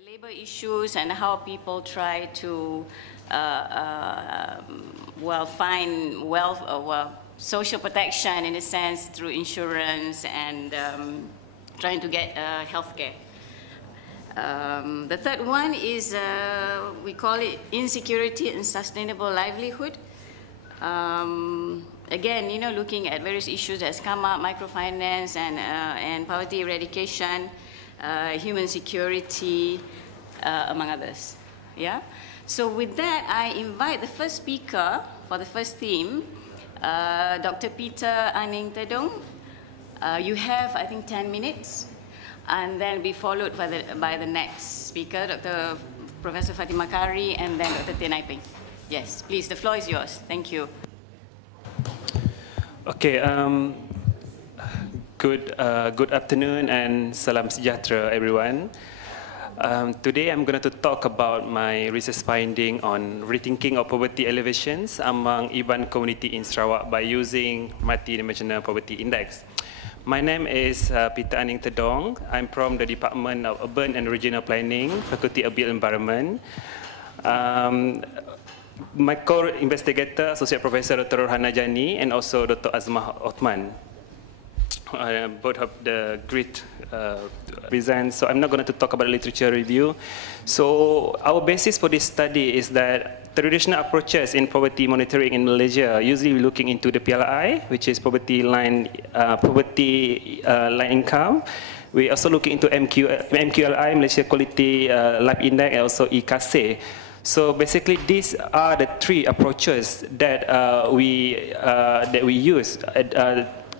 labor issues and how people try to find wealth or social protection in a sense through insurance and trying to get healthcare. The third one is we call it insecurity and sustainable livelihood. Again, you know, looking at various issues that's come up, microfinance and poverty eradication, human security, among others. Yeah. So with that, I invite the first speaker for the first theme, Dr. Peter Aning Tedong. You have, I think, 10 minutes, and then be followed by the next speaker, Dr. Professor Fatima Kari, and then Dr. Tenai Peng. Yes, please, the floor is yours. Thank you. Okay, good afternoon and salam sejahtera, everyone. Today I'm going to talk about my research finding on rethinking of poverty elevations among IBAN community in Sarawak by using multi-dimensional poverty index. My name is Peter Aning Tedong. I'm from the Department of Urban and Regional Planning, Faculty of Built Environment. My co-investigator, Associate Professor Dr. Rohana Jani and also Dr. Azmah Othman. Both have the great present, so I'm not going to talk about literature review. So our basis for this study is that traditional approaches in poverty monitoring in Malaysia, usually looking into the PLI, which is poverty line income. We also looking into MQLI, Malaysia Quality Life Index, and also IKASE. So basically, these are the three approaches that we use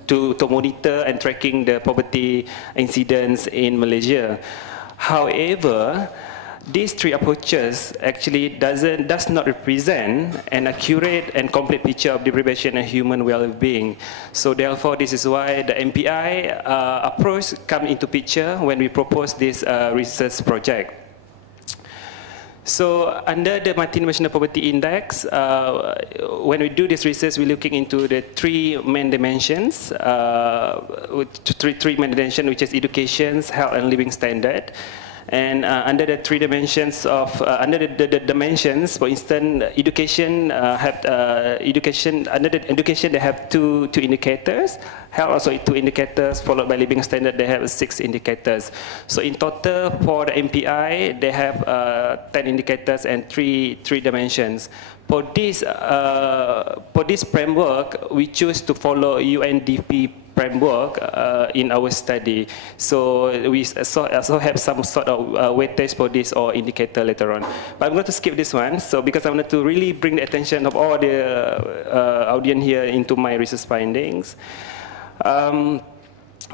to monitor and tracking the poverty incidence in Malaysia. However, these three approaches actually does not represent an accurate and complete picture of deprivation and human well-being. So therefore, this is why the MPI approach comes into picture when we propose this research project. So under the multi-dimensional poverty index, when we do this research, we're looking into the three main dimensions, three main dimensions, which is education, health, and living standard. And under the three dimensions of under the dimensions, for instance, education under the education they have two indicators. Health also 2 indicators, followed by living standard they have 6 indicators. So in total for the MPI they have 10 indicators and three dimensions. For this framework, we choose to follow UNDP framework in our study. So we also have some sort of weightage for this or indicator later on. But I'm going to skip this one. So because I wanted to really bring the attention of all the audience here into my research findings.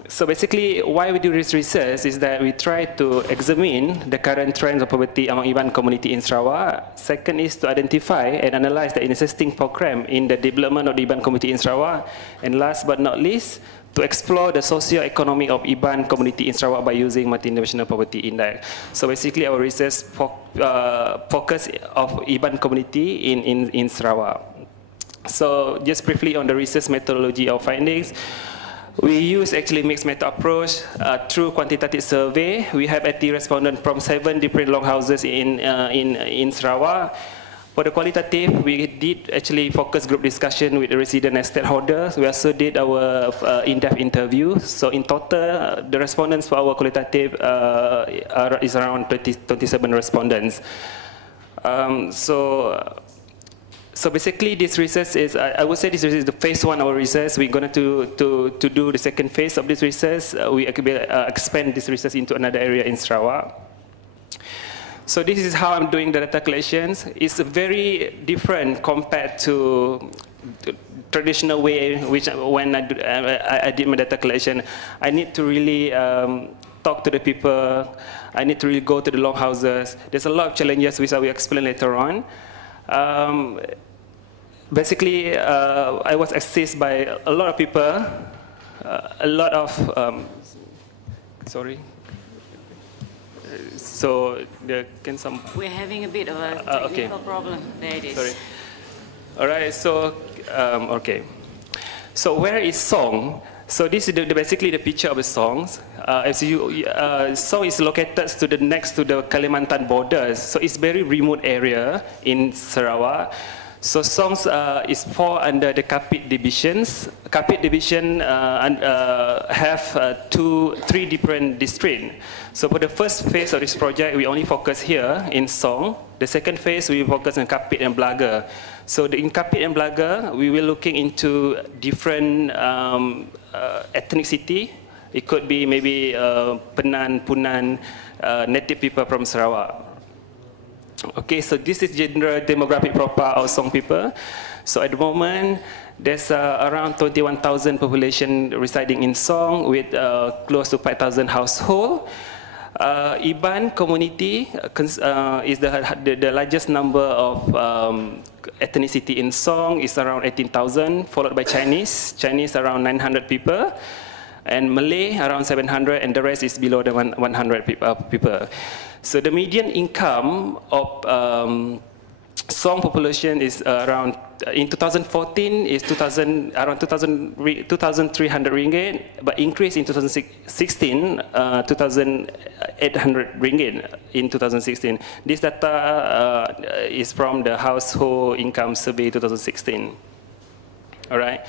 So basically, why we do this research is that we try to examine the current trends of poverty among IBAN community in Sarawak. Second is to identify and analyze the existing program in the development of the IBAN community in Sarawak. And last but not least, to explore the socio-economic of IBAN community in Sarawak by using multi-dimensional poverty index. So basically, our research focus of IBAN community in Sarawak. So just briefly on the research methodology of findings. We use actually mixed method approach through quantitative survey. We have 80 respondents from 7 different longhouses in Sarawak. For the qualitative, we did actually focus group discussion with the resident and stakeholders. We also did our in-depth interview. So in total, the respondents for our qualitative is around 27 respondents. So basically, this research is, I would say this is the phase 1 of our research. We're going to do the second phase of this research. We expand this research into another area in Sarawak. So this is how I'm doing the data collections. It's very different compared to the traditional way when I did my data collection. I need to really talk to the people. I need to really go to the longhouses. There's a lot of challenges which I will explain later on. Basically, I was assisted by a lot of people, a lot of, sorry. So, we're having a bit of a technical problem. There it is. Sorry. All right, so, okay. So where is song? So this is basically the picture of the songs. As song is located to the next to the Kalimantan borders, so it's very remote area in Sarawak. So songs is fall under the Kapit divisions. Kapit division have three different districts. So for the first phase of this project, we only focus here in Song. The second phase, we focus on Kapit and Blaga. So in Kapit and Blaga, we will looking into different ethnicity. It could be maybe Penan, Punan, native people from Sarawak. Okay, so this is general demographic profile of Song people. So at the moment, there's around 21,000 population residing in Song with close to 5,000 households. Iban community is the largest number of ethnicity in Song, is around 18,000, followed by Chinese. Chinese around 900 people, and Malay around 700, and the rest is below the 100 people. So the median income of Song population is around, in 2014 is around 2,300 ringgit, but increased in 2016, 2,800 ringgit in 2016. This data is from the household income survey 2016. All right.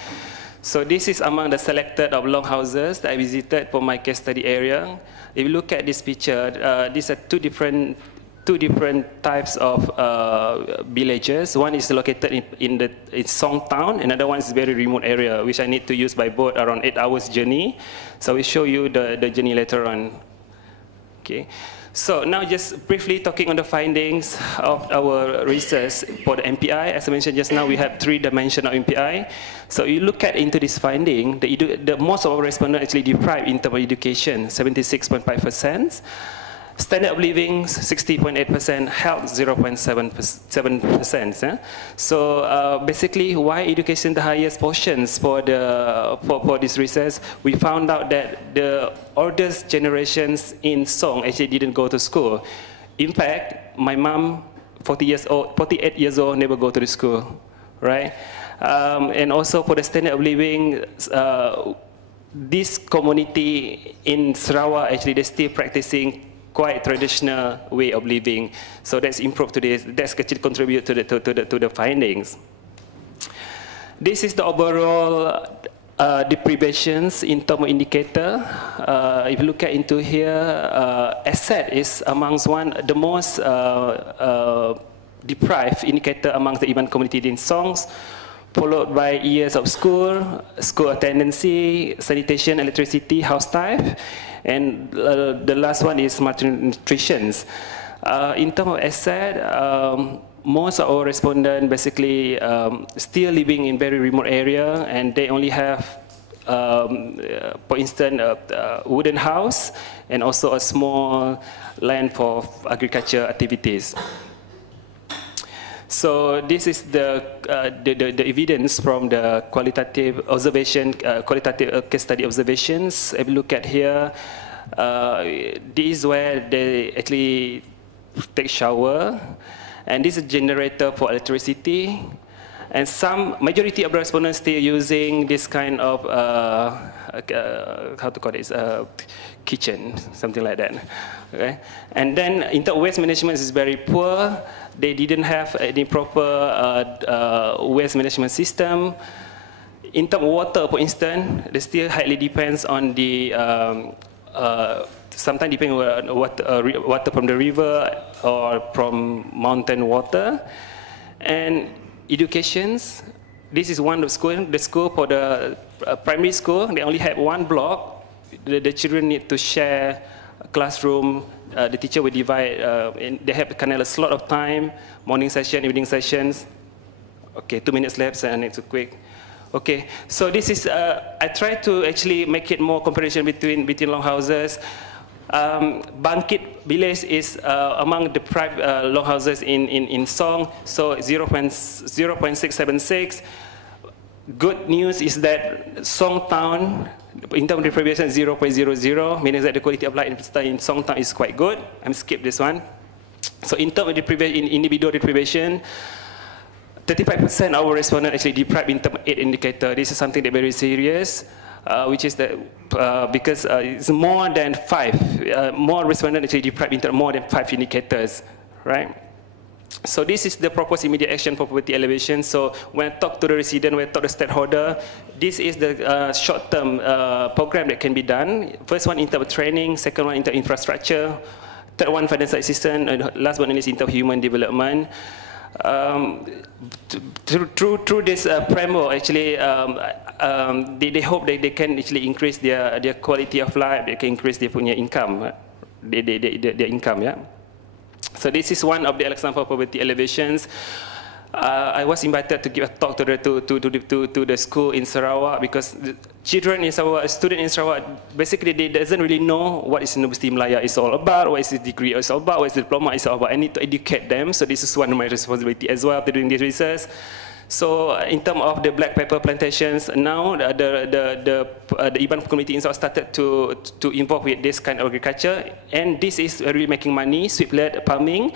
So this is among the selected of longhouses that I visited for my case study area. If you look at this picture, these are two different types of villages. One is located in Song town, another one is very remote area, which I need to use by boat around 8 hours journey. So we show you the journey later on. Okay. So now just briefly talking on the findings of our research for the MPI. As I mentioned just now, we have 3 dimensions of MPI. So you look at into this finding, the most of our respondents actually deprived in terms of education, 76.5%. Standard of living, 60.8%, health, 0.7%. So basically, why education the highest portions for this research? We found out that the oldest generations in Song actually didn't go to school. In fact, my mom, 48 years old, never go to the school, right? And also for the standard of living, this community in Sarawak actually they're still practicing quite traditional way of living, so that's improved to this. That's actually contribute to the findings. This is the overall deprivations in terms of indicator. If you look at into here, asset is amongst the most deprived indicator amongst the Iban community in Songs, followed by years of school attendance, sanitation, electricity, house type, and the last one is malnutrition. In terms of asset, most of our respondents basically still living in very remote area, and they only have, for instance, a wooden house and also a small land for agriculture activities. So this is the evidence from the qualitative observation, qualitative case study observations. If you look at here, this is where they actually take shower, and this is a generator for electricity. And majority of respondents still using this kind of how to call this, kitchen, something like that. Okay, and then in terms of waste management is very poor. They didn't have any proper waste management system. In terms of water, for instance, they still highly depends on the sometimes depending on water from the river or from mountain water. And educations, this is one of the school for the primary school. They only have one block. The children need to share a classroom. The teacher will divide, and they have kind of a slot of time, morning session, evening sessions. Okay, 2 minutes left, so I need to quick. Okay, so this is, I try to actually make it more comparison between longhouses. Bangkit village is among the private longhouses in Song, so 0.676. Good news is that Song town, in terms of deprivation, 0.00, meaning that the quality of life in Song town is quite good. I'm skip this one. So in terms of deprivation, individual deprivation, 35% of our respondents actually deprived in terms of 8 indicator. This is something that very serious. which is the because it's more than 5, more respondents actually deprived in more than 5 indicators, right? So this is the proposed immediate action for poverty elevation. So when I talk to the resident, when I talk to the stakeholder, this is the short-term program that can be done. First one in terms of training, second one in terms of infrastructure, third one financial assistance, and last but not least in terms of human development. Through this framework, actually, they hope that they can actually increase their quality of life, they can increase their income, their income, yeah. So this is one of the examples of poverty elevations. I was invited to give a talk to the school in Sarawak because the children in Sarawak, students in Sarawak, basically they doesn't really know what is University Malaya is all about, what is the degree is all about, what is the diploma is all about. I need to educate them. So this is one of my responsibilities as well after doing this research. So in terms of the black pepper plantations, now the Iban community in Sarawak started to involve with this kind of agriculture, and this is really making money. Sweetlet farming,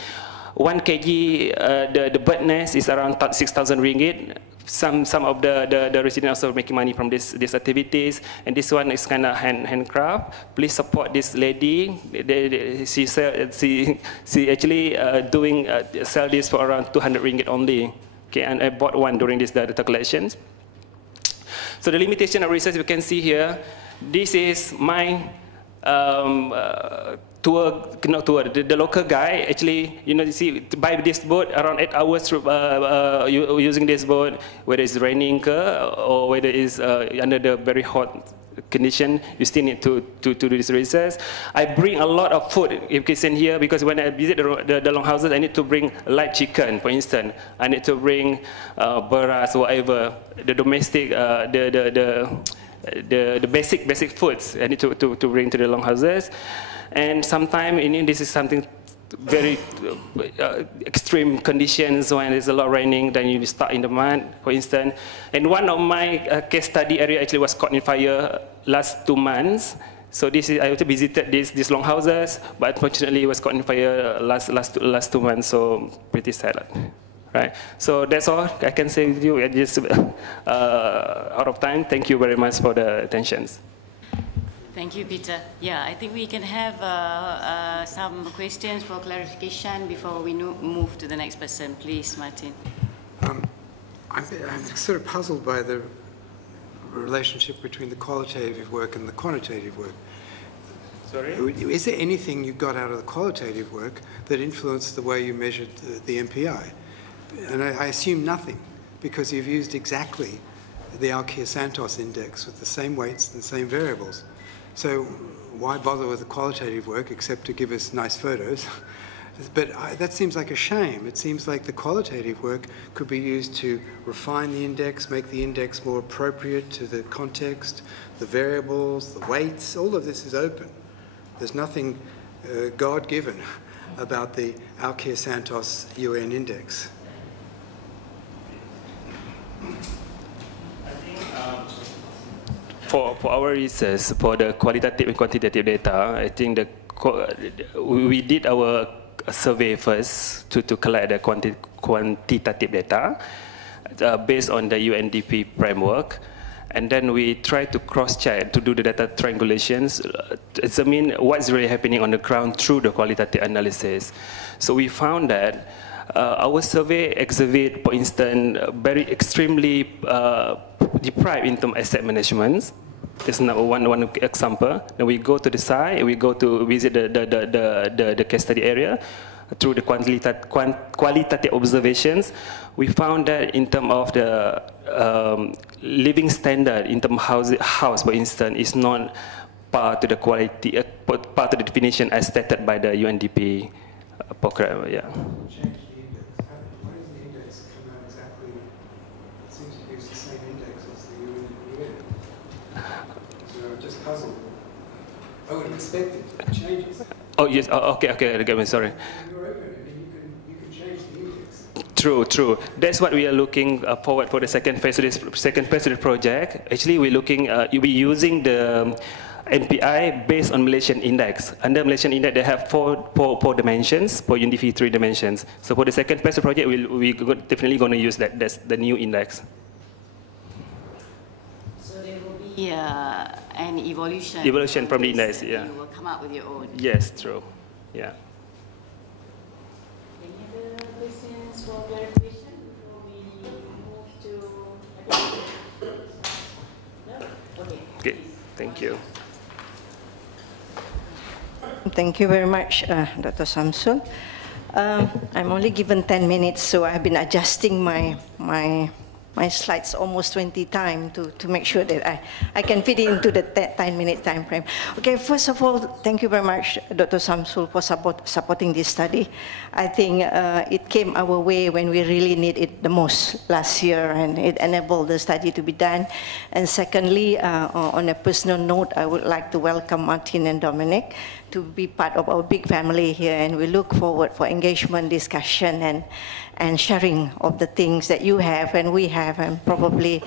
1 kg the bird nest is around 6,000 ringgit. Some of the residents also making money from these activities, and this one is kind of handcraft. Please support this lady. She actually sell this for around 200 ringgit only. Okay, and I bought one during this data collections. So the limitation of research you can see here. This is my the local guy. Actually, you see, to buy this boat around 8 hours using this boat, whether it's raining or whether it's under the very hot condition, you still need to do this research. I bring a lot of food, if you can see here, because when I visit the longhouses, I need to bring light chicken, for instance. I need to bring beras, whatever, the domestic, the basic foods I need to bring to the longhouses. And sometimes this is something very extreme conditions when there's a lot of raining, then you start in the mud, for instance. And one of my case study area actually was caught in fire last 2 months. So I also visited these longhouses, but unfortunately it was caught in fire last 2 months. So pretty sad, right? So that's all I can say with you. Just out of time. Thank you very much for the attentions. Thank you, Peter. Yeah, I think we can have some questions for clarification before we move to the next person. Please, Martin. I'm sort of puzzled by the relationship between the qualitative work and the quantitative work. Sorry? Is there anything you got out of the qualitative work that influenced the way you measured the MPI? And I assume nothing, because you've used exactly the Alkir-Santos index with the same weights and the same variables. So why bother with the qualitative work except to give us nice photos? But that seems like a shame. It seems like the qualitative work could be used to refine the index, make the index more appropriate to the context, the variables, the weights. All of this is open. There's nothing God-given about the Alkir-Santos UN index. For our research, for the qualitative and quantitative data, I think we did our survey first to collect the quantitative data based on the UNDP framework, and then we try to cross-check to do the data triangulations, examine what's really happening on the ground through the qualitative analysis. So we found that our survey exhibit, for instance, very extremely deprived in terms of asset management. That's one example. Then we go to the site, we go to visit the case study area. Through the qualitative observations, we found that in terms of the living standard, in terms of house, for instance, is not part of the quality, part of the definition as stated by the UNDP program. Yeah. I would have expected changes. Oh yes. Oh, okay. I'm sorry. You're open. I mean, you can change the index. True. That's what we are looking forward for the second phase of this project. Actually, we're using the MPI based on Malaysian index. Under Malaysian index, they have four dimensions. For UNDP, 3 dimensions. So for the second phase of the project, we're definitely going to use that. That's the new index. So there will be and evolution. Evolution from the index, yeah. You will come up with your own. Yes, true. Yeah. Any other questions for clarification before we move to? No? Okay. Okay, thank you. Thank you very much, Dr. Samsul. I'm only given 10 minutes, so I've been adjusting my slides almost 20 times to make sure that I can fit into the 10-minute time frame. Okay, first of all, thank you very much, Dr. Samsul, for supporting this study. I think it came our way when we really need it the most last year, and it enabled the study to be done. And secondly, on a personal note, I would like to welcome Martin and Dominic to be part of our big family here, and we look forward for engagement, discussion, and sharing of the things that you have and we have, and probably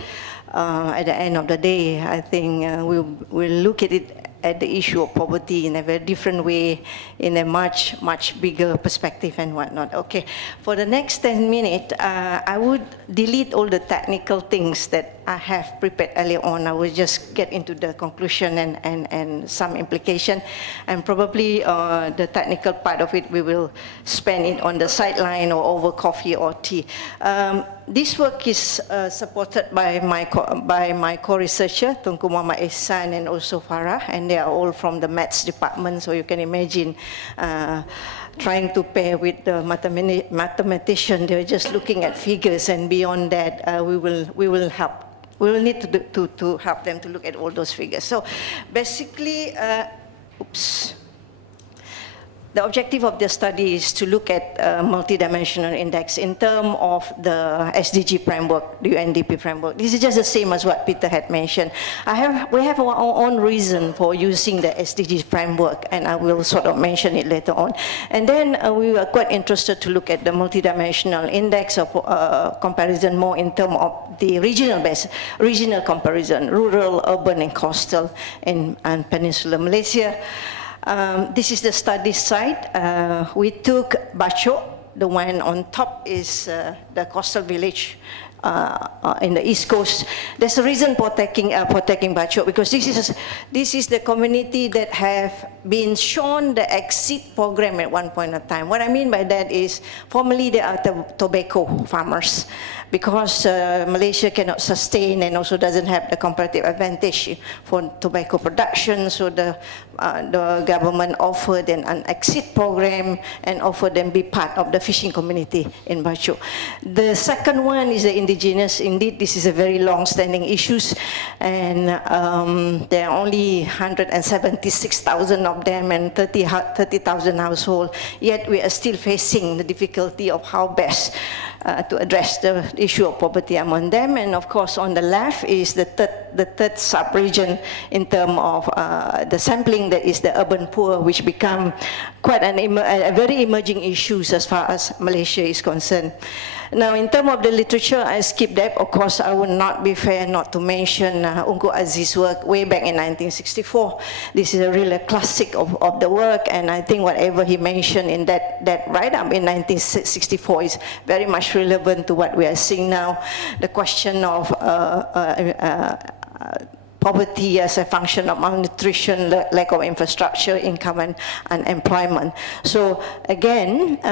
at the end of the day, I think we'll look at it at the issue of poverty in a very different way, in a much bigger perspective and whatnot. Okay, for the next 10 minutes, I would delete all the technical things that I have prepared earlier on. I will just get into the conclusion and some implication, and probably the technical part of it we will spend it on the sideline or over coffee or tea. This work is supported by my co-researcher, Tunku Muhammad Ehsan, and also Farah, and they are all from the maths department, so you can imagine trying to pair with the mathematician. They're just looking at figures, and beyond that, we will help. We will need to help them to look at all those figures. So basically, the objective of the study is to look at multidimensional index in terms of the SDG framework, the UNDP framework. This is just the same as what Peter had mentioned. We have our own reason for using the SDG framework, and I will sort of mention it later on. And then we were quite interested to look at the multidimensional index of comparison more in terms of the regional comparison, rural, urban, and coastal in Peninsular Malaysia. This is the study site. We took Bachok. The one on top is the coastal village in the East Coast. There's a reason for taking Bachok, because this is the community that have been shown the exit program at one point of time. What I mean by that is, formerly they are tobacco farmers, because Malaysia cannot sustain and also doesn't have the comparative advantage for tobacco production, so the government offered an exit program and offered them be part of the fishing community in Bachok. The second one is the indigenous. Indeed, this is a very long-standing issue, and there are only 176,000 of them and 30,000 households, yet we are still facing the difficulty of how best to address the issue of poverty among them. And of course, on the left is the third sub-region in terms of the sampling, that is the urban poor, which become quite a very emerging issue as far as Malaysia is concerned. Now, in terms of the literature, I skipped that. Of course, I would not be fair not to mention Ungku Aziz's work way back in 1964. This is a real classic of the work, and I think whatever he mentioned in that write-up in 1964 is very much relevant to what we are seeing now. The question of poverty as a function of malnutrition, lack of infrastructure, income, and unemployment. So again,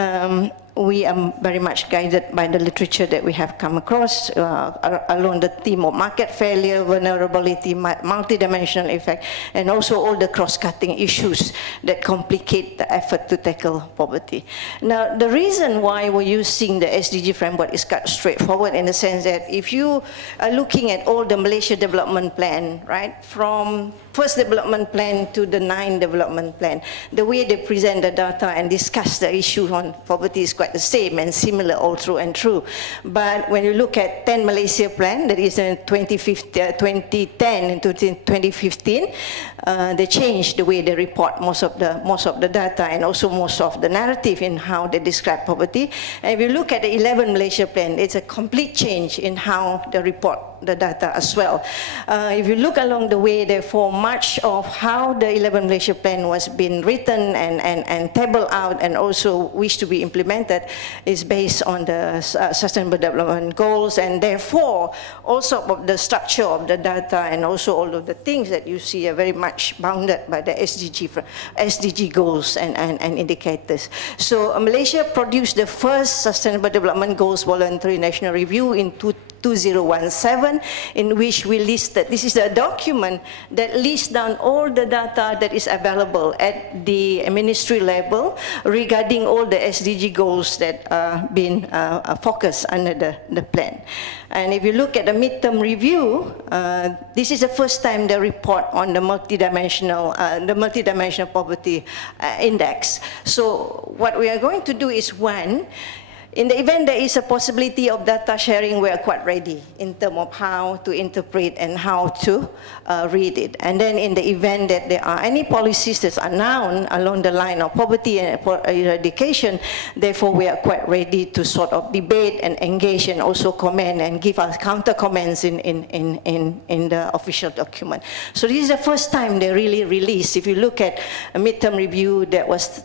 we are very much guided by the literature that we have come across along the theme of market failure, vulnerability, multidimensional effect, and also all the cross-cutting issues that complicate the effort to tackle poverty. Now, the reason why we're using the SDG framework is quite straightforward, in the sense that if you are looking at all the Malaysia development plan, right, from first development plan to the 9th development plan, the way they present the data and discuss the issue on poverty is quite the same and similar all through and through. But when you look at 10 Malaysia plan, that is in 2010 and 2015, they changed the way they report most of the data and also most of the narrative in how they describe poverty. And if you look at the 11 Malaysia plan, it's a complete change in how they report the data as well. If you look along the way, therefore, much of how the 11 Malaysia Plan was being written and tabled out and also wish to be implemented is based on the Sustainable Development Goals, and therefore also of the structure of the data and also all of the things that you see are very much bounded by the SDG goals and indicators. So Malaysia produced the first Sustainable Development Goals Voluntary National Review in 2017, in which we listed, this is a document that lists down all the data that is available at the ministry level regarding all the SDG goals that are being focused under the plan. And if you look at the midterm review, this is the first time they report on the multidimensional poverty index. So what we are going to do is, one, in the event there is a possibility of data sharing, we are quite ready in terms of how to interpret and how to read it. And then in the event that there are any policies that are known along the line of poverty and eradication, therefore we are quite ready to sort of debate and engage and also comment and give us counter comments in the official document. So this is the first time they really released. If you look at a midterm review that was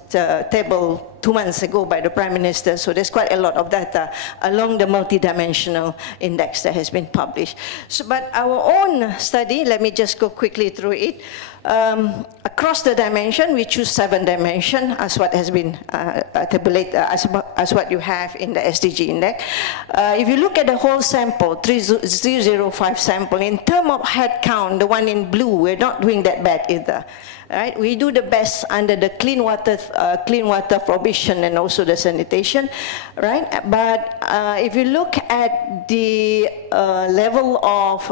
tabled 2 months ago by the Prime Minister, so there's quite a lot of data along the multidimensional index that has been published. So, but our own study, let me just go quickly through it. Across the dimension, we choose 7 dimensions as what has been tabulated, as what you have in the SDG index. If you look at the whole sample, 305 sample, in terms of head count, the one in blue, we're not doing that bad either. Right? We do the best under the clean water provision and also the sanitation, right? But if you look at the level of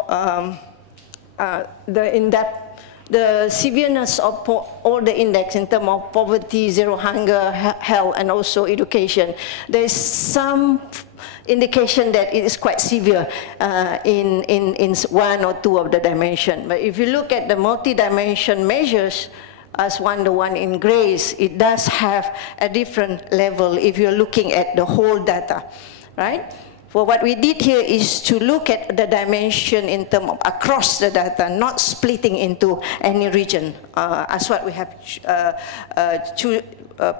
the severeness of all the index in terms of poverty, zero hunger, health, and also education, there is some indication that it is quite severe in 1 or 2 of the dimension. But if you look at the multi-dimension measures, as the one in grays, it does have a different level if you're looking at the whole data, right? For what we did here is to look at the dimension in terms of across the data, not splitting into any region, as what we have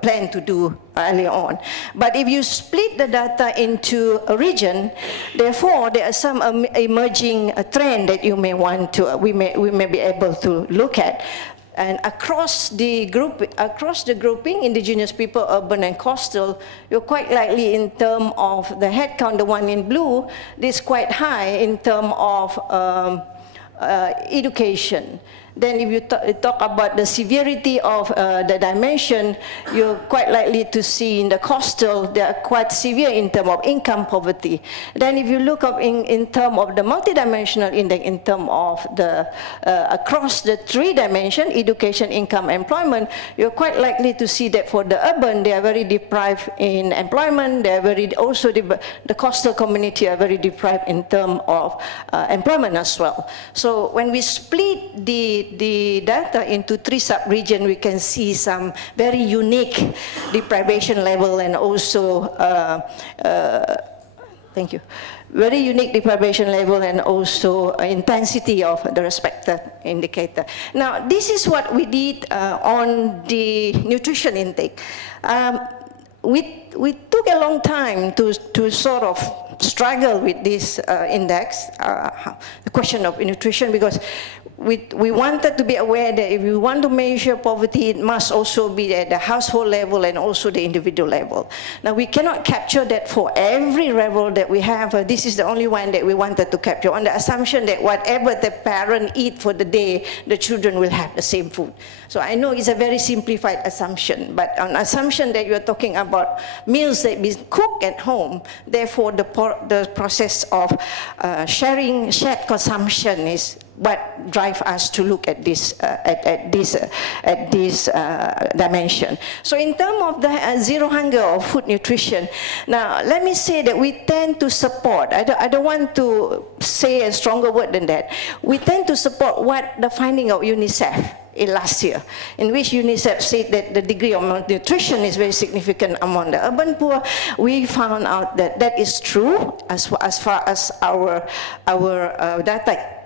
plan to do earlier on. But if you split the data into a region, therefore there are some emerging trend that you may want to, we may be able to look at. And across the grouping, indigenous people, urban and coastal, you're quite likely in terms of the head count, the one in blue, this is quite high in terms of education. Then if you talk about the severity of the dimension, you're quite likely to see in the coastal, they are quite severe in terms of income poverty. Then if you look up in terms of the multidimensional index, in terms of the across the 3 dimensions, education, income, employment, you're quite likely to see that for the urban, they are very deprived in employment, they are very, also the coastal community are very deprived in terms of employment as well. So when we split the data into 3 sub-regions, we can see some very unique deprivation level and also, thank you, very unique deprivation level and also intensity of the respective indicator. Now, this is what we did on the nutrition intake. We took a long time to sort of struggle with this index, the question of nutrition, because we wanted to be aware that if we want to measure poverty, it must also be at the household level and also the individual level. Now, we cannot capture that for every level that we have. This is the only one that we wanted to capture, on the assumption that whatever the parent eat for the day, the children will have the same food. So I know it's a very simplified assumption, but on assumption that you're talking about meals that be cooked at home, therefore the process of shared consumption is what drives us to look at this dimension. So in terms of the zero hunger or food nutrition, now let me say that we tend to support, I don't want to say a stronger word than that, we tend to support what the finding of UNICEF last year, in which UNICEF said that the degree of malnutrition is very significant among the urban poor. We found out that that is true as far as our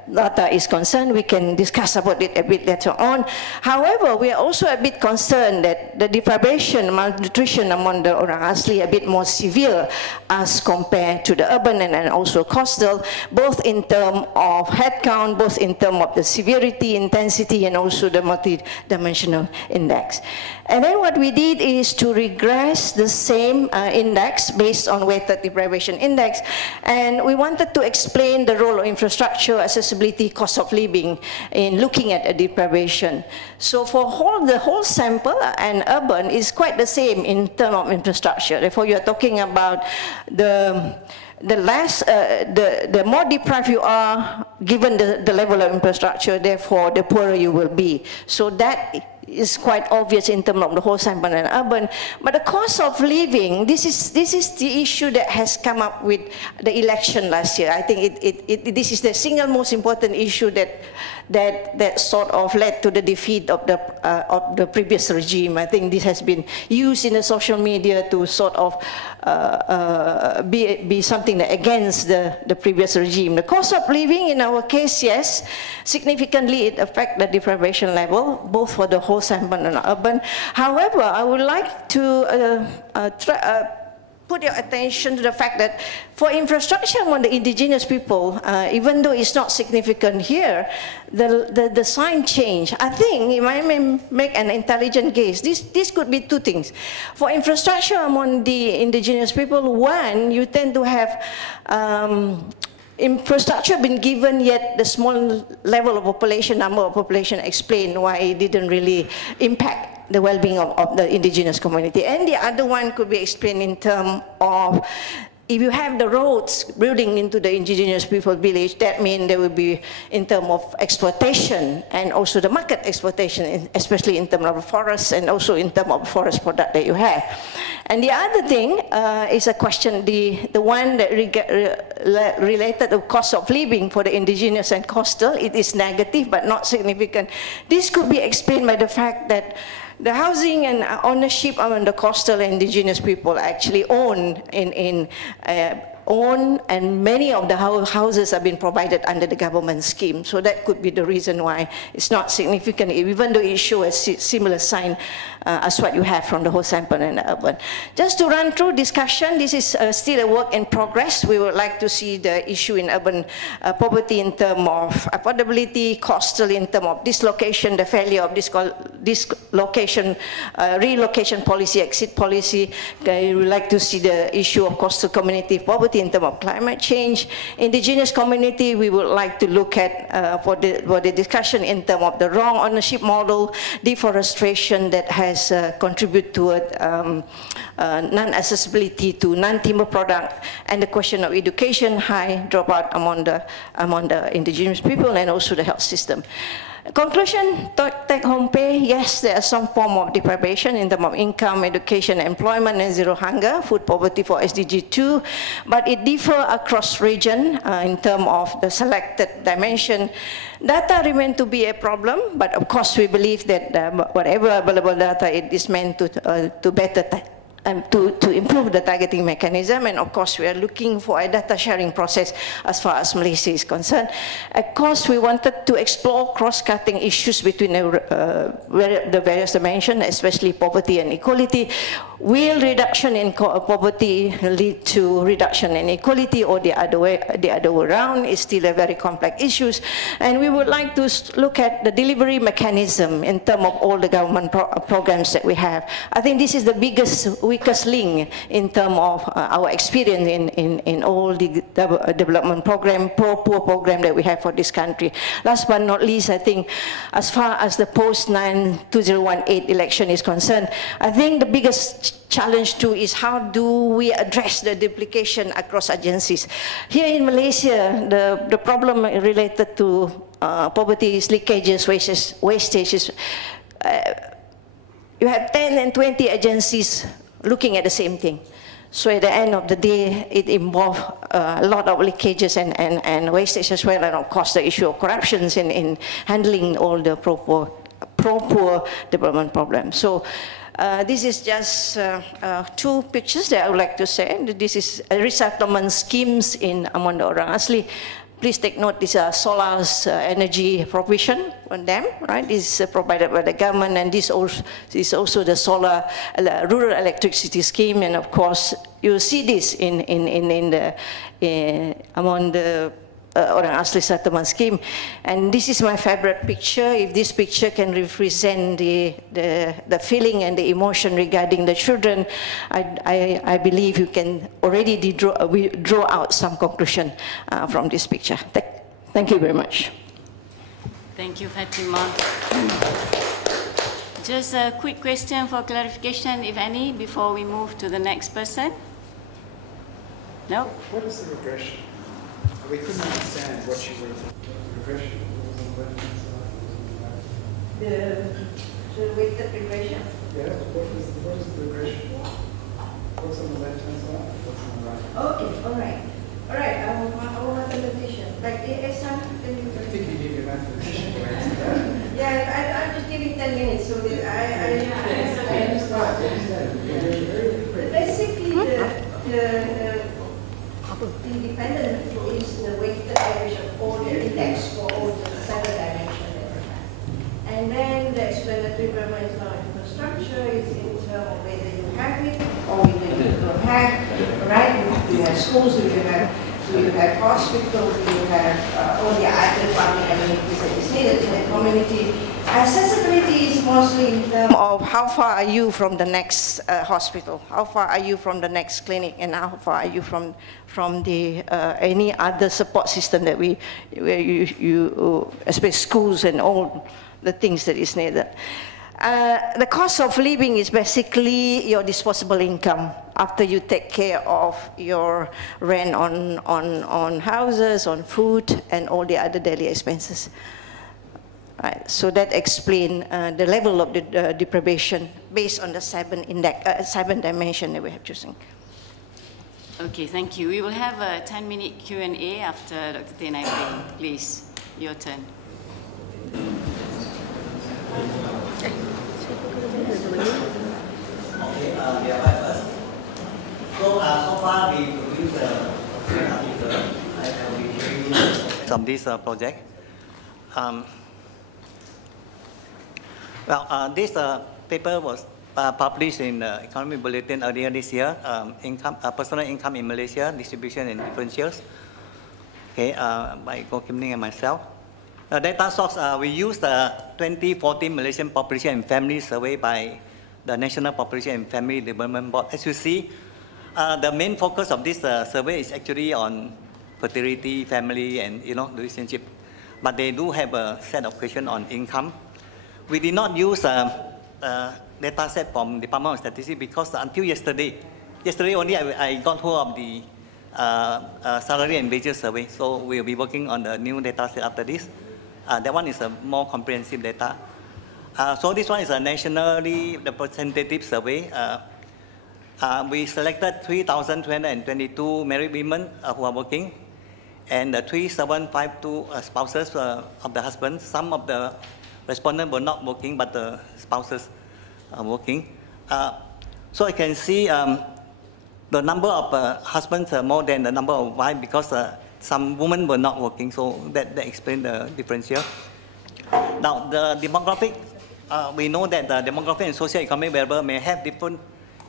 data is concerned. We can discuss about it a bit later on. However, we are also a bit concerned that the deprivation, malnutrition among the orang asli a bit more severe as compared to the urban and also coastal, both in terms of headcount, both in terms of the severity, intensity, and also the multidimensional index. And then what we did is to regress the same index based on weighted deprivation index, and we wanted to explain the role of infrastructure, accessibility, cost of living in looking at a deprivation. So for the whole sample and urban is quite the same in terms of infrastructure. Therefore, you are talking about the more deprived you are, given the level of infrastructure, therefore the poorer you will be. So that is quite obvious in terms of the whole sample and urban. But the cost of living, this is the issue that has come up with the election last year. I think this is the single most important issue that sort of led to the defeat of the previous regime. I think this has been used in the social media to sort of be something that against the previous regime. The cost of living in our case, yes, significantly it affects the deprivation level, both for the whole sample and urban. However, I would like to put your attention to the fact that for infrastructure among the indigenous people, even though it's not significant here, the sign change. I think, if I may make an intelligent guess, this could be two things. For infrastructure among the indigenous people, one, you tend to have infrastructure been given, yet the small level of population, number of population explain why it didn't really impact the well-being of the indigenous community. And the other one could be explained in terms of, if you have the roads building into the indigenous people village, that means there will be in terms of exploitation and also the market exploitation, especially in terms of forests and also in terms of forest product that you have. And the other thing is a question, the one that related to cost of living for the indigenous and coastal, it is negative but not significant. This could be explained by the fact that the housing and ownership among the coastal and indigenous people actually own and many of the houses have been provided under the government scheme. So that could be the reason why it's not significant, even though it shows a similar sign as what you have from the whole sample and the urban. Just to run through discussion, this is still a work in progress. We would like to see the issue in urban poverty in terms of affordability, coastal in terms of dislocation, the failure of dislocation, relocation policy, exit policy. We would like to see the issue of coastal community poverty in terms of climate change. Indigenous community, we would like to look at for the discussion in terms of the wrong ownership model, deforestation that has contributed to non-accessibility to non-timber product, and the question of education, high dropout among the indigenous people, and also the health system. Conclusion, take-home pay, yes, there is some form of deprivation in terms of income, education, employment, and zero hunger, food poverty for SDG 2, but it differs across region in terms of the selected dimension. Data remain to be a problem, but of course we believe that whatever available data, it is meant to better to improve the targeting mechanism, and of course we are looking for a data sharing process as far as Malaysia is concerned. Of course we wanted to explore cross-cutting issues between the various dimensions, especially poverty and equality. Will reduction in poverty lead to reduction in equality, or the other way around? Is still a very complex issue, and we would like to look at the delivery mechanism in terms of all the government programs that we have. I think this is the weakest link in terms of our experience in all the development program, pro-poor program that we have for this country. Last but not least, I think as far as the post-2018 election is concerned, I think the biggest challenge too is how do we address the duplication across agencies. Here in Malaysia, the problem related to poverty is leakages, wastages. You have 10 and 20 agencies looking at the same thing. So at the end of the day, it involves a lot of leakages and wastage as well, and of course the issue of corruptions in handling all the pro-poor development problem. So this is just 2 pictures that I would like to say. This is resettlement schemes in among the Orang Asli. Please take note, these are solar energy provision on them, right? This is provided by the government, and this is also the solar rural electricity scheme. And of course, you see this among the Orang Asli settlement scheme. And this is my favorite picture. If this picture can represent the feeling and the emotion regarding the children, I believe you can already draw out some conclusion from this picture. Thank you very much. Thank you, Fatima. Just a quick question for clarification, if any, before we move to the next person. No? What is the regression? We couldn't understand what you were regression. The weighted regression? Yeah, what is the regression? What's on the left-hand side? What's on the right? Okay, all right. All right, our mathematician. Like ASM, can you... I think you need your mathematician to answer that. Yeah, I'll just give you 10 minutes so that basically the independent is the weighted average of all the index for all the 7 dimensions that we have. And then the explanatory grammar is not infrastructure, it's in terms of whether you have it or whether you don't have, right? Do you have schools, do you have hospitals, do you have all the other public amenities that is needed in the community. Accessibility is mostly in terms of how far are you from the next hospital, how far are you from the next clinic, and how far are you from the any other support system that especially schools and all the things that is needed. The cost of living is basically your disposable income after you take care of your rent on houses, on food, and all the other daily expenses. Right, so that explains the level of the deprivation based on the 7 dimension that we have chosen. Okay, thank you. We will have a 10-minute Q&A after Dr. Tenai Peng. Please, your turn. Okay, so far we produced an article. I will be showing you from this project. This paper was published in the Economic Bulletin earlier this year, Personal Income in Malaysia, Distribution and Differentials, okay, by Goh Kim Ning and myself. The data source, we used the 2014 Malaysian Population and Family Survey by the National Population and Family Development Board. As you see, the main focus of this survey is actually on fertility, family, and relationship. But they do have a set of questions on income. We did not use data set from Department of Statistics because until yesterday only I got hold of the salary and wages survey. So we'll be working on the new data set after this. That one is a more comprehensive data. So this one is a nationally representative survey. We selected 3,222 married women who are working, and 3,752 spouses of the husbands. Some of the respondents were not working, but the spouses are working. So I can see the number of husbands are more than the number of wives because some women were not working, so that explains the difference here. Now, the demographic, we know that the demographic and socio-economic variable may have different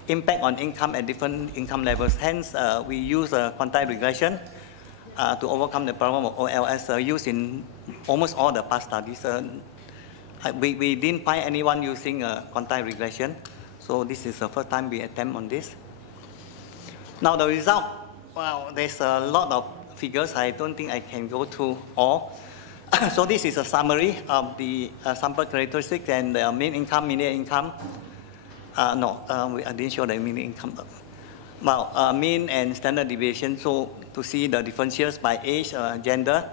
impact on income at different income levels. Hence, we use quantile regression to overcome the problem of OLS used in almost all the past studies. We didn't find anyone using quantile regression, so this is the first time we attempt on this. Now the result, wow, there's a lot of figures. I don't think I can go through all. So this is a summary of the sample characteristics and the mean income, median income. I didn't show the mean income. Well, mean and standard deviation, so to see the differentials by age, gender.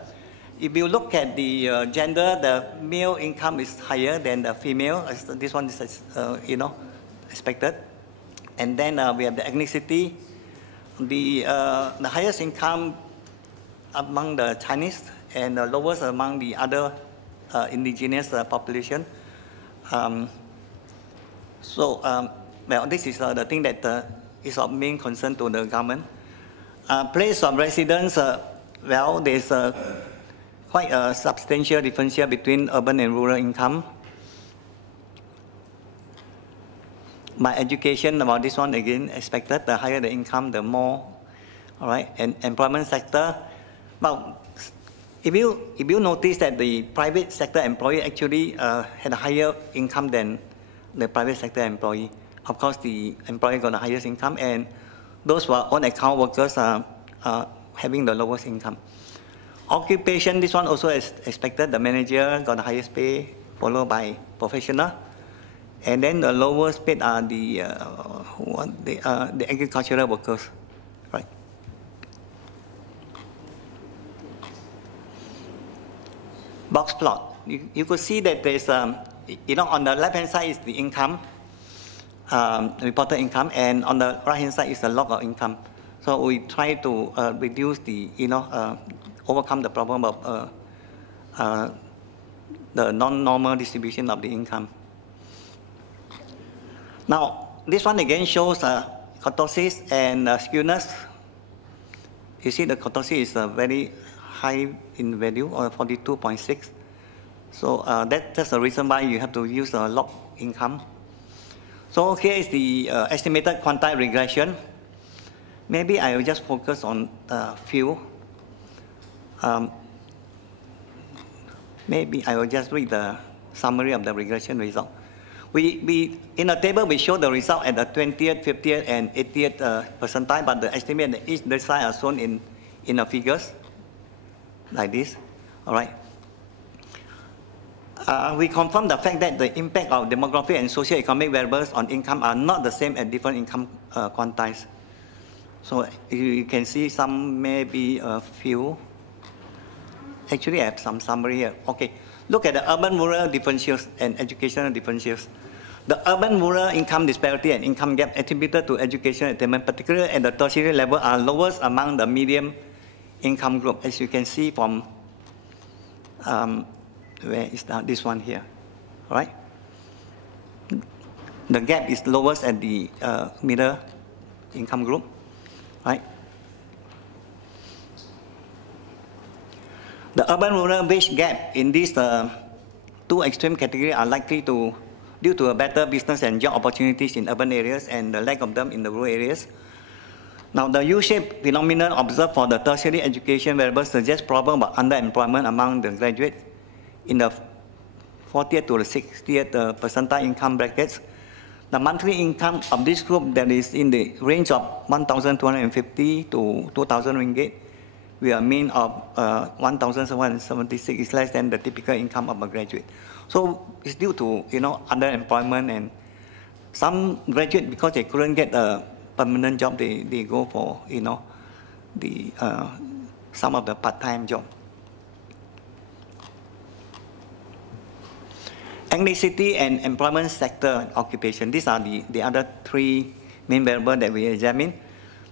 If you look at the gender, the male income is higher than the female. This one is, expected. And then we have the ethnicity. The highest income among the Chinese and the lowest among the other indigenous population. Well, this is the thing that is of main concern to the government. Place of residence, well, there's quite a substantial differential between urban and rural income. My education about this one again expected, the higher the income, the more, all right, and employment sector. Well, if you notice that the private sector employee actually had a higher income than the private sector employee, of course the employee got the highest income, and those who are on account workers are having the lowest income. Occupation, this one also is expected, the manager got the highest pay, followed by professional. And then the lowest paid are the agricultural workers, right? Box plot. You could see that there's, on the left-hand side is the income, reported income, and on the right-hand side is the log of income. So we try to reduce the, overcome the problem of the non-normal distribution of the income. Now, this one again shows kurtosis and skewness. You see the kurtosis is very high in value, or 42.6. So that's the reason why you have to use the log income. So here is the estimated quantile regression. Maybe I will just focus on a few. Maybe I will just read the summary of the regression result. In the table, we show the result at the 20th, 50th, and 80th percentile, but the estimate at each decile are shown in the figures, like this, all right? We confirm the fact that the impact of demographic and socio-economic variables on income are not the same at different income quantiles. So you can see some, maybe a few. Actually, I have some summary here. Okay, look at the urban-rural differentials and educational differentials. The urban-rural income disparity and income gap attributed to education attainment, particularly at the tertiary level, are lowest among the medium income group, as you can see from, where is this one here, all right? The gap is lowest at the middle income group, right? The urban-rural wage gap in these two extreme categories are likely to, due to a better business and job opportunities in urban areas and the lack of them in the rural areas. Now, the U-shaped phenomenon observed for the tertiary education variables suggests problem of underemployment among the graduates in the 40th to the 60th percentile income brackets. The monthly income of this group that is in the range of 1,250 to 2,000 ringgit, with a mean of 1,776 is less than the typical income of a graduate. So it's due to underemployment, and some graduate, because they couldn't get a permanent job, they go for some of the part-time job. Ethnicity and employment sector occupation. These are the other three main variables that we examine.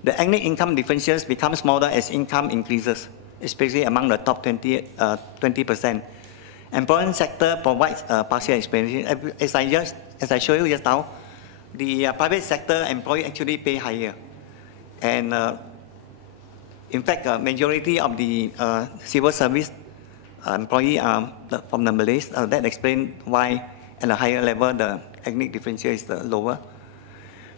The ethnic income differentials become smaller as income increases, especially among the top 20%. Employment sector provides partial explanation. As I showed you just now, the private sector employee actually pay higher. And in fact, majority of the civil service employee are from the Malays. That explains why at a higher level the ethnic differential is lower.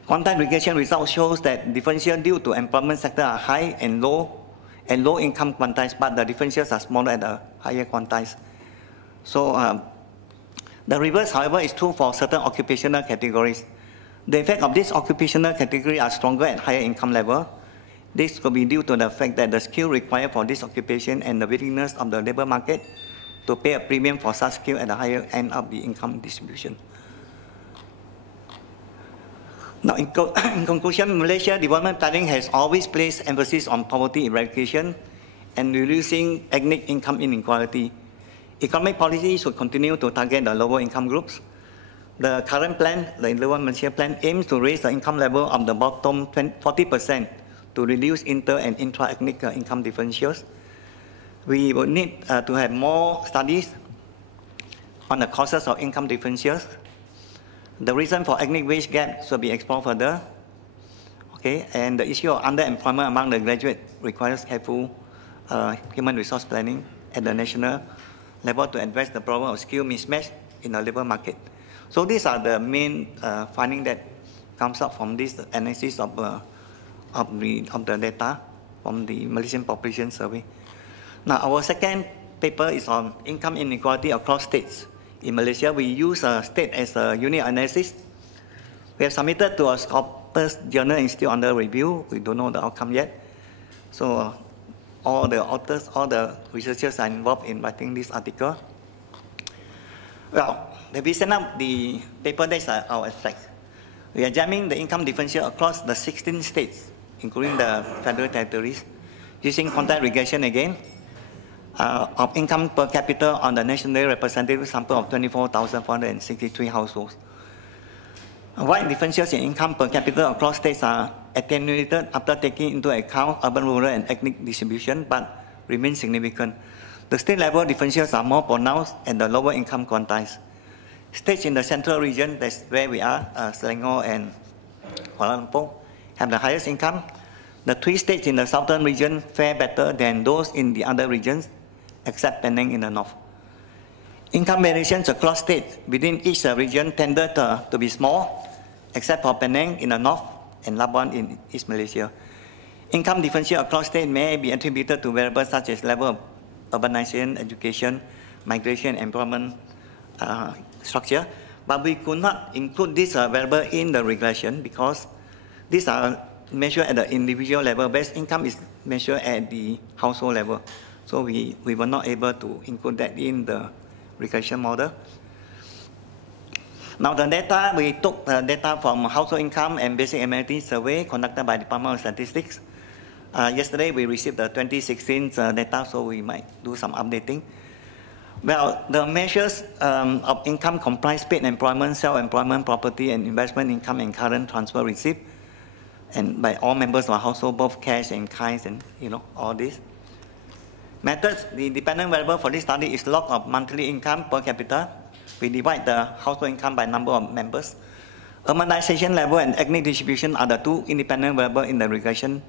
Quantile regression result shows that differential due to employment sector are high and low income quantiles, but the differentials are smaller at the higher quantiles. So the reverse, however, is true for certain occupational categories. The effect of this occupational category are stronger at higher income level. This could be due to the fact that the skill required for this occupation and the willingness of the labor market to pay a premium for such skill at the higher end of the income distribution. Now, in conclusion, Malaysia development planning has always placed emphasis on poverty eradication and reducing ethnic income inequality. Economic policy should continue to target the lower income groups. The current plan, the 11 Malaysia plan, aims to raise the income level of the bottom 40% to reduce inter and intra-ethnic income differentials. We will need to have more studies on the causes of income differentials The reason for ethnic wage gap should be explored further. Okay, and the issue of underemployment among the graduate requires careful human resource planning at the national level to address the problem of skill mismatch in the labor market. So these are the main findings that comes up from this analysis of the data from the Malaysian population survey. Now, our second paper is on income inequality across states. In Malaysia, we use a state as a unit analysis. We have submitted to a Scopus journal and still under review. We don't know the outcome yet. So all the authors, all the researchers are involved in writing this article. Well, we sent out the paper that's our abstract. We are examining the income differential across the 16 states, including the federal territories, using contact regression again, of income per capita on the nationally representative sample of 24,463 households. Wide differences in income per capita across states are attenuated after taking into account urban, rural, and ethnic distribution, but remain significant. The state-level differences are more pronounced at the lower income quantiles. States in the central region, that's where we are, Selangor and Kuala Lumpur, have the highest income. The 3 states in the southern region fare better than those in the other regions, except Penang in the north. Income variations across states within each region tended to be small, except for Penang in the north and Labuan in East Malaysia. Income differential across states may be attributed to variables such as level of urbanization, education, migration, employment structure, but we could not include this variable in the regression because these are measured at the individual level. Best income is measured at the household level. So we were not able to include that in the regression model. Now the data, we took the data from household income and basic amenities survey conducted by the Department of Statistics. Yesterday we received the 2016 data, so we might do some updating. Well, the measures of income comprise paid employment, self-employment, property and investment income and current transfer received, and by all members of our household, both cash and kinds and all this. Methods, the dependent variable for this study is log of monthly income per capita. We divide the household income by number of members. Urbanization level and ethnic distribution are the 2 independent variables in the regression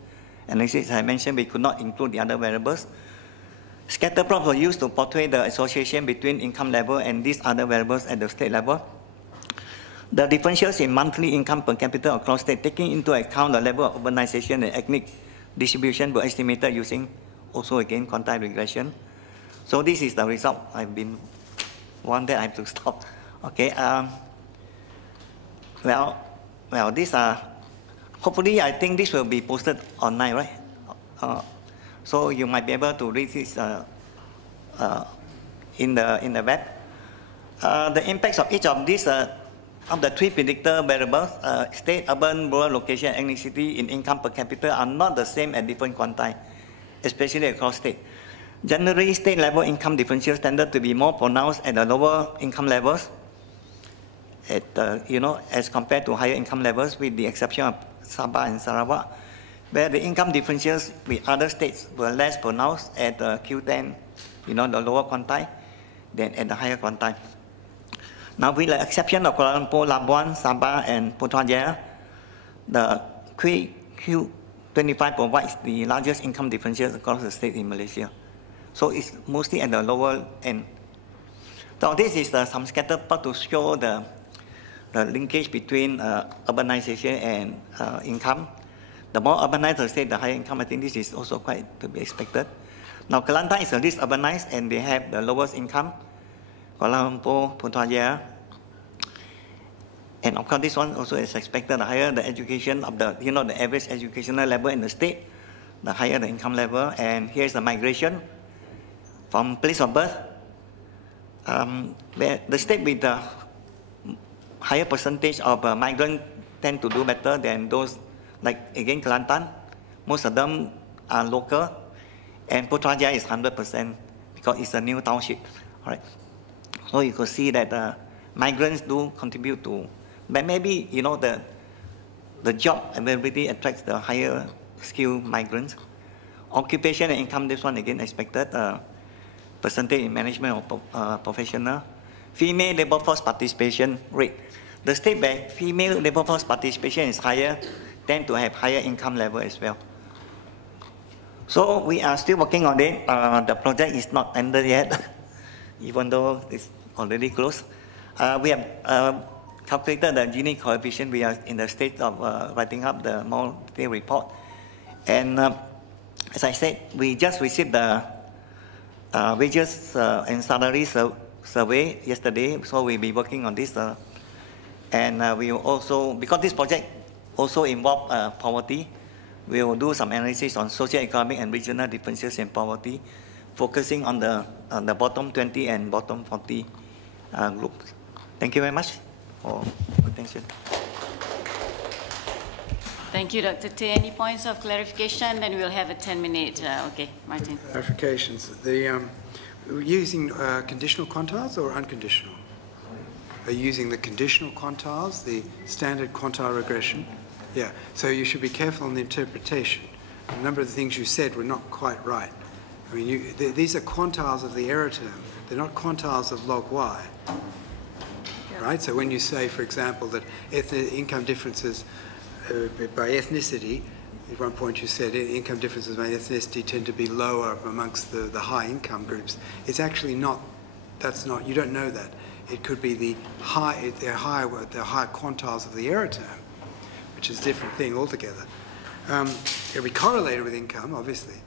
analysis. As I mentioned, we could not include the other variables. Scatter plots were used to portray the association between income level and these other variables at the state level. The differentials in monthly income per capita across states, taking into account the level of urbanization and ethnic distribution, were estimated using also again contact regression. So this is the result. I've been one that I have to stop. Okay. Well, these are hopefully I think this will be posted online, right? So you might be able to read this in the web. The impacts of each of these of the 3 predictor variables, state, urban, rural location, ethnicity in income per capita are not the same at different quantiles, especially across states. Generally, state-level income differentials tended to be more pronounced at the lower income levels, as compared to higher income levels, with the exception of Sabah and Sarawak, where the income differentials with other states were less pronounced at Q10, the lower quantile, than at the higher quantile. Now, with the exception of Kuala Lumpur, Labuan, Sabah, and Putrajaya, the Q25 provides the largest income differentials across the state in Malaysia. So it's mostly at the lower end. So this is some scatter plot to show the linkage between urbanization and income. The more urbanized the state, the higher income. I think this is also quite to be expected. Now, Kelantan is the least urbanized, and they have the lowest income. Kuala Lumpur, Putrajaya. And of course, this one also is expected. The higher the education of the average educational level in the state, the higher the income level. And here's the migration from place of birth. Where the state with the higher percentage of migrants tend to do better than those, like again Kelantan. Most of them are local, and Putrajaya is 100% because it's a new township. All right. So you could see that migrants do contribute to, but maybe the job availability attracts the higher skilled migrants. Occupation and income, this one again expected. Percentage in management or professional. Female labor force participation rate. The state where female labor force participation is higher tend to have higher income level as well. So we are still working on it. The project is not ended yet, even though it's already close. We have calculated the Gini coefficient. We are in the state of writing up the more detailed report. And as I said, we just received the wages and salaries survey yesterday, so we'll be working on this. And we will also, because this project also involves poverty, we will do some analysis on socio-economic and regional differences in poverty, focusing on the bottom 20 and bottom 40 groups. Thank you very much for attention. Thank you, Dr. Tay. Any points of clarification? Then we'll have a 10-minute. Okay, Martin. Clarifications. Using conditional quantiles or unconditional? Are you using the conditional quantiles, the standard quantile regression? Yeah, so you should be careful on the interpretation. A number of the things you said were not quite right. I mean, these are quantiles of the error term. They're not quantiles of log y. Yeah. Right? So when you say, for example, that income differences by ethnicity, at one point you said income differences by ethnicity tend to be lower amongst the high income groups. It's actually not, that's not, you don't know that. It could be they're high quantiles of the error term, which is a different thing altogether. It'll be correlated with income, obviously.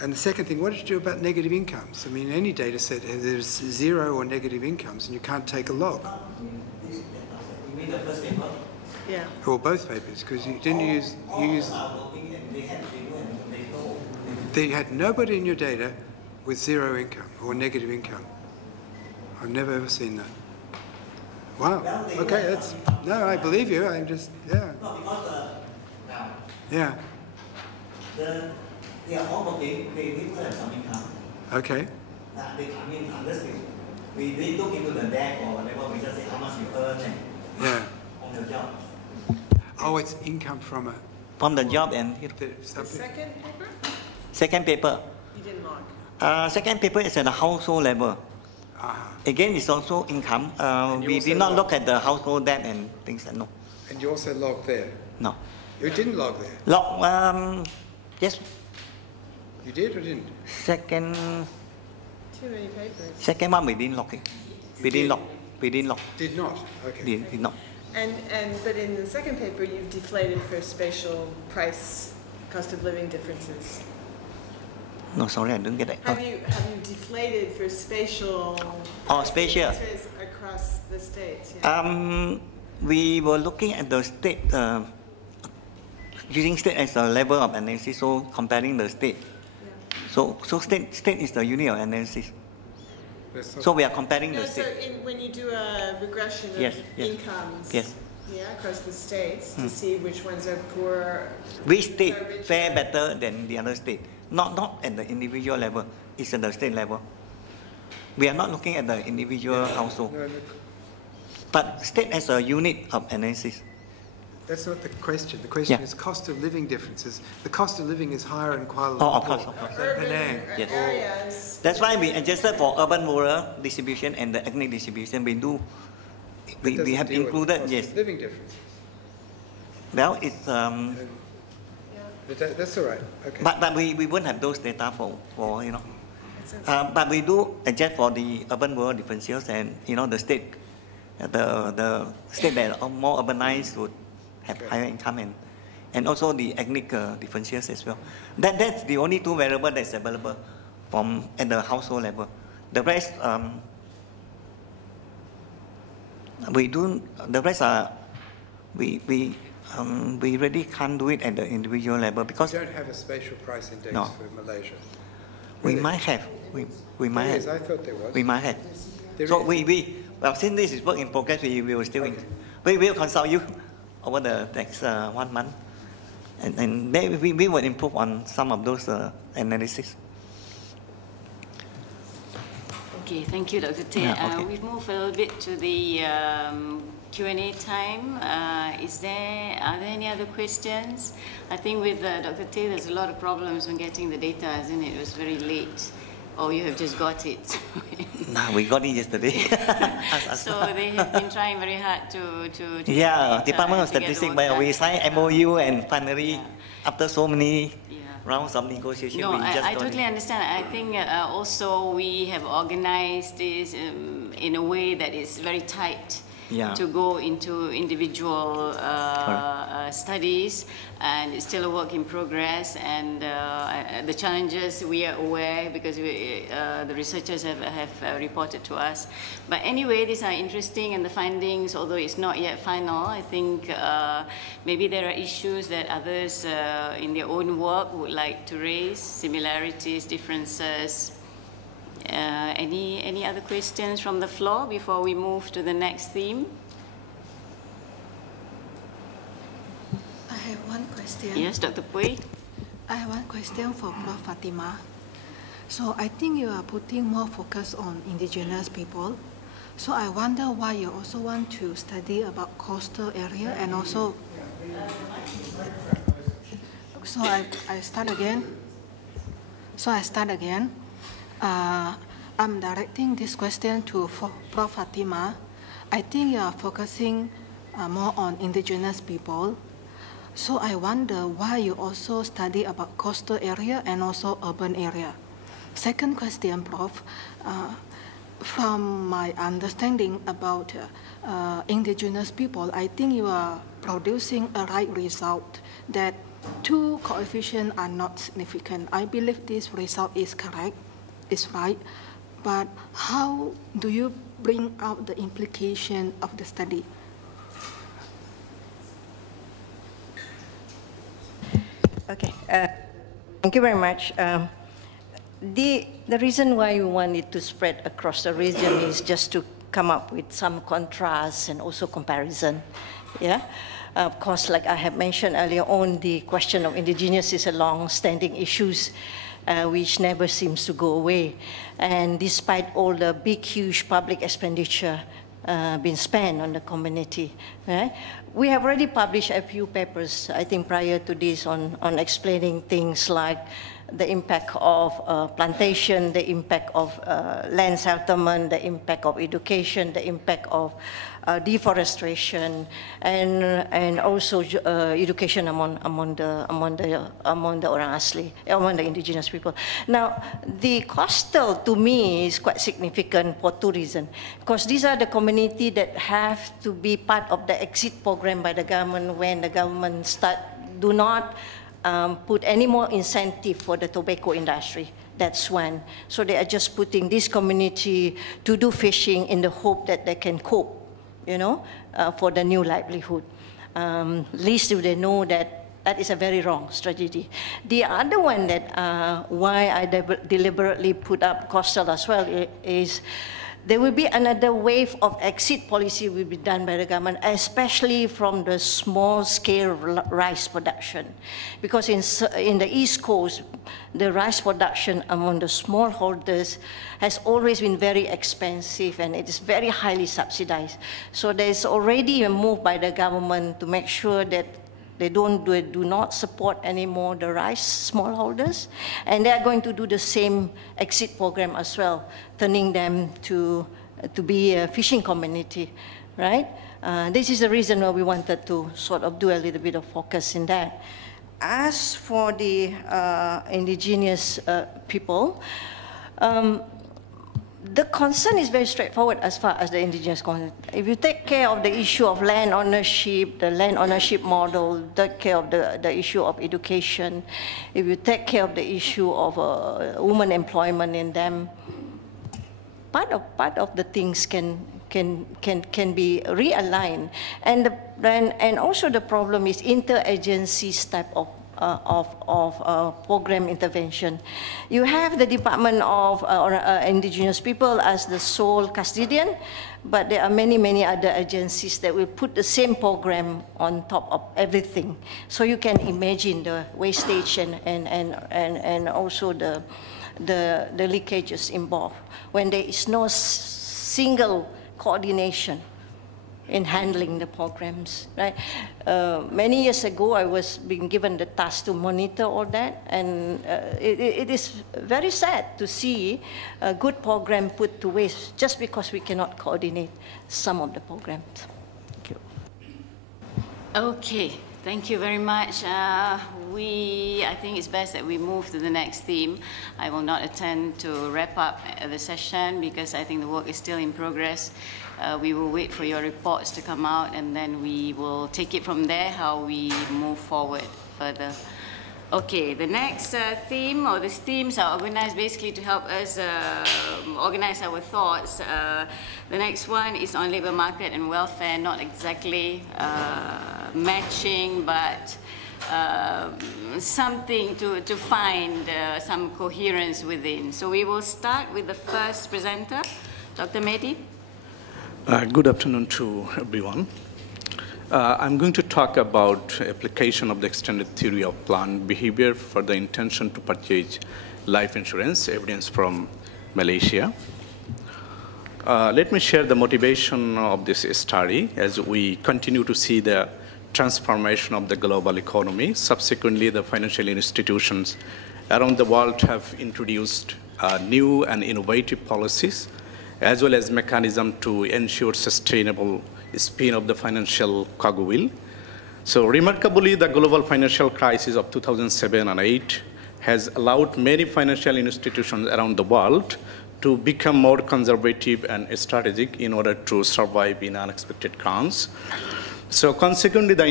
And the second thing, what did you do about negative incomes? I mean, any data set, there's 0 or negative incomes, and you can't take a log. You mean the first paper? Yeah. Or both papers, because you didn't use, they had nobody in your data with 0 income or negative income. I've never ever seen that. Wow. Okay, that's, no, I believe you. I'm just, yeah. No, because yeah. They are all working, they will have some income. Okay. I mean, unless we didn't look into the deck or whatever, we just say how much you earn and yeah. on the job. Oh, it's income from a... From the job and... The second paper? Second paper. You didn't log? Second paper is at the household level. Again, it's also income. We did not look at the household debt and things like no. And you also logged there? No. You didn't log there? Log, yes. You did or didn't? Second... Too many papers. Second one, we didn't log it. We didn't log. We didn't log. Did not? Okay. Did not. But in the second paper, you've deflated for spatial price, cost of living differences. No, sorry, I didn't get that. Have you deflated for spatial? Spatial. Differences across the states? Yeah. We were looking at the state, using state as a level of analysis, so comparing the state. Yeah. So state is the unit of analysis. So we are comparing the state. So when you do a regression of incomes, across the states to see which ones are poor, which state fare better than the other state? Not at the individual level. It's at the state level. We are not looking at the individual household, but state as a unit of analysis. That's not the question. The question is cost of living differences. The cost of living is higher in Kuala Lumpur. Oh, of course. Penang. Yes. Areas. That's why we adjusted for urban rural distribution and the ethnic distribution. We have included living differences. Well, it's but that's all right. Okay. But we won't have those data for you know. But we do adjust for the urban rural differences and the state, the state that are more urbanized would have higher income and also the ethnic differences as well. That's the only two variables that's available at the household level. The rest we do. The rest are we really can't do it at the individual level because you don't have a spatial price index for Malaysia. We might have. We might have. I thought there was. We might have. So well, since this is work in progress, we will still we will consult you over the next 1 month, and then we will improve on some of those analysis. Okay, thank you, Dr. Tay. We've moved a little bit to the Q&A time. Are there any other questions? I think with Dr. Tay, there's a lot of problems on getting the data, isn't it? It was very late. Or you have just got it? No, we got it yesterday. So they have been trying very hard to yeah, Department of Statistics, but we signed MOU and finally, after so many rounds of negotiation, no, we just I totally understand. I think also we have organized this in a way that is very tight. To go into individual studies, and it's still a work in progress, and the challenges we are aware because the researchers have reported to us. But anyway, these are interesting, and the findings, although it's not yet final, I think maybe there are issues that others in their own work would like to raise, similarities, differences. Any other questions from the floor before we move to the next theme? I have one question. Yes, Dr. Pui. I have one question for Prof. Fatima. So I think you are putting more focus on indigenous people. So I wonder why you also want to study about coastal area and also. So I start again. I'm directing this question to Prof. Fatima. I think you are focusing more on indigenous people. So I wonder why you also study about coastal area and also urban area. Second question, Prof. From my understanding about indigenous people, I think you are producing a right result that two coefficients are not significant. I believe this result is correct, is right, but how do you bring out the implication of the study? Okay, thank you very much. The reason why we want it to spread across the region is just to come up with some contrast and also comparison. Yeah, of course, like I have mentioned earlier on, the question of indigenous is a long-standing issue which never seems to go away. And despite all the big, huge public expenditure being spent on the community, right? We have already published a few papers, I think, prior to this on explaining things like the impact of plantation, the impact of land settlement, the impact of education, the impact of deforestation, and also education among the orang asli, among the indigenous people. Now, the coastal to me is quite significant for two reasons. Because these are the community that have to be part of the exit program by the government when the government do not put any more incentive for the tobacco industry. That's one. So they are just putting this community to do fishing in the hope that they can cope, you know, for the new livelihood. Least if they know that that is a very wrong strategy. The other one that why I deliberately put up coastal as well is there will be another wave of exit policy will be done by the government, especially from the small-scale rice production. Because in the East Coast, the rice production among the smallholders has always been very expensive and it is very highly subsidized. So there's already a move by the government to make sure that they do not support anymore the rice smallholders, and they are going to do the same exit program as well, turning them to be a fishing community, right? This is the reason why we wanted to sort of do a little bit of focus in that. As for the indigenous people, the concern is very straightforward as far as the indigenous concern. If you take care of the issue of land ownership, the land ownership model, take care of the issue of education, if you take care of the issue of women employment in them, part of the things can be realigned. And also the problem is interagencies type of program intervention. You have the Department of Indigenous People as the sole custodian, but there are many other agencies that will put the same program on top of everything. So you can imagine the wastage and also the leakages involved when there is no single coordination in handling the programs, right? Many years ago, I was being given the task to monitor all that, and it is very sad to see a good program put to waste just because we cannot coordinate some of the programs. Thank you. Okay, thank you very much. I think it's best that we move to the next theme. I will not attempt to wrap up the session because I think the work is still in progress. We will wait for your reports to come out, and then we will take it from there, how we move forward further. Okay, the next theme, or these themes are organized basically to help us organize our thoughts. The next one is on labor market and welfare, not exactly matching, but something to find some coherence within. So we will start with the first presenter, Dr. Mehdi. Good afternoon to everyone. I'm going to talk about application of the extended theory of planned behavior for the intention to purchase life insurance, evidence from Malaysia. Let me share the motivation of this study as we continue to see the transformation of the global economy. Subsequently, the financial institutions around the world have introduced new and innovative policies as well as mechanism to ensure sustainable spin of the financial cogwheel. So remarkably, the global financial crisis of 2007 and 2008 has allowed many financial institutions around the world to become more conservative and strategic in order to survive in unexpected times. So consequently, the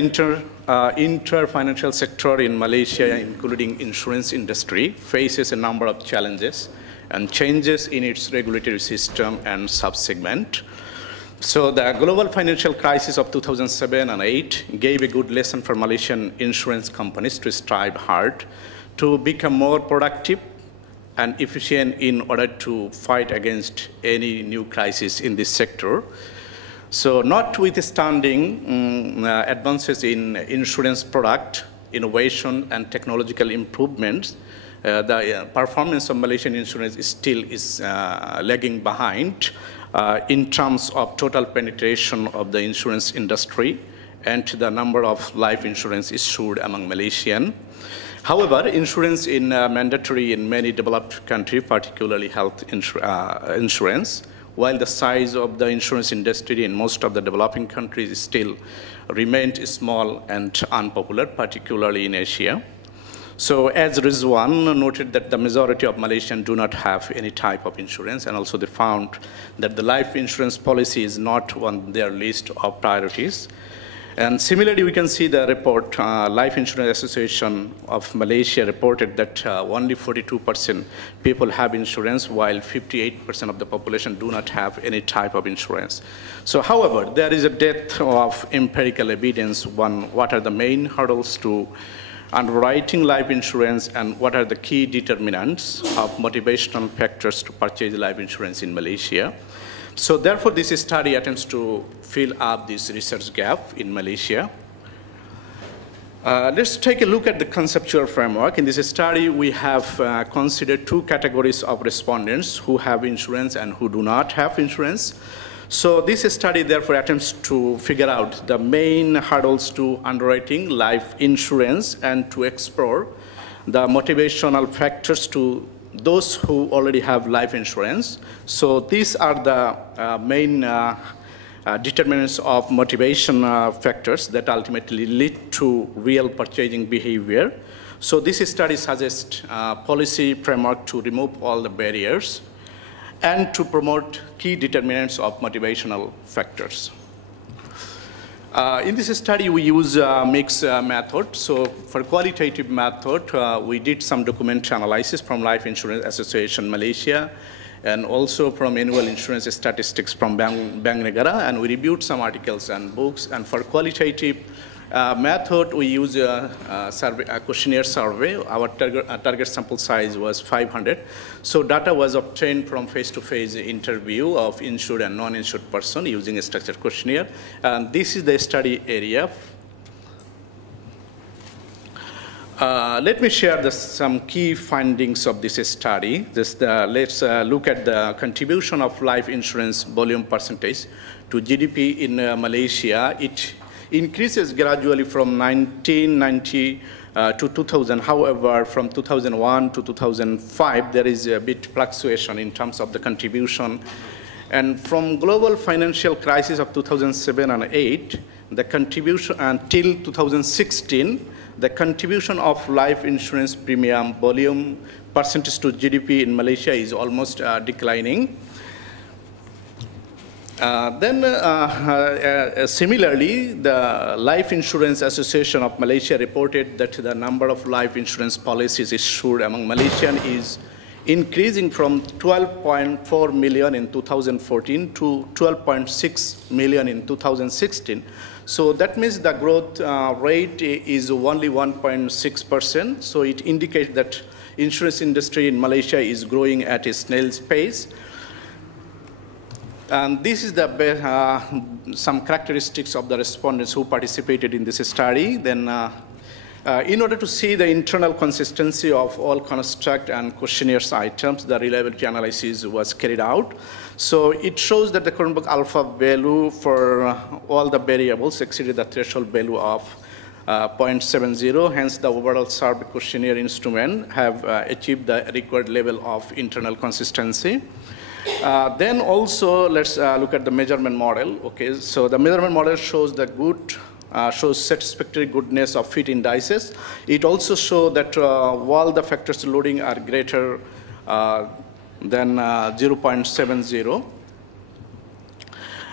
inter-financial sector in Malaysia, including insurance industry, faces a number of challenges and changes in its regulatory system and subsegment. So the global financial crisis of 2007 and 2008 gave a good lesson for Malaysian insurance companies to strive hard to become more productive and efficient in order to fight against any new crisis in this sector. So notwithstanding advances in insurance product, innovation, and technological improvements, the performance of Malaysian insurance still is lagging behind in terms of total penetration of the insurance industry and the number of life insurance issued among Malaysians. However, insurance is mandatory in many developed countries, particularly health insurance, while the size of the insurance industry in most of the developing countries still remained small and unpopular, particularly in Asia. So as Rizwan noted that the majority of Malaysians do not have any type of insurance, and also they found that the life insurance policy is not on their list of priorities. And similarly, we can see the report, Life Insurance Association of Malaysia reported that only 42% people have insurance, while 58% of the population do not have any type of insurance. So however, there is a depth of empirical evidence on what are the main hurdles to underwriting life insurance and what are the key determinants of motivational factors to purchase life insurance in Malaysia. So therefore, this study attempts to fill up this research gap in Malaysia. Let's take a look at the conceptual framework. In this study, we have considered two categories of respondents who have insurance and who do not have insurance. So this study therefore attempts to figure out the main hurdles to underwriting life insurance and to explore the motivational factors to those who already have life insurance. So these are the main determinants of motivation factors that ultimately lead to real purchasing behavior. So this study suggests a policy framework to remove all the barriers and to promote key determinants of motivational factors. In this study, we use a mixed method. So for qualitative method, we did some document analysis from Life Insurance Association Malaysia and also from annual insurance statistics from Bank Negara, and we reviewed some articles and books. And for qualitative method, we use a questionnaire survey. Our target sample size was 500. So data was obtained from face-to-face interview of insured and non-insured person using a structured questionnaire. And this is the study area. Let me share some key findings of this study. Let's look at the contribution of life insurance volume percentage to GDP in Malaysia, it increases gradually from 1990 to 2000. However, from 2001 to 2005, there is a bit fluctuation in terms of the contribution. And from global financial crisis of 2007 and 8, the contribution until 2016, the contribution of life insurance premium volume percentage to GDP in Malaysia is almost declining. Similarly, the Life Insurance Association of Malaysia reported that the number of life insurance policies issued among Malaysians is increasing from 12.4 million in 2014 to 12.6 million in 2016. So that means the growth rate is only 1.6%. So it indicates that insurance industry in Malaysia is growing at a snail's pace. And this is the some characteristics of the respondents who participated in this study. Then, in order to see the internal consistency of all construct and questionnaires items, the reliability analysis was carried out. So it shows that the Cronenberg alpha value for all the variables exceeded the threshold value of 0.70. Hence, the overall survey questionnaire instrument have achieved the required level of internal consistency. Then also, let's look at the measurement model. Okay, so the measurement model shows the shows satisfactory goodness of fit indices. It also shows that all the factors loading are greater than 0.70.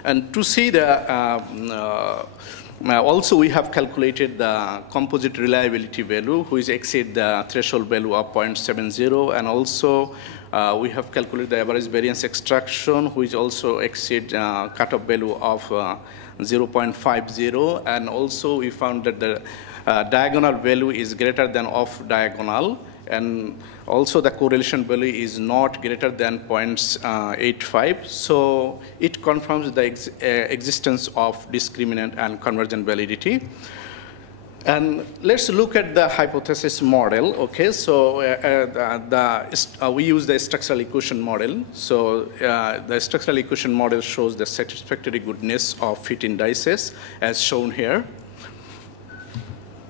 And to see the also, we have calculated the composite reliability value, which exceed the threshold value of 0.70, and also we have calculated the average variance extraction, which also exceed cutoff value of 0.50, and also we found that the diagonal value is greater than off diagonal, and also the correlation value is not greater than 0.85. So it confirms the existence of discriminant and convergent validity. And let's look at the hypothesis model. Okay, so we use the structural equation model. So the structural equation model shows the satisfactory goodness of fit indices as shown here.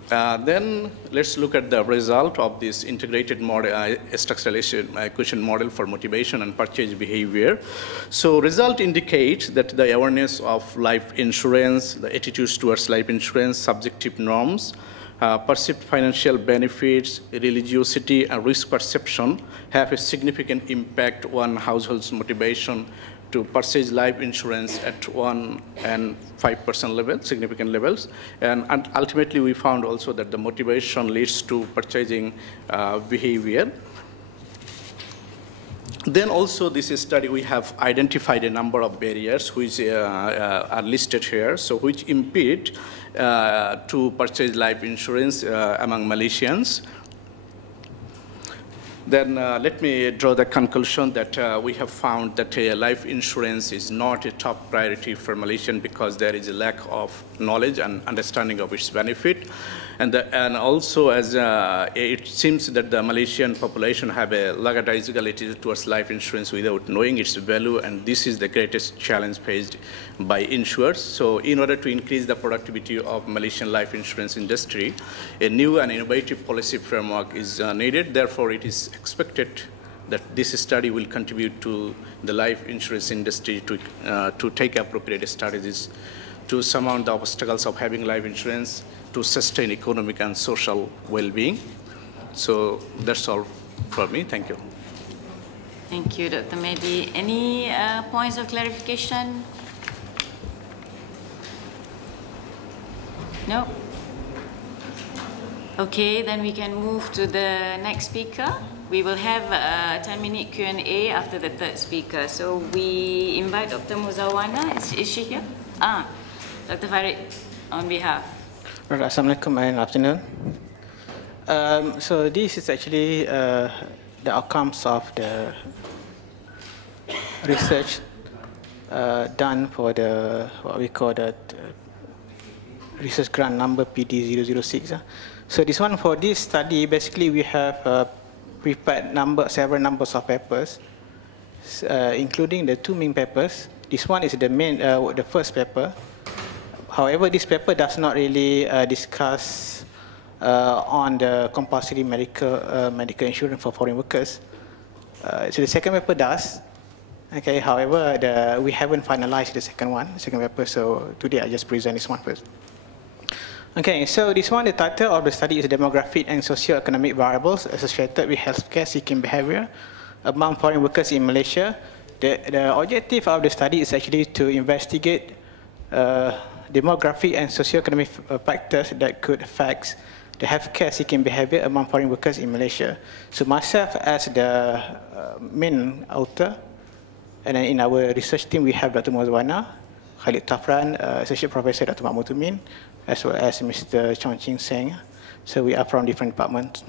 Then let's look at the result of this integrated model, structural equation model for motivation and purchase behavior. So result indicates that the awareness of life insurance, the attitudes towards life insurance, subjective norms, perceived financial benefits, religiosity, and risk perception have a significant impact on households' motivation to purchase life insurance at 1% and 5% level, significant levels. And ultimately, we found also that the motivation leads to purchasing behavior. Then also this study, we have identified a number of barriers which are listed here, so which impede to purchase life insurance among Malaysians. Then let me draw the conclusion that we have found that life insurance is not a top priority for Malaysians because there is a lack of knowledge and understanding of its benefit. And also, as it seems that the Malaysian population have a lackadaisical attitude towards life insurance without knowing its value, and this is the greatest challenge faced by insurers. So in order to increase the productivity of Malaysian life insurance industry, a new and innovative policy framework is needed. Therefore, it is expected that this study will contribute to the life insurance industry to take appropriate strategies to surmount the obstacles of having life insurance, to sustain economic and social well-being. So that's all from me. Thank you. Thank you, Dr. Mehdi. Any points of clarification? No? Okay, then we can move to the next speaker. We will have a 10-minute Q&A after the third speaker. So we invite Dr. Muzawana. Is she here? Dr. Farid, on behalf. Assalamualaikum and afternoon. So this is actually the outcomes of the research done for the what we call the research grant number PD006. So this one, for this study, basically we have prepared several numbers of papers, including the two main papers This one is the main, the first paper. However, this paper does not really discuss on the compulsory medical insurance for foreign workers. So the second paper does. Okay. However, we haven't finalized the second paper. So today I just present this one first. Okay. So this one, the title of the study is Demographic and Socio-Economic Variables Associated with Healthcare Seeking Behavior among Foreign Workers in Malaysia. The objective of the study is actually to investigate demographic and socio-economic factors that could affect the healthcare seeking behavior among foreign workers in Malaysia. So myself as the main author, and then in our research team we have Dr. Mozwana, Khalid Tafran, Associate Professor Dr. Mahmud Tumin, as well as Mr. Chong Ching Seng. So we are from different departments.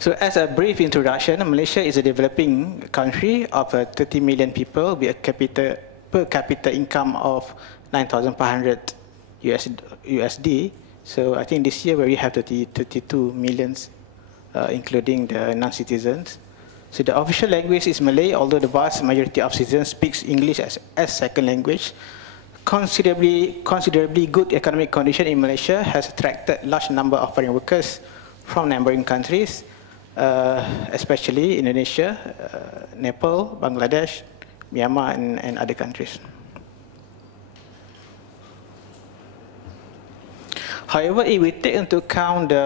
So as a brief introduction, Malaysia is a developing country of 30 million people with a per capita income of 9,500 USD. So I think this year we have 32 millions, including the non-citizens. So the official language is Malay, although the vast majority of citizens speaks English as second language. Considerably good economic condition in Malaysia has attracted large number of foreign workers from neighboring countries, especially Indonesia, Nepal, Bangladesh, Myanmar, and other countries. However, if we take into account the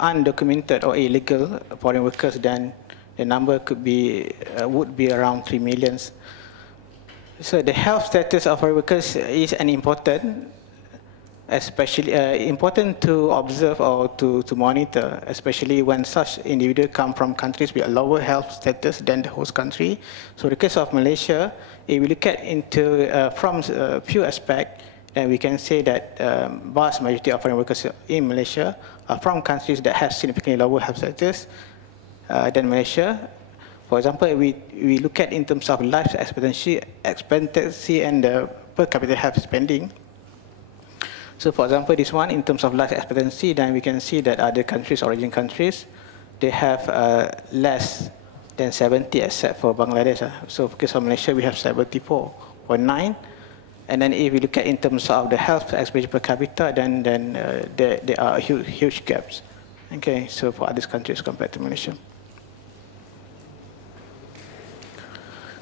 undocumented or illegal foreign workers, then the number would be around 3 million. So the health status of foreign workers is an important, especially important to observe or to monitor, especially when such individuals come from countries with a lower health status than the host country. So in the case of Malaysia, if we look at into from a few aspects, then we can say that vast majority of foreign workers in Malaysia are from countries that have significantly lower health status than Malaysia. For example, we look at in terms of life expectancy and the per capita health spending. So for example, this one, in terms of life expectancy, then we can see that other countries, origin countries, they have less than 70, except for Bangladesh. So for case of Malaysia, we have 74.9. And then if we look at in terms of the health expectancy per capita, then there are huge gaps. Okay, so for other countries compared to Malaysia.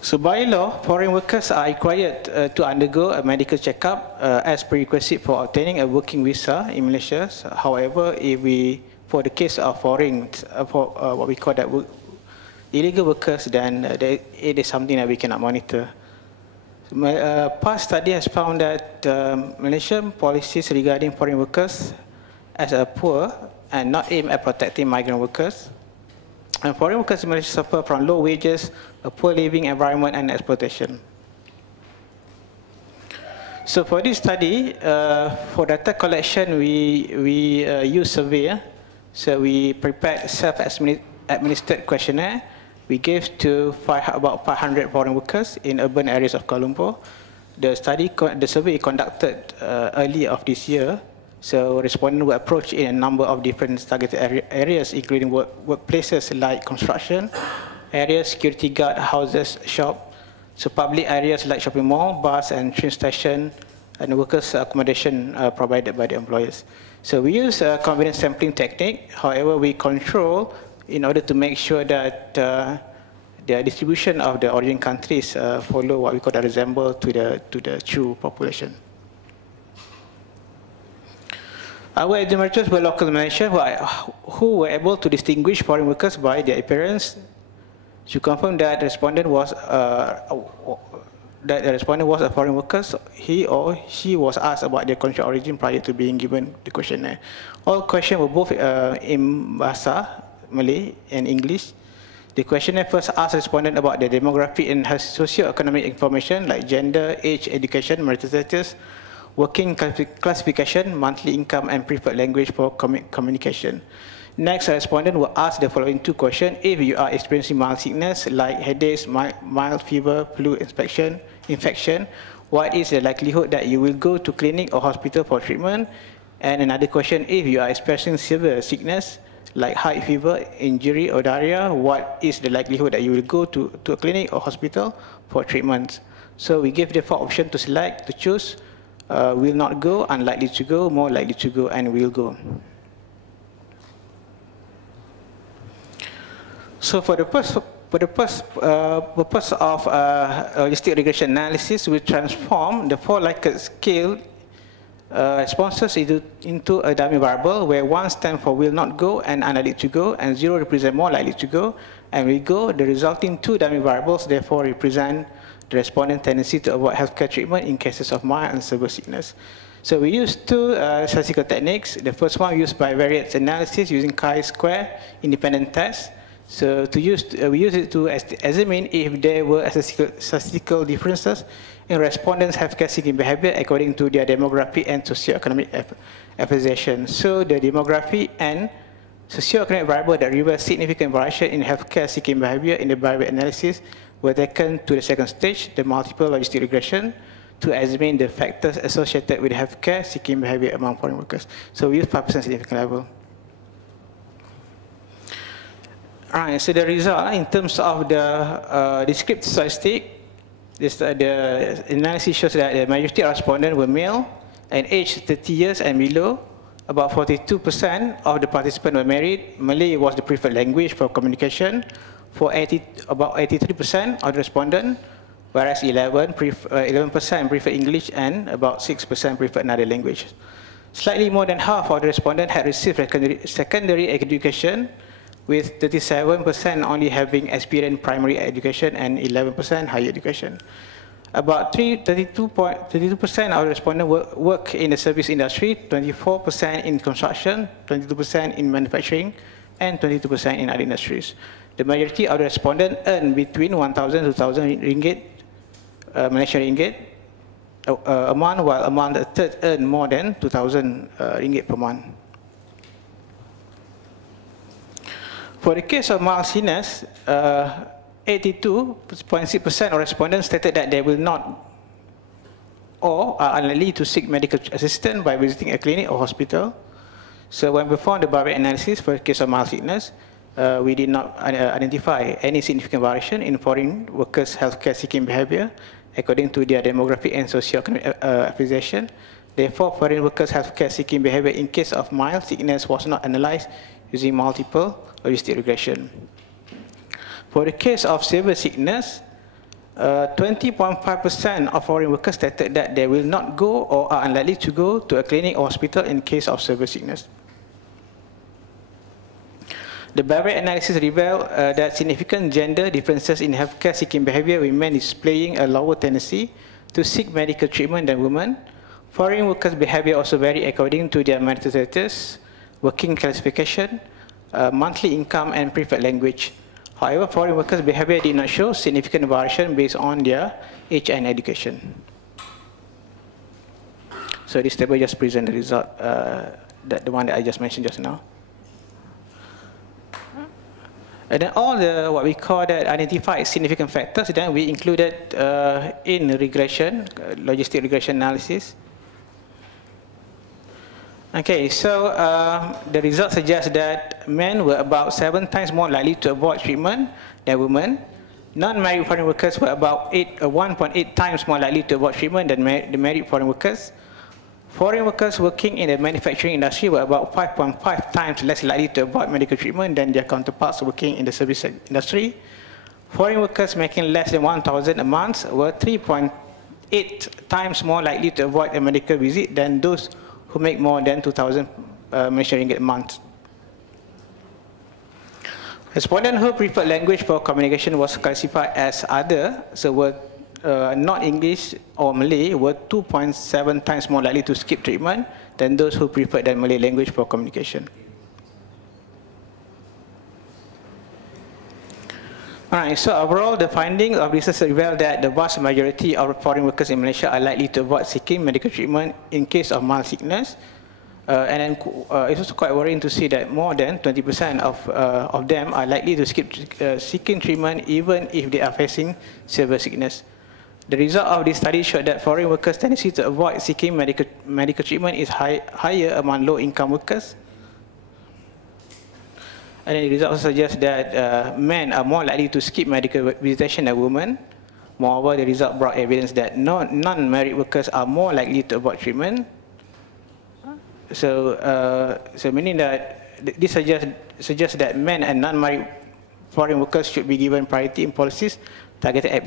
So by law, foreign workers are required to undergo a medical checkup as prerequisite for obtaining a working visa in Malaysia. So, however, for the case of foreign, what we call that illegal workers, then it is something that we cannot monitor. Past study has found that Malaysian policies regarding foreign workers as a poor and not aimed at protecting migrant workers. And foreign workers in Malaysia suffer from low wages, a poor living environment, and exploitation. So for this study, for data collection, we use survey. So we prepared self-administered questionnaire. We gave to about 500 foreign workers in urban areas of Kuala Lumpur. The survey conducted early of this year. So respondents were approached in a number of different targeted areas, including workplaces like construction, areas, security guard, houses, shop, so public areas like shopping mall, bus and train station, and workers' accommodation provided by the employers. So we use a convenience sampling technique. However, we control in order to make sure that the distribution of the origin countries follow what we call the resemble to the true population. Our enumerators were local Malaysians who were able to distinguish foreign workers by their appearance. To confirm that the respondent was a foreign worker, he or she was asked about their country origin prior to being given the questionnaire. All questions were both in Bahasa, Malay, and English. The questionnaire first asked respondents about their demographic and socio-economic information like gender, age, education, marital status, working classification, monthly income, and preferred language for communication. Next, respondents were asked the following two questions. If you are experiencing mild sickness like headaches, mild fever, flu infection, what is the likelihood that you will go to clinic or hospital for treatment? And another question, if you are experiencing severe sickness like high fever, injury, or diarrhea, what is the likelihood that you will go to a clinic or hospital for treatment? So we give the 4 options to select, to choose, will not go, unlikely to go, more likely to go, and will go. So for the purpose of logistic regression analysis, we transform the 4 Likert scale responses into a dummy variable where 1 stands for will not go and unlikely to go, and 0 represents more likely to go, and we go. The resulting 2 dummy variables therefore represent the respondent tendency to avoid healthcare treatment in cases of mild and severe sickness. So we use 2 statistical techniques. The first one used by variance analysis using chi-square independent test. So we use it to examine if there were statistical differences in respondents' healthcare seeking behavior according to their demography and socioeconomic affiliation. So the demography and socioeconomic variable that reveal significant variation in healthcare seeking behavior in the bivariate analysis were taken to the second stage, the multiple logistic regression, to examine the factors associated with healthcare seeking behavior among foreign workers. So we use 5% significant level. All right, so the result in terms of the descriptive statistic, the analysis shows that the majority of respondents were male and aged 30 years and below. About 42% of the participants were married. Malay was the preferred language for communication for about 83% of the respondents, whereas 11% preferred English and about 6% preferred another language. Slightly more than half of the respondents had received secondary education, with 37% only having experienced primary education and 11% higher education. About 32% of the respondents work in the service industry, 24% in construction, 22% in manufacturing, and 22% in other industries. The majority of the respondents earn between 1,000 to 2,000 ringgit, Malaysian ringgit, a month, while among the third earn more than 2,000 ringgit per month. For the case of mild illness, 82.6% of respondents stated that they will not or are unlikely to seek medical assistance by visiting a clinic or hospital. So when we performed the bivariate analysis for the case of mild sickness, we did not identify any significant variation in foreign workers' healthcare seeking behavior according to their demographic and socioeconomic affiliation. Therefore, foreign workers' healthcare seeking behavior in case of mild sickness was not analyzed using multiple logistic regression. For the case of severe sickness, 20.5% of foreign workers stated that they will not go or are unlikely to go to a clinic or hospital in case of severe sickness. The bivariate analysis revealed that significant gender differences in healthcare seeking behavior, with men displaying a lower tendency to seek medical treatment than women. Foreign workers' behavior also vary according to their marital status, working classification, monthly income, and preferred language. However, foreign workers' behavior did not show significant variation based on their age and education. So this table just presents the result, the one that I just mentioned just now. And then all the, what we call that identified significant factors, then we included in regression, logistic regression analysis. Okay, so the results suggest that men were about 7 times more likely to avoid treatment than women. Non-married foreign workers were about 1.8 times more likely to avoid treatment than the married foreign workers. Foreign workers working in the manufacturing industry were about 5.5 times less likely to avoid medical treatment than their counterparts working in the service industry. Foreign workers making less than 1,000 a month were 3.8 times more likely to avoid a medical visit than those who make more than 2,000 Malaysian ringgit a month. Respondents who preferred language for communication was classified as other, so were not English or Malay, were 2.7 times more likely to skip treatment than those who preferred the Malay language for communication. Alright, so overall, the findings of research reveal that the vast majority of foreign workers in Malaysia are likely to avoid seeking medical treatment in case of mild sickness. And then it's also quite worrying to see that more than 20% of them are likely to skip seeking treatment even if they are facing severe sickness. The result of this study showed that foreign workers' tendency to avoid seeking medical treatment is higher among low-income workers. And the results suggest that men are more likely to skip medical visitation than women. Moreover, the result brought evidence that non-married workers are more likely to avoid treatment. So meaning that this suggests that men and non-married foreign workers should be given priority in policies targeted at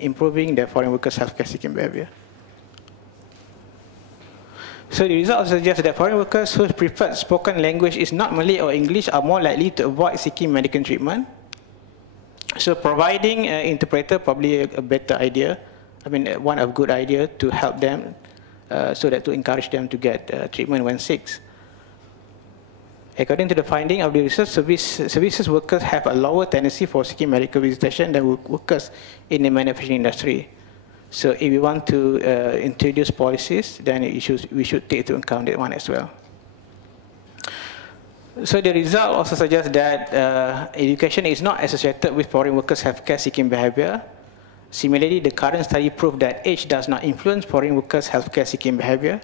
improving the foreign workers' healthcare seeking behavior. So the results suggest that foreign workers whose preferred spoken language is not Malay or English are more likely to avoid seeking medical treatment. So providing an interpreter probably a better idea. I mean, one of good idea to help them, so that to encourage them to get treatment when sick. According to the finding of the research, services workers have a lower tendency for seeking medical visitation than workers in the manufacturing industry. So if we want to introduce policies, then we should take into account that one as well. So the result also suggests that education is not associated with foreign workers' healthcare seeking behavior. Similarly, the current study proved that age does not influence foreign workers' healthcare seeking behavior.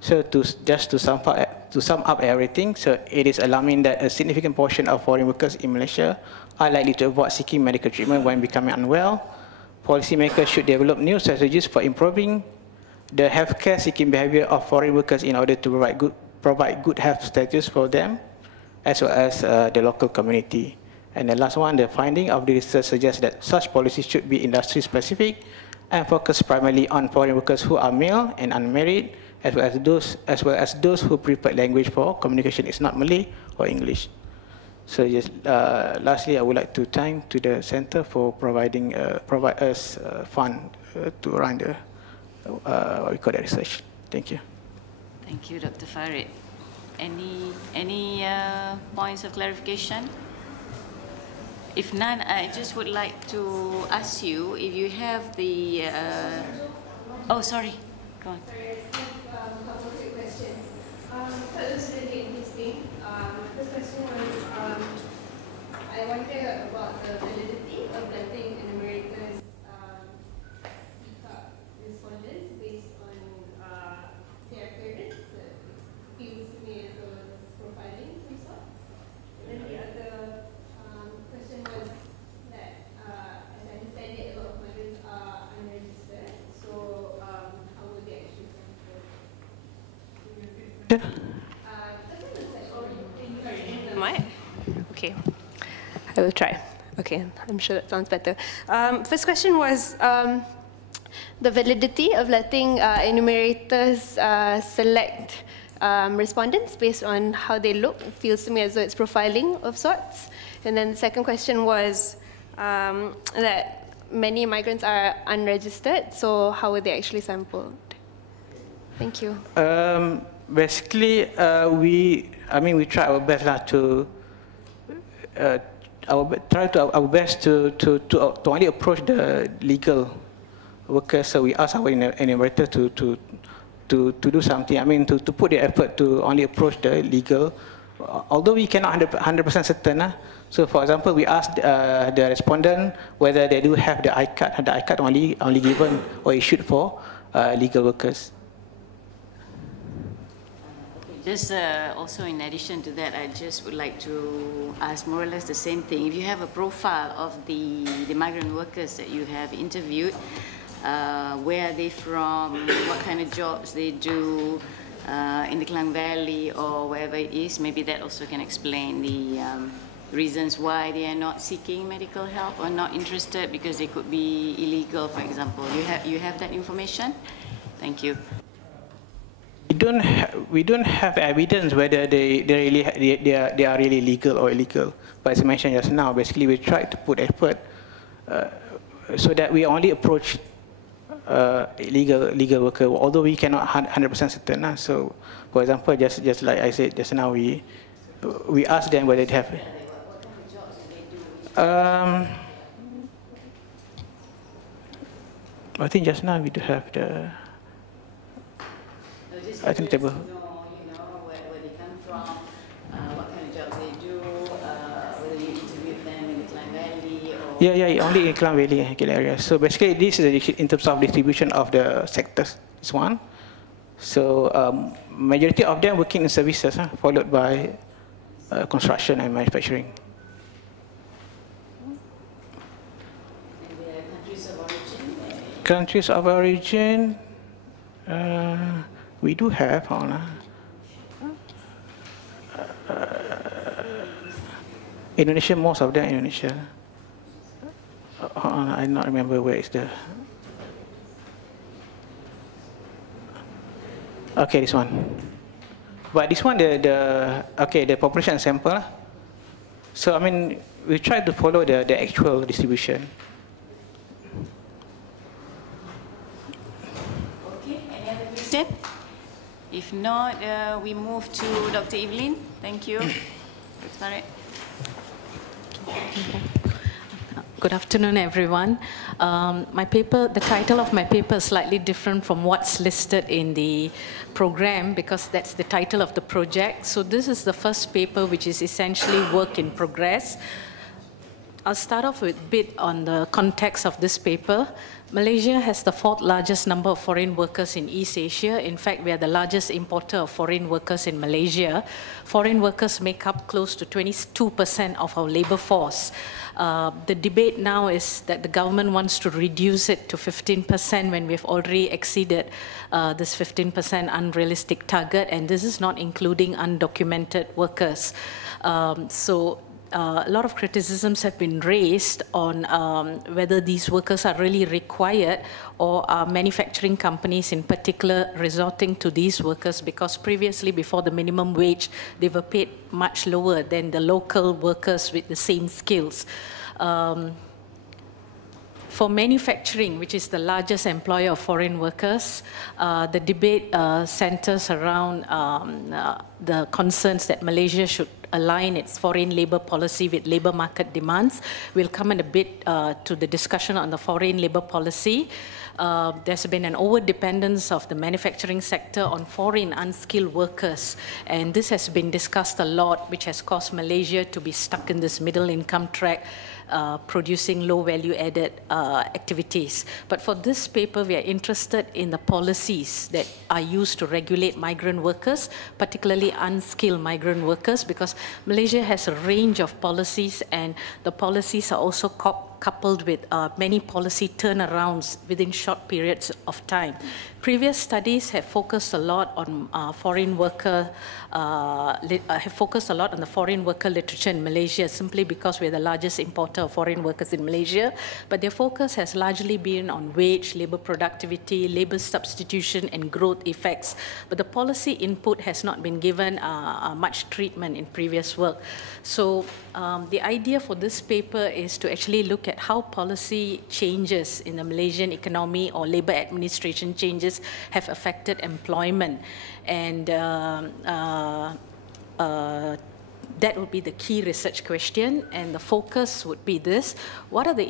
So just to sum up everything, so it is alarming that a significant portion of foreign workers in Malaysia are likely to avoid seeking medical treatment when becoming unwell. Policymakers should develop new strategies for improving the healthcare seeking behavior of foreign workers in order to provide good health status for them, as well as the local community. And the last one, the finding of the research suggests that such policies should be industry specific and focus primarily on foreign workers who are male and unmarried, as well as those who prefer language for communication is not Malay or English. So just lastly, I would like to thank to the center for provide us fund to run the what we call the research. Thank you. Thank you, Dr. Farid. Any points of clarification? If none, I just would like to ask you if you have the. Oh, sorry. Go on. Sorry, I just have a couple of quick questions. That was really interesting. My first question was, I wonder about the validity of letting an American's seek out respondents based on their appearance. It feels to me as though it's profiling of some sort. And then the other question was that, as I understand it, a lot of migrants are unregistered. So how would they actually sample? Okay, I will try. Okay, I'm sure that sounds better. First question was the validity of letting enumerators select respondents based on how they look. It feels to me as though it's profiling of sorts. And then the second question was that many migrants are unregistered, so how were they actually sampled? Thank you. Basically, we try our best to only approach the legal workers. So we ask our enumerator to do something. I mean, to put the effort to only approach the legal. Although we cannot 100% certain. So, for example, we ask the respondent whether they do have the I-card. The I-card only given or issued for legal workers. Just also in addition to that, I just would like to ask more or less the same thing. If you have a profile of the migrant workers that you have interviewed, where are they from, what kind of jobs they do in the Klang Valley or wherever it is, maybe that also can explain the reasons why they are not seeking medical help or not interested, because they could be illegal, for example. You have that information? Thank you. We don't have evidence whether they are really legal or illegal. But as I mentioned just now, basically we try to put effort so that we only approach legal worker, although we cannot 100% certain. So, for example, just like I said just now, we ask them whether they have. I think just now we do have the. I think table. Where they come from, what kind of jobs they do, whether you interviewed them in the Klang Valley or... Yeah, only in Klang Valley area. So basically, this is in terms of distribution of the sectors. This one. So majority of them working in services, followed by construction and manufacturing. Countries of origin, we do have, Indonesia, most of them Indonesia. I don't remember where is the. Okay, this one. But this one, the population sample. So I mean, we try to follow the actual distribution. Okay, any other question? If not, we move to Dr. Evelyn. Thank you. Sorry. Good afternoon, everyone. My paper, the title of my paper is slightly different from what's listed in the program because that's the title of the project. So this is the first paper, which is essentially work in progress. I'll start off with a bit on the context of this paper. Malaysia has the 4th largest number of foreign workers in East Asia. In fact, we are the largest importer of foreign workers in Malaysia. Foreign workers make up close to 22% of our labor force. The debate now is that the government wants to reduce it to 15% when we've already exceeded this 15% unrealistic target, and this is not including undocumented workers. A lot of criticisms have been raised on whether these workers are really required or are manufacturing companies in particular resorting to these workers because previously, before the minimum wage, they were paid much lower than the local workers with the same skills. For manufacturing, which is the largest employer of foreign workers, the debate centers around the concerns that Malaysia should align its foreign labor policy with labor market demands. We'll come in a bit to the discussion on the foreign labor policy. There's been an over-dependence of the manufacturing sector on foreign unskilled workers, and this has been discussed a lot, which has caused Malaysia to be stuck in this middle income track, producing low value added activities. But for this paper, we are interested in the policies that are used to regulate migrant workers, particularly unskilled migrant workers, because Malaysia has a range of policies, and the policies are also coupled with many policy turnarounds within short periods of time. Previous studies have focused a lot on foreign worker, have focused a lot on the foreign worker literature in Malaysia simply because we're the largest importer of foreign workers in Malaysia. But their focus has largely been on wage, labor productivity, labor substitution, and growth effects. But the policy input has not been given much treatment in previous work. So the idea for this paper is to actually look at how policy changes in the Malaysian economy or labor administration changes have affected employment, and that would be the key research question, and the focus would be this: what are the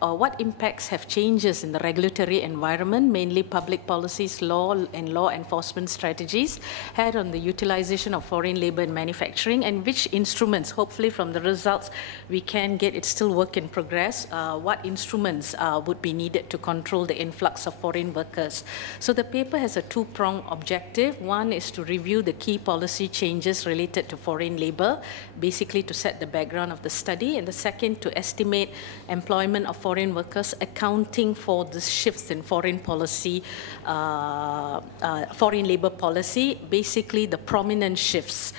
what impacts have changes in the regulatory environment, mainly public policies, law and law enforcement strategies, had on the utilization of foreign labor in manufacturing, and which instruments, hopefully from the results we can get, it's still work in progress, what instruments would be needed to control the influx of foreign workers. So the paper has a two-pronged objective. One is to review the key policy changes related to foreign labor, basically to set the background of the study, and the second to estimate employment of foreign workers, accounting for the shifts in foreign policy, foreign labor policy, basically the prominent shifts.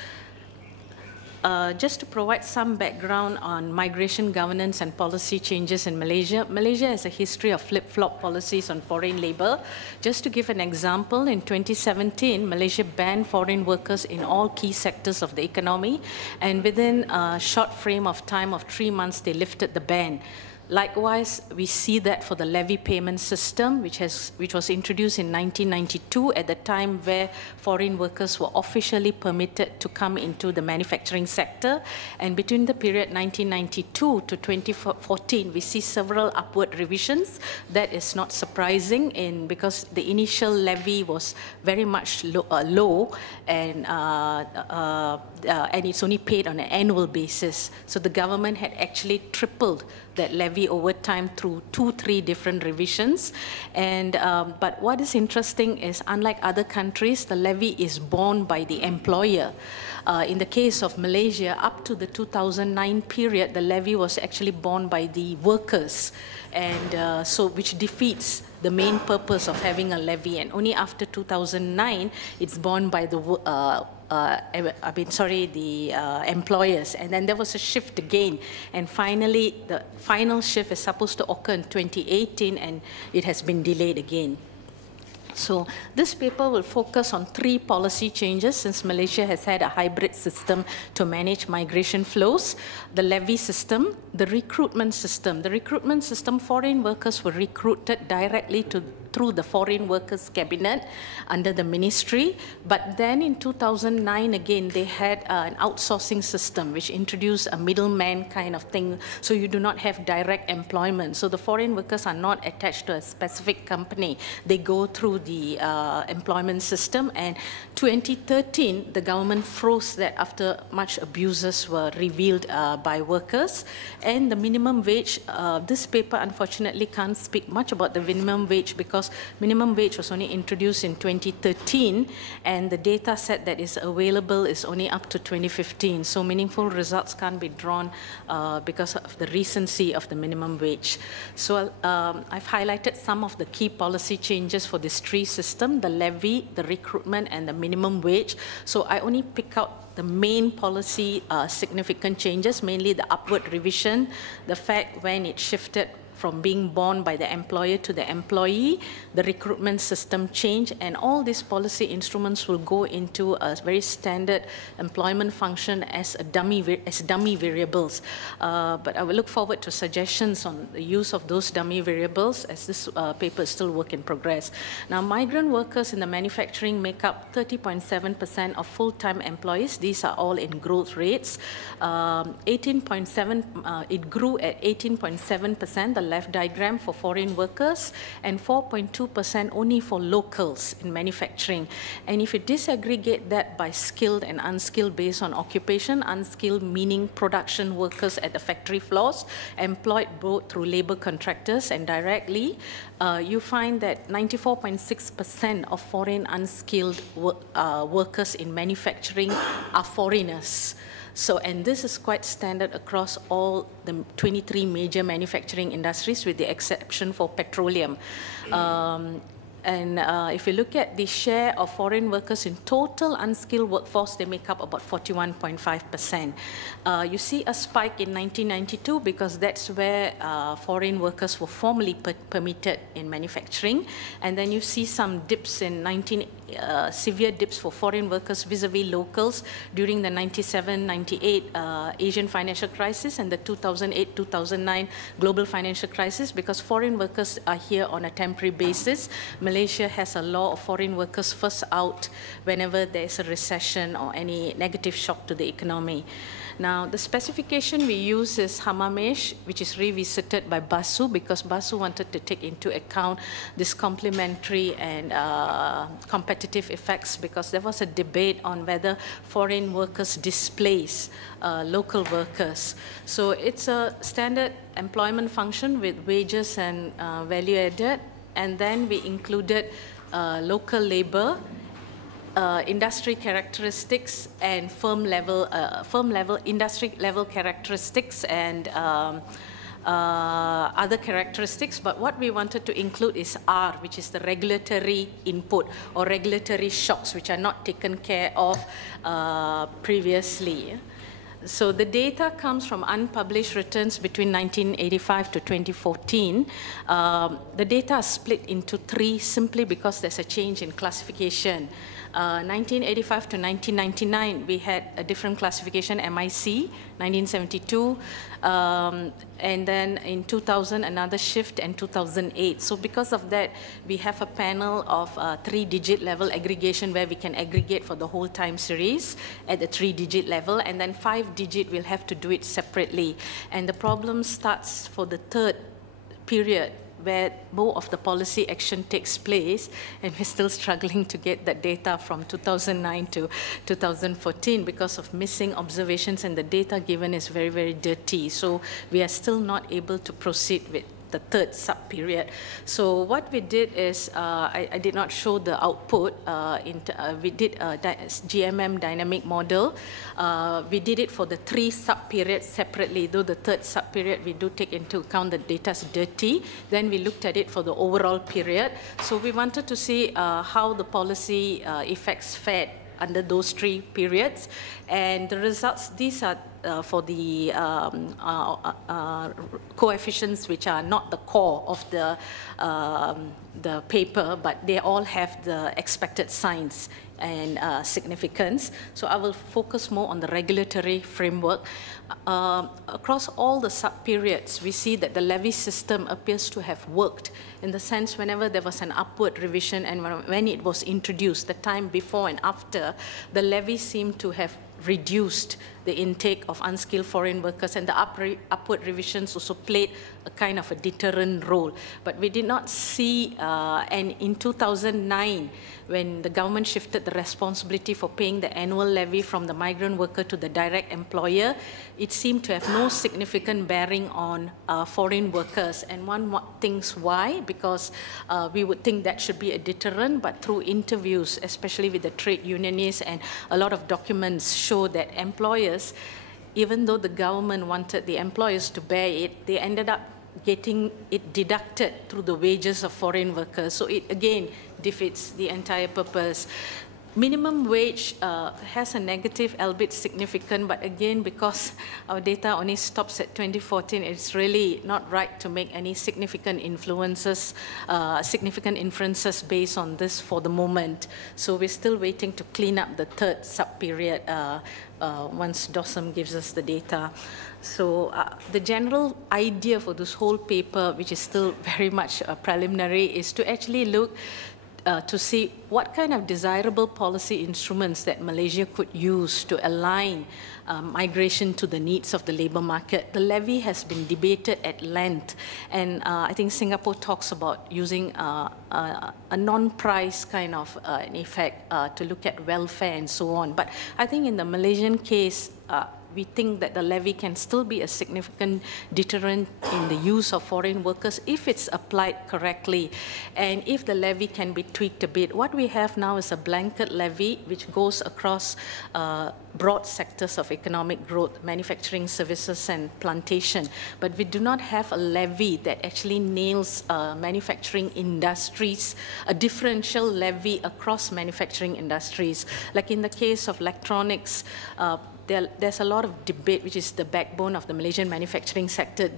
Just to provide some background on migration governance and policy changes in Malaysia, Malaysia has a history of flip-flop policies on foreign labor. Just to give an example, in 2017, Malaysia banned foreign workers in all key sectors of the economy, and within a short frame of time of 3 months, they lifted the ban. Likewise, we see that for the levy payment system, which was introduced in 1992 at the time where foreign workers were officially permitted to come into the manufacturing sector. And between the period 1992 to 2014, we see several upward revisions. That is not surprising because the initial levy was very much low, and it's only paid on an annual basis. So the government had actually tripled that levy levy over time through 2-3 different revisions. And but what is interesting is, unlike other countries, the levy is borne by the employer. In the case of Malaysia, up to the 2009 period, the levy was actually borne by the workers, and so which defeats the main purpose of having a levy. And only after 2009, it's borne by the employers, and then there was a shift again, and finally the final shift is supposed to occur in 2018, and it has been delayed again. So this paper will focus on 3 policy changes, since Malaysia has had a hybrid system to manage migration flows: the levy system, the recruitment system. The recruitment system, foreign workers were recruited directly through the Foreign Workers Cabinet under the ministry. But then in 2009, again, they had an outsourcing system which introduced a middleman kind of thing, so you do not have direct employment. So the foreign workers are not attached to a specific company. They go through the employment system, and 2013, the government froze that after much abuses were revealed by workers. And the minimum wage, this paper unfortunately can't speak much about the minimum wage, because minimum wage was only introduced in 2013, and the data set that is available is only up to 2015. So meaningful results can't be drawn because of the recency of the minimum wage. So I've highlighted some of the key policy changes for this 3 system: the levy, the recruitment, and the minimum wage. So I only pick out the main policy significant changes, mainly the upward revision, the fact when it shifted from being borne by the employer to the employee, the recruitment system change, and all these policy instruments will go into a very standard employment function as dummy variables. But I will look forward to suggestions on the use of those dummy variables, as this paper is still work in progress. Now, migrant workers in the manufacturing make up 30.7% of full-time employees. These are all in growth rates. 18.7, it grew at 18.7%, the left diagram, for foreign workers, and 4.2% only for locals in manufacturing. And if you disaggregate that by skilled and unskilled based on occupation, unskilled meaning production workers at the factory floors, employed both through labor contractors and directly, you find that 94.6% of foreign unskilled workers in manufacturing are foreigners. So, and this is quite standard across all the 23 major manufacturing industries, with the exception for petroleum. And if you look at the share of foreign workers in total unskilled workforce, they make up about 41.5%. You see a spike in 1992 because that's where foreign workers were formally permitted in manufacturing. And then you see some dips in severe dips for foreign workers vis-a-vis locals during the 97-98 Asian financial crisis and the 2008-2009 global financial crisis, because foreign workers are here on a temporary basis. Malaysia has a law of foreign workers first out whenever there is a recession or any negative shock to the economy. Now, the specification we use is Hamamesh, which is revisited by BASU, because BASU wanted to take into account this complementary and competitive effects, because there was a debate on whether foreign workers displace local workers. So it's a standard employment function with wages and value added, and then we included local labor, industry characteristics, and firm level industry level characteristics, and other characteristics. But what we wanted to include is R, which is the regulatory input or regulatory shocks, which are not taken care of previously. So the data comes from unpublished returns between 1985 to 2014. The data are split into 3 simply because there's a change in classification. 1985 to 1999, we had a different classification, MIC, 1972, and then in 2000, another shift, and 2008. So because of that, we have a panel of 3-digit level aggregation where we can aggregate for the whole time series at the 3-digit level, and then 5-digit, we'll have to do it separately. And the problem starts for the 3rd period where more of the policy action takes place, and we're still struggling to get that data from 2009 to 2014 because of missing observations, and the data given is very, very dirty. So we are still not able to proceed with the third sub-period. So what we did is, I did not show the output. We did a GMM dynamic model. We did it for the 3 sub-periods separately, though the third sub-period we do take into account the data's dirty. Then we looked at it for the overall period. So we wanted to see how the policy effects fared under those 3 periods. And the results, these are for the coefficients which are not the core of the paper, but they all have the expected signs and significance. So I will focus more on the regulatory framework. Across all the sub-periods, we see that the levy system appears to have worked, in the sense whenever there was an upward revision and when it was introduced, the time before and after, the levy seemed to have reduced the intake of unskilled foreign workers, and the upward revisions also played a kind of a deterrent role. But we did not see, and in 2009, when the government shifted the responsibility for paying the annual levy from the migrant worker to the direct employer, it seemed to have no significant bearing on foreign workers. And one thinks why, because we would think that should be a deterrent, but through interviews, especially with the trade unionists, and a lot of documents show that employers, even though the government wanted the employers to bear it, they ended up getting it deducted through the wages of foreign workers. So it again defeats the entire purpose. Minimum wage has a negative, albeit significant, but again, because our data only stops at 2014, it's really not right to make any significant inferences based on this for the moment. So we're still waiting to clean up the third sub-period once DOSM gives us the data. So the general idea for this whole paper, which is still very much preliminary, is to actually look to see what kind of desirable policy instruments that Malaysia could use to align migration to the needs of the labour market. The levy has been debated at length, and I think Singapore talks about using a non-price kind of an effect to look at welfare and so on. But I think in the Malaysian case, we think that the levy can still be a significant deterrent in the use of foreign workers if it's applied correctly, and if the levy can be tweaked a bit. What we have now is a blanket levy which goes across broad sectors of economic growth, manufacturing, services, and plantation. But we do not have a levy that actually nails manufacturing industries, a differential levy across manufacturing industries. Like in the case of electronics, there's a lot of debate, which is the backbone of the Malaysian manufacturing sector.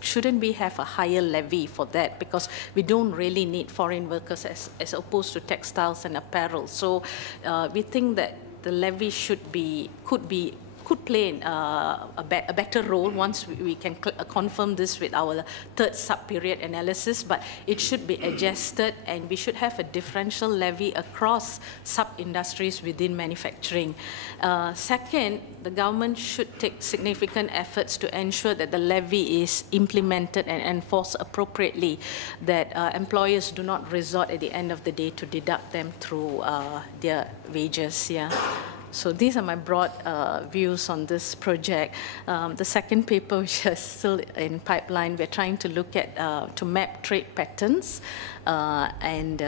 Shouldn't we have a higher levy for that? Because we don't really need foreign workers as opposed to textiles and apparel. So we think that the levy could play a better role once we can confirm this with our third sub-period analysis, but it should be adjusted, and we should have a differential levy across sub-industries within manufacturing. Second, the government should take significant efforts to ensure that the levy is implemented and enforced appropriately, that employers do not resort at the end of the day to deduct them through their wages. Yeah. So these are my broad views on this project. The second paper, which is still in pipeline, we're trying to look at, to map trade patterns and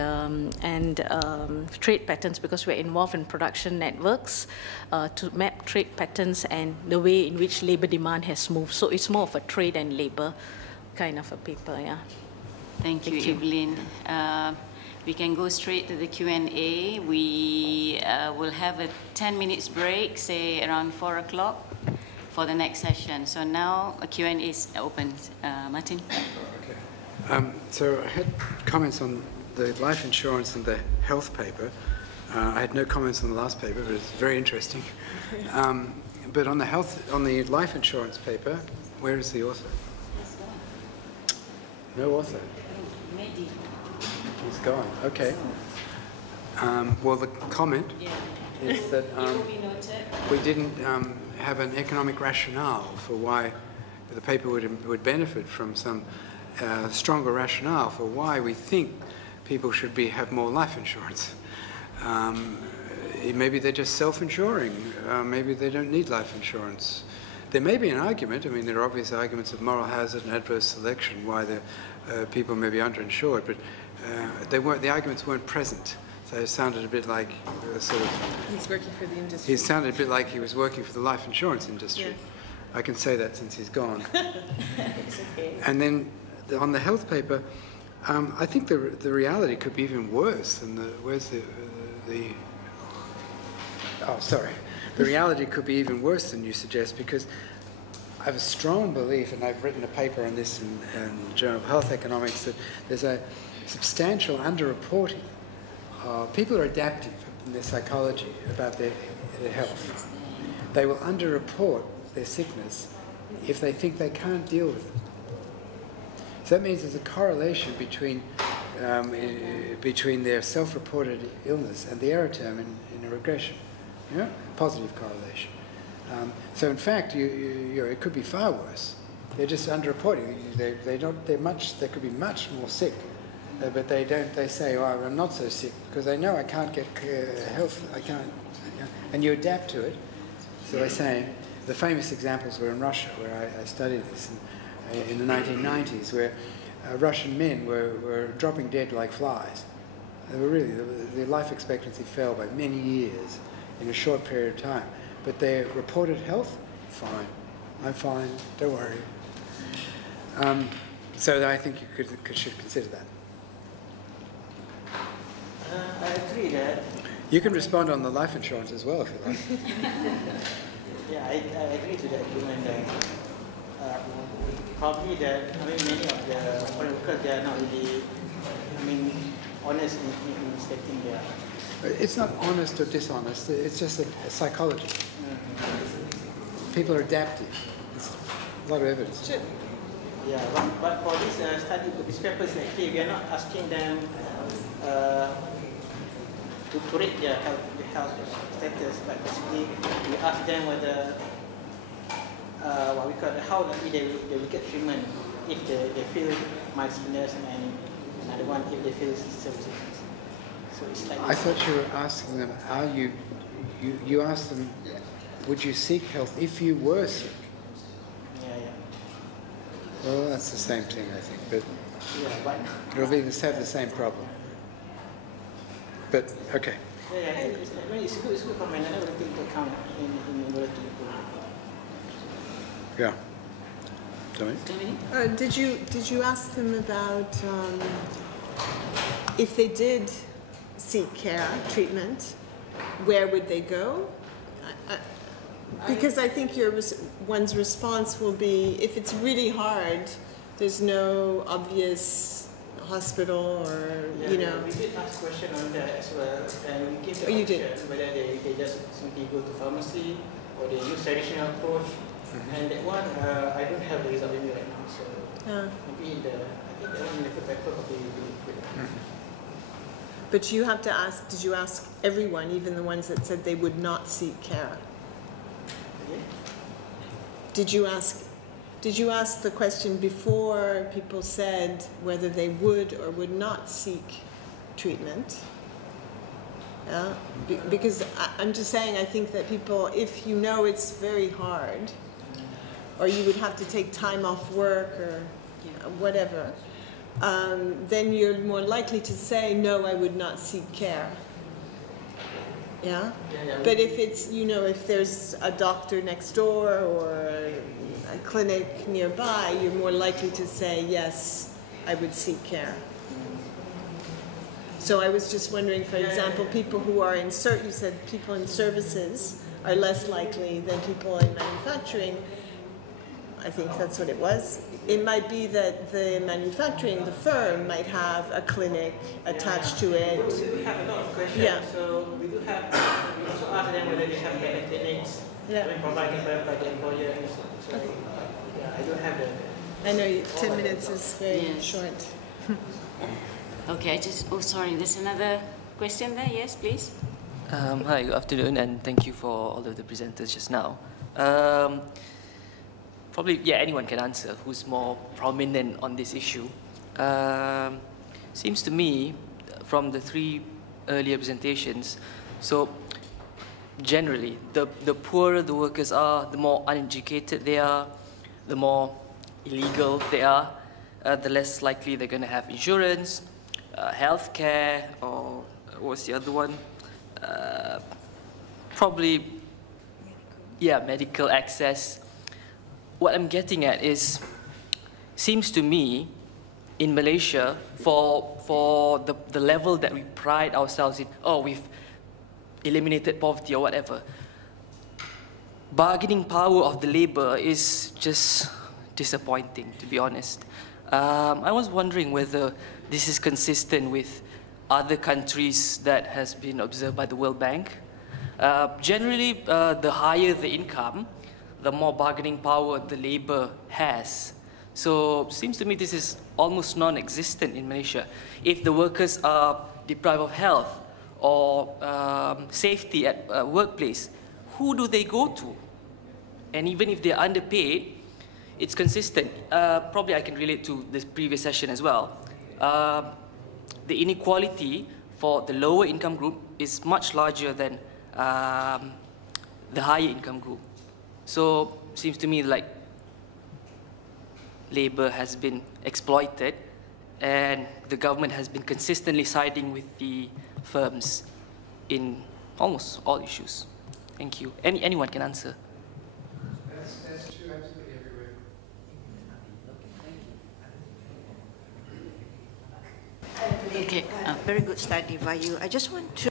trade patterns, because we're involved in production networks, to map trade patterns and the way in which labor demand has moved. So it's more of a trade and labor kind of a paper, yeah. Thank you, Evelyn. We can go straight to the Q&A. We will have a 10 minutes break, say around 4 o'clock for the next session. So now a Q&A is open. Martin? Okay. So I had comments on the life insurance and the health paper. I had no comments on the last paper, but it's very interesting. But on the life insurance paper, where is the author? No author. Maybe. He's gone. Okay. Well, the comment is that we didn't have an economic rationale for why the paper would benefit from some stronger rationale for why we think people should have more life insurance. Maybe they're just self-insuring. Maybe they don't need life insurance. There may be an argument. I mean, there are obvious arguments of moral hazard and adverse selection why the people may be underinsured, but the arguments weren't present. So it sounded a bit like sort of... He's working for the industry. He sounded a bit like he was working for the life insurance industry. Yeah. I can say that since he's gone. It's okay. And then on the health paper, I think the reality could be even worse than the reality could be even worse than you suggest, because I have a strong belief, and I've written a paper on this in the Journal of Health Economics, that there's a substantial underreporting. People are adaptive in their psychology about their health. They will underreport their sickness if they think they can't deal with it. So that means there's a correlation between their self-reported illness and the error term in a regression. Yeah? Positive correlation. So in fact, it could be far worse. They're just underreporting. They could be much more sick, but they don't. They say, "Oh, I'm not so sick," because they know I can't get health. I can't, and you adapt to it. So they say the famous examples were in Russia, where I studied this in the 1990s, where Russian men were dropping dead like flies. They were really their life expectancy fell by many years in a short period of time. But their reported health, fine. I'm fine, don't worry. So I think you should consider that. I agree that... You can respond on the life insurance as well, if you like. Yeah, I agree to that argument that probably that, many of the foreign workers, they are not really, honest in stating their... It's not honest or dishonest, it's just a psychology. People are adaptive. There's a lot of evidence. Yeah, but for this study, these papers, actually, we are not asking them to rate their health status, but basically we ask them whether, how likely they will get treatment if they feel mild sickness, and another one if they feel severe sickness. So it's like... I thought you were asking them how you asked them, would you seek health if you were sick? Yeah. Well, that's the same thing, I think, but it'll have the same problem. But, okay. It's good from another thing to account in order to... Yeah. Dominique? Did you ask them about if they did seek care, treatment, where would they go? Because I think one's response will be, if it's really hard, there's no obvious hospital or, We did ask a question on that as well, and we gave the option whether they just simply go to pharmacy or they use traditional approach. And that one, I don't have the result with me right now, so maybe I think that one in the paper will be good. But you have to ask, did you ask everyone, even the ones that said they would not seek care? Yeah. Did you ask the question before people said whether they would or would not seek treatment? Yeah? Because I'm just saying, I think that people, if you know it's very hard, or you would have to take time off work or whatever, then you're more likely to say, no, I would not seek care. Yeah? But if it's, if there's a doctor next door or a clinic nearby, you're more likely to say, yes, I would seek care. So I was just wondering, for example, people who are you said people in services are less likely than people in manufacturing. I think that's what it was. It might be that the firm might have a clinic attached to it. We do have a lot of questions, so we also ask them whether they have better clinics provided by the employer. So I don't have the... I know 10 minutes is very short. Okay, sorry, there's another question there. Yes, please. Hi, good afternoon, and thank you for all of the presenters just now. probably, yeah, anyone can answer who's more prominent on this issue. Seems to me, from the 3 earlier presentations, so generally, the poorer the workers are, the more uneducated they are, the more illegal they are, the less likely they're going to have insurance, healthcare, or what's the other one? Probably, yeah, medical access. What I'm getting at is, seems to me, in Malaysia, for the level that we pride ourselves in, oh, we've eliminated poverty or whatever, bargaining power of the labor is just disappointing, to be honest. I was wondering whether this is consistent with other countries that has been observed by the World Bank. Generally, the higher the income, the more bargaining power the labor has. So, seems to me this is almost non-existent in Malaysia. If the workers are deprived of health or safety at workplace, who do they go to? And even if they're underpaid, it's consistent. Probably I can relate to this previous session as well. The inequality for the lower income group is much larger than the higher income group. So, seems to me like labor has been exploited and the government has been consistently siding with the firms in almost all issues. Thank you. Anyone can answer. That's true absolutely everywhere. Okay, very good study by you. I just want to...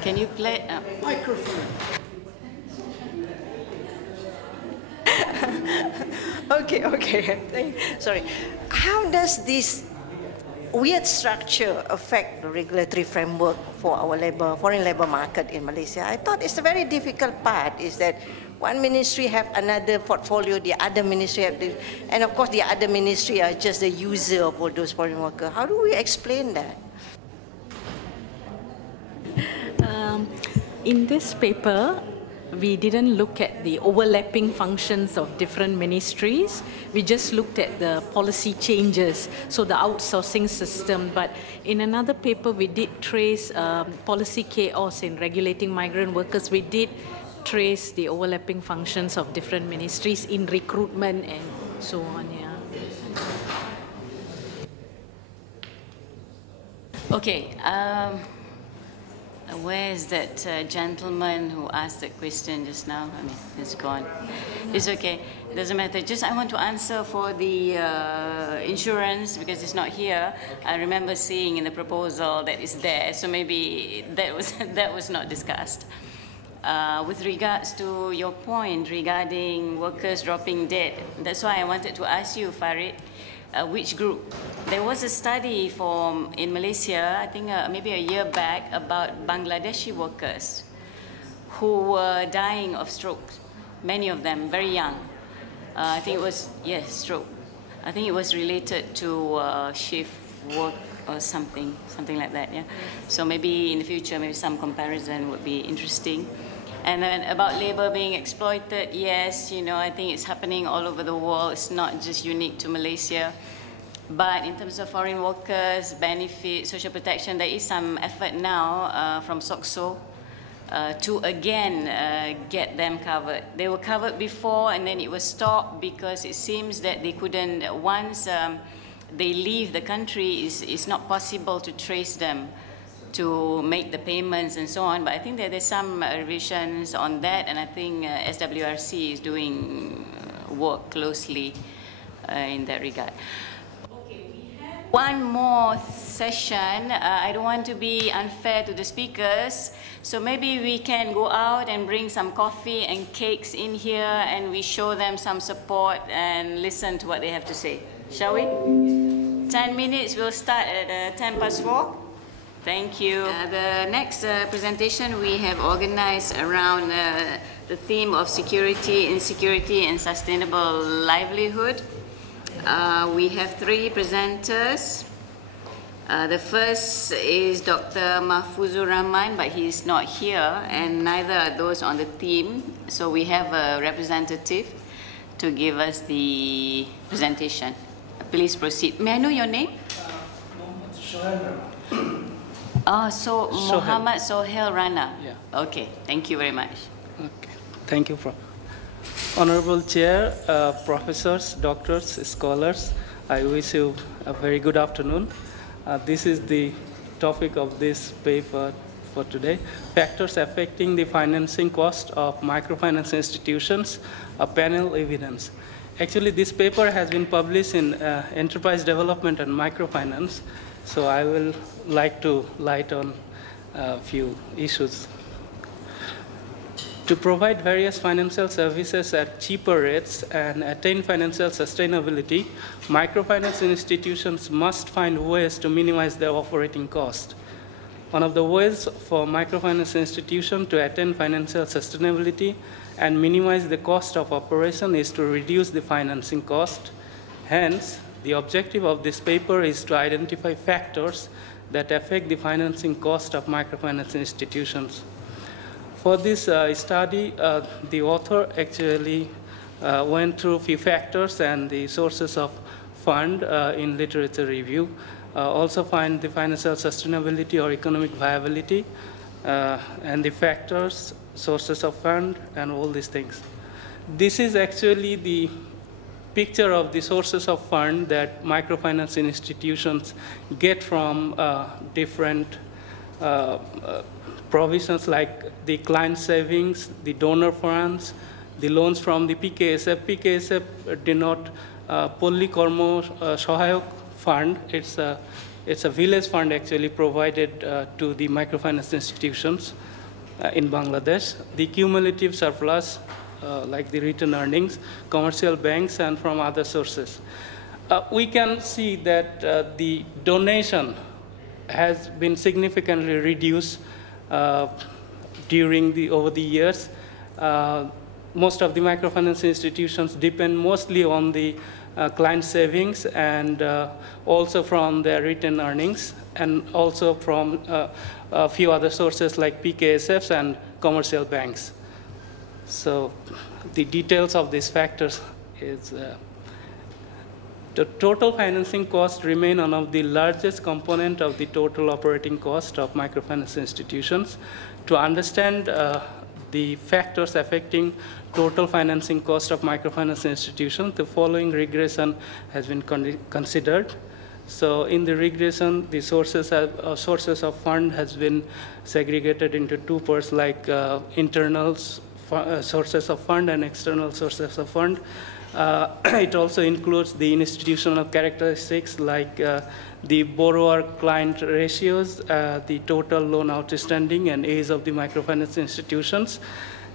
Can you play microphone? Okay. Sorry. How does this weird structure affect the regulatory framework for our foreign labor market in Malaysia? I thought it's a very difficult part is that one ministry have another portfolio, the other ministry have this, and of course the other ministry are just the user of all those foreign workers. How do we explain that? In this paper, we didn't look at the overlapping functions of different ministries. We just looked at the policy changes, so the outsourcing system. But in another paper, we did trace policy chaos in regulating migrant workers. We did trace the overlapping functions of different ministries in recruitment and so on. Yeah. Okay. Where is that gentleman who asked that question just now? I mean, it's gone. It's okay. It doesn't matter. Just I want to answer for the insurance because it's not here. I remember seeing in the proposal that it's there, so maybe that was not discussed. With regards to your point regarding workers dropping dead, that's why I wanted to ask you, Farid, which group? There was a study in Malaysia, I think maybe a year back, about Bangladeshi workers who were dying of stroke. Many of them very young. I think it was, yes, stroke. I think it was related to shift work or something like that. Yeah. So maybe in the future, maybe some comparison would be interesting. And then about labor being exploited, yes, I think it's happening all over the world. It's not just unique to Malaysia. But in terms of foreign workers, benefits, social protection, there is some effort now from SOCSO to again get them covered. They were covered before and then it was stopped because it seems that they couldn't, once they leave the country, it's not possible to trace them to make the payments and so on, but I think that there's some revisions on that, and I think SWRC is doing work closely in that regard. Okay, we have one more session. I don't want to be unfair to the speakers, so maybe we can go out and bring some coffee and cakes in here and we show them some support and listen to what they have to say. Shall we? 10 minutes, we'll start at 10 past 4. Thank you. The next presentation we have organized around the theme of security, insecurity, and sustainable livelihood. We have 3 presenters. The first is Dr. Mahfuzur Rahman, but he is not here, and neither are those on the team. So we have a representative to give us the presentation. Please proceed. May I know your name? So Muhammad Sohail Rana. Yeah. Okay, thank you very much. Okay, thank you, Prof. Honorable Chair, professors, doctors, scholars, I wish you a very good afternoon. This is the topic of this paper for today. Factors affecting the financing cost of microfinance institutions, a panel evidence. Actually, this paper has been published in Enterprise Development and Microfinance, so I will like to light on a few issues. To provide various financial services at cheaper rates and attain financial sustainability, microfinance institutions must find ways to minimize their operating cost. One of the ways for microfinance institutions to attain financial sustainability and minimize the cost of operation is to reduce the financing cost. Hence, the objective of this paper is to identify factors that affect the financing cost of microfinance institutions. For this study, the author actually went through a few factors and the sources of fund in literature review. Also find the financial sustainability or economic viability and the factors, sources of fund, and all these things. This is actually the picture of the sources of fund that microfinance institutions get from different provisions like the client savings, the donor funds, the loans from the PKSF. PKSF denote Polli Kormo Sohayok Fund. It's a village fund actually provided to the microfinance institutions in Bangladesh. The cumulative surplus, like the return earnings, commercial banks, and from other sources. We can see that the donation has been significantly reduced over the years. Most of the microfinance institutions depend mostly on the client savings and also from their return earnings, and also from a few other sources like PKSFs and commercial banks. So the details of these factors is the total financing cost remain one of the largest component of the total operating cost of microfinance institutions. To understand the factors affecting total financing cost of microfinance institutions, the following regression has been considered. So in the regression, the sources of fund has been segregated into 2 parts, like internal sources of fund and external sources of fund. It also includes the institutional characteristics like the borrower-client ratios, the total loan outstanding, and age of the microfinance institutions,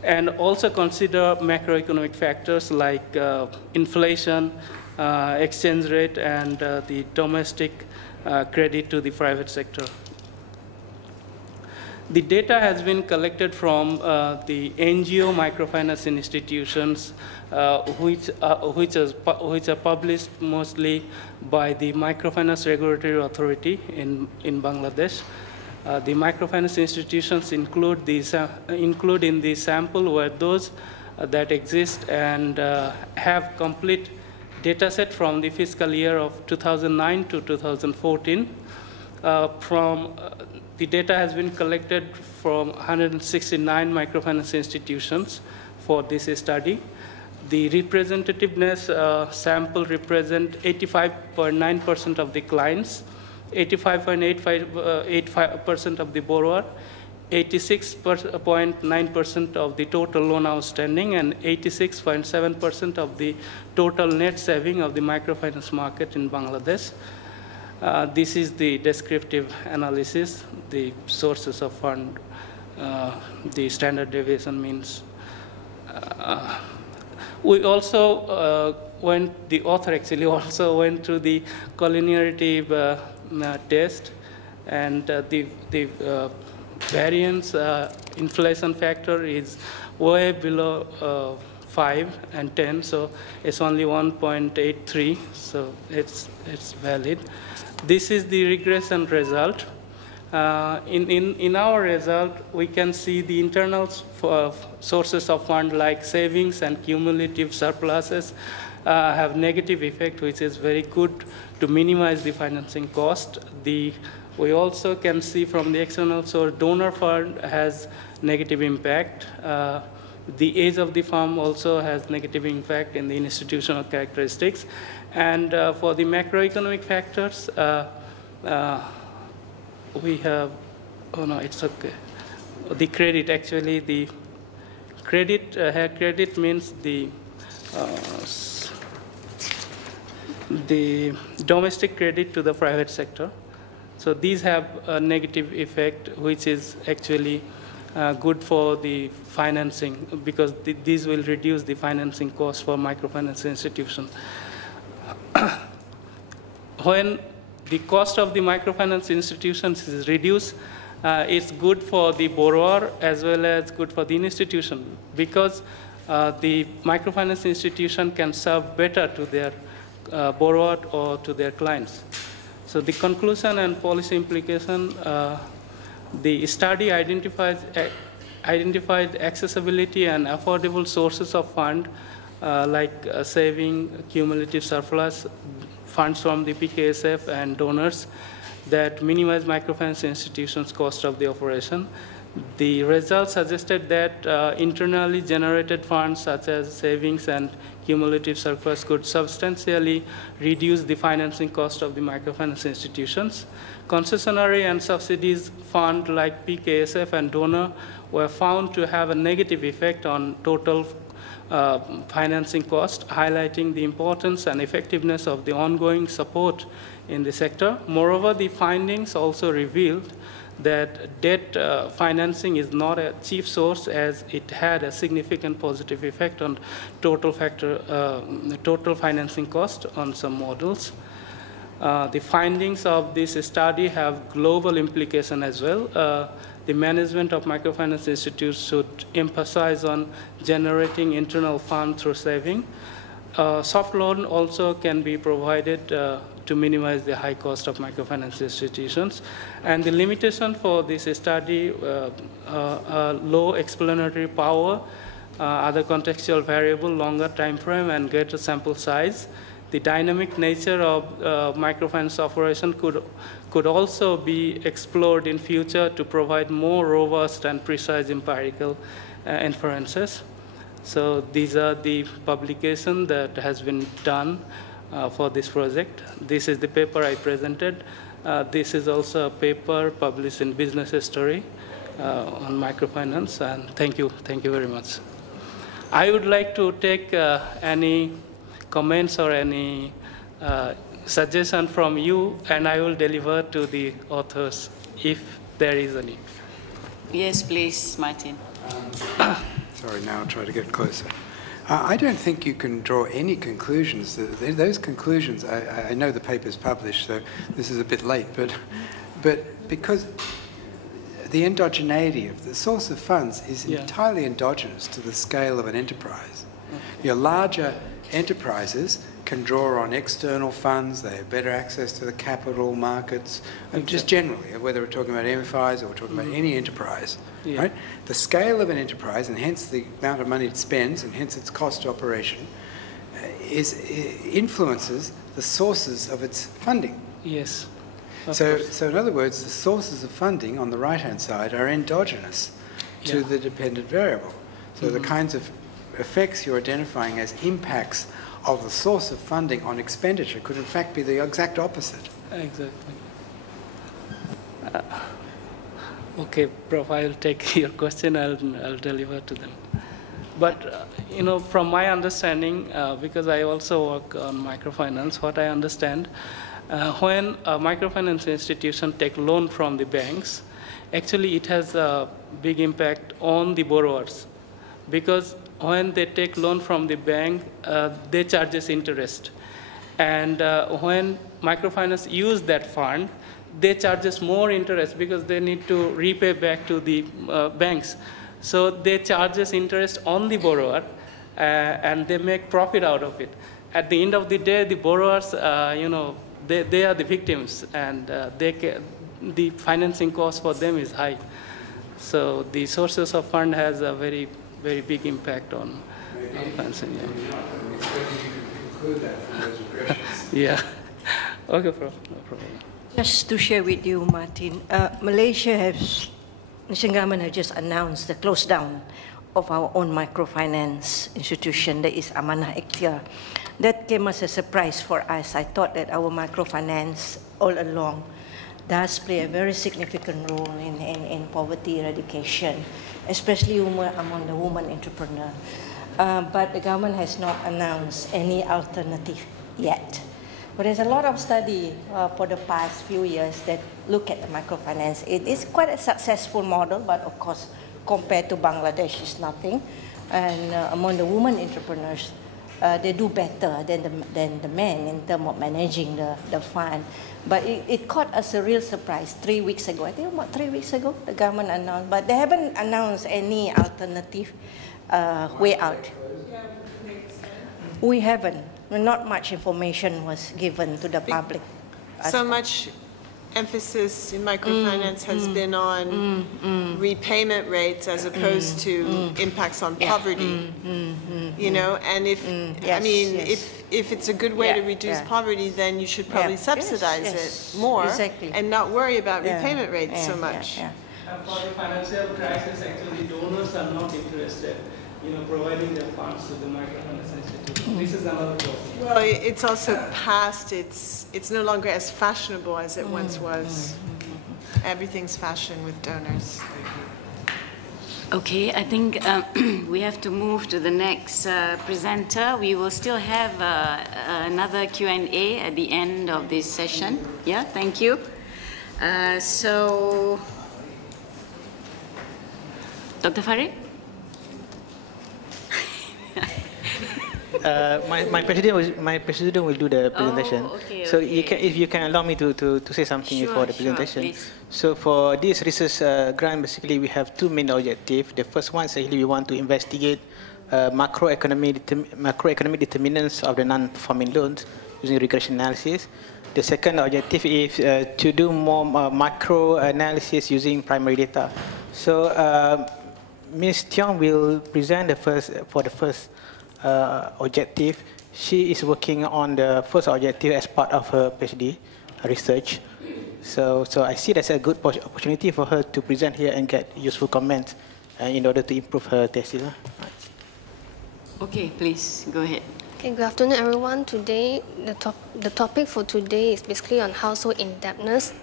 and also consider macroeconomic factors like inflation, exchange rate, and the domestic credit to the private sector. The data has been collected from the NGO microfinance institutions, which are published mostly by the Microfinance Regulatory Authority in Bangladesh. The microfinance institutions include in the sample were those that exist and have complete data set from the fiscal year of 2009 to 2014. The data has been collected from 169 microfinance institutions for this study. The representativeness sample represent 85.9% of the clients, 85.85% of the borrower, 86.9% of the total loan outstanding, and 86.7% of the total net saving of the microfinance market in Bangladesh. This is the descriptive analysis, the sources of fund, the standard deviation means. We also the author actually also went through the collinearity test, and the variance inflation factor is way below 5 and 10, so it's only 1.83, so it's valid. This is the regression result. In our result, we can see the internal sources of fund like savings and cumulative surpluses have negative effect, which is very good to minimize the financing cost. We also can see from the external source, donor fund has negative impact. The age of the firm also has negative impact in the institutional characteristics. And for the macroeconomic factors, we have, oh no, it's okay. The credit, actually, the credit, credit means the domestic credit to the private sector. So these have a negative effect, which is actually good for the financing, because these will reduce the financing cost for microfinance institutions. When the cost of the microfinance institutions is reduced, it's good for the borrower as well as good for the institution, because the microfinance institution can serve better to their borrower or to their clients. So the conclusion and policy implication, the study identified accessibility and affordable sources of fund like saving, cumulative surplus, funds from the PKSF and donors that minimize microfinance institutions' cost of the operation. The results suggested that internally generated funds such as savings and cumulative surplus could substantially reduce the financing cost of the microfinance institutions. Concessionary and subsidies fund like PKSF and donor were found to have a negative effect on total financing cost, highlighting the importance and effectiveness of the ongoing support in the sector. Moreover, the findings also revealed that debt financing is not a chief source, as it had a significant positive effect on total financing cost on some models. The findings of this study have global implication as well. The management of microfinance institutes should emphasize on generating internal funds through saving. Soft loan also can be provided to minimize the high cost of microfinance institutions. And the limitation for this study, low explanatory power, other contextual variable, longer time frame, and greater sample size. The dynamic nature of microfinance operation could also be explored in future to provide more robust and precise empirical inferences. So these are the publications that has been done for this project. This is the paper I presented. This is also a paper published in Business History on microfinance, and thank you very much. I would like to take any comments or any suggestion from you, and I will deliver to the authors if there is any. Yes, please, Martin. Sorry, now I'll try to get closer. I don't think you can draw any conclusions. Those conclusions, I know the paper's published, so this is a bit late, but because the endogeneity of the source of funds is entirely endogenous to the scale of an enterprise. Your larger enterprises can draw on external funds, they have better access to the capital markets, and just generally, whether we're talking about MFIs or we're talking about any enterprise, right? The scale of an enterprise, and hence the amount of money it spends, and hence its cost to operation, influences the sources of its funding. Yes. So in other words, the sources of funding on the right-hand side are endogenous to the dependent variable. So the kinds of effects you're identifying as impacts of the source of funding on expenditure could in fact be the exact opposite. Exactly. Okay, Prof, I'll take your question, I'll deliver to them. But, you know, from my understanding, because I also work on microfinance, what I understand, when a microfinance institution take loan from the banks, actually it has a big impact on the borrowers, because when they take loan from the bank, they charges interest. And when microfinance use that fund, they charges more interest because they need to repay back to the banks. So they charges interest on the borrower, and they make profit out of it. At the end of the day, the borrowers, they are the victims, and the financing cost for them is high. So the sources of fund has a very, very big impact on financing. Yeah. Okay, Prof. No problem. Just to share with you, Martin, Malaysia has, Malaysian government has just announced the close down of our own microfinance institution, that is Amanah Ikhtiar. That came as a surprise for us. I thought that our microfinance all along does play a very significant role in poverty eradication, especially among the women entrepreneur. But the government has not announced any alternative yet. But there's a lot of study for the past few years that look at the microfinance. It is quite a successful model, but of course, compared to Bangladesh, it's nothing. And among the women entrepreneurs, they do better than the men in terms of managing the fund. But it caught us a real surprise 3 weeks ago. I think about 3 weeks ago, the government announced, but they haven't announced any alternative way out. We haven't. Not much information was given to the public. So much emphasis in microfinance has been on repayment rates as opposed to impacts on poverty. You know, and if if it's a good way to reduce poverty, then you should probably subsidize it more and not worry about repayment rates so much. And for the financial crisis, actually, donors are not interested, providing their funds to the microfinance institution. This is another problem. Well, it's also past, it's no longer as fashionable as it once was. Everything's fashion with donors. Okay, I think we have to move to the next presenter. We will still have another Q&A at the end of this session. Yeah, thank you. So, Dr. Farid? My president will do the presentation. Okay, so okay. If you can allow me to say something before the presentation. So for this research grant, basically we have two main objectives. The first one is actually we want to investigate macroeconomic determinants of the non-performing loans using regression analysis. The second objective is to do more macro analysis using primary data. So Ms. Tiong will present the first objective. She is working on the first objective as part of her PhD research. So I see that's a good opportunity for her to present here and get useful comments in order to improve her thesis. Okay, please go ahead. Okay, good afternoon, everyone. Today, the topic for today is basically on household indebtedness,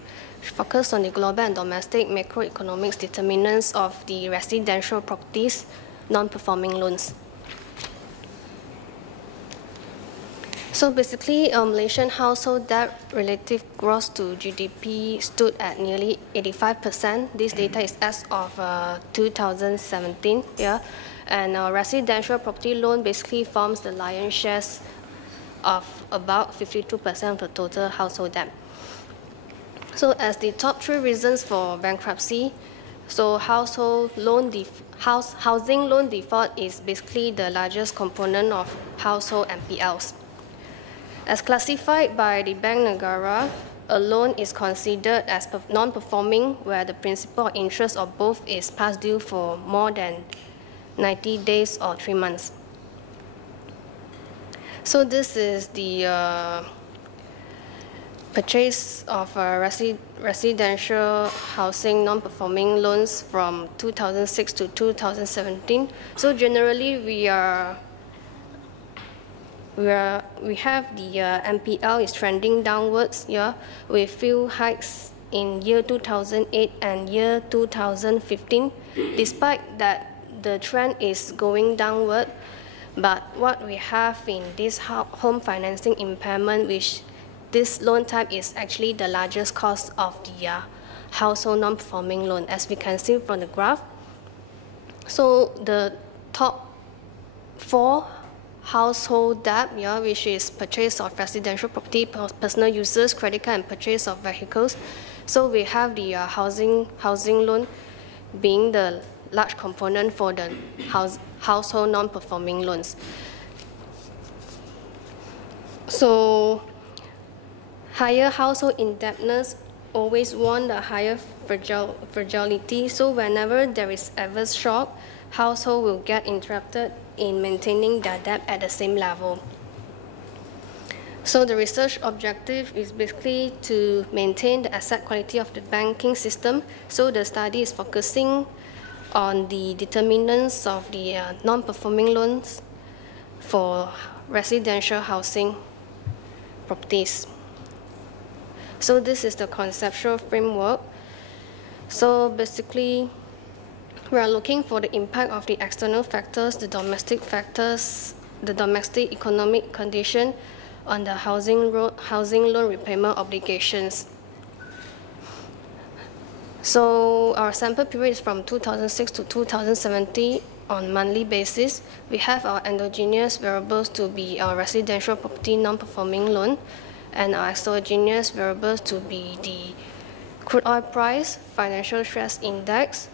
focused on the global and domestic macroeconomics determinants of the residential properties non-performing loans. So basically, Malaysian household debt relative gross to GDP stood at nearly 85%. This data is as of 2017. Yeah, and residential property loan basically forms the lion's share of about 52% of the total household debt. So as the top three reasons for bankruptcy, so housing loan default is basically the largest component of household NPLs. As classified by the Bank Negara, a loan is considered as non-performing where the principal or interest of both is past due for more than 90 days or 3 months. So this is the purchase of residential housing non-performing loans from 2006 to 2017. So generally, we have the NPL is trending downwards, yeah, with few hikes in year 2008 and year 2015. Despite that, the trend is going downward. But what we have in this home financing impairment, which this loan type is actually the largest cost of the household non-performing loan, as we can see from the graph. So the top for household debt, which is purchase of residential property, personal uses, credit card, and purchase of vehicles. So we have the housing loan being the large component for the household non-performing loans. So higher household indebtedness always want a higher fragility. So whenever there is adverse shock, household will get interrupted in maintaining their debt at the same level. So the research objective is basically to maintain the asset quality of the banking system. So the study is focusing on the determinants of the non-performing loans for residential housing properties. So this is the conceptual framework. So basically, we are looking for the impact of the external factors, the domestic factors, the domestic economic condition on the housing loan repayment obligations. So our sample period is from 2006 to 2017 on monthly basis. We have our endogenous variables to be our residential property non-performing loan, and our exogenous variables to be the crude oil price, financial stress index,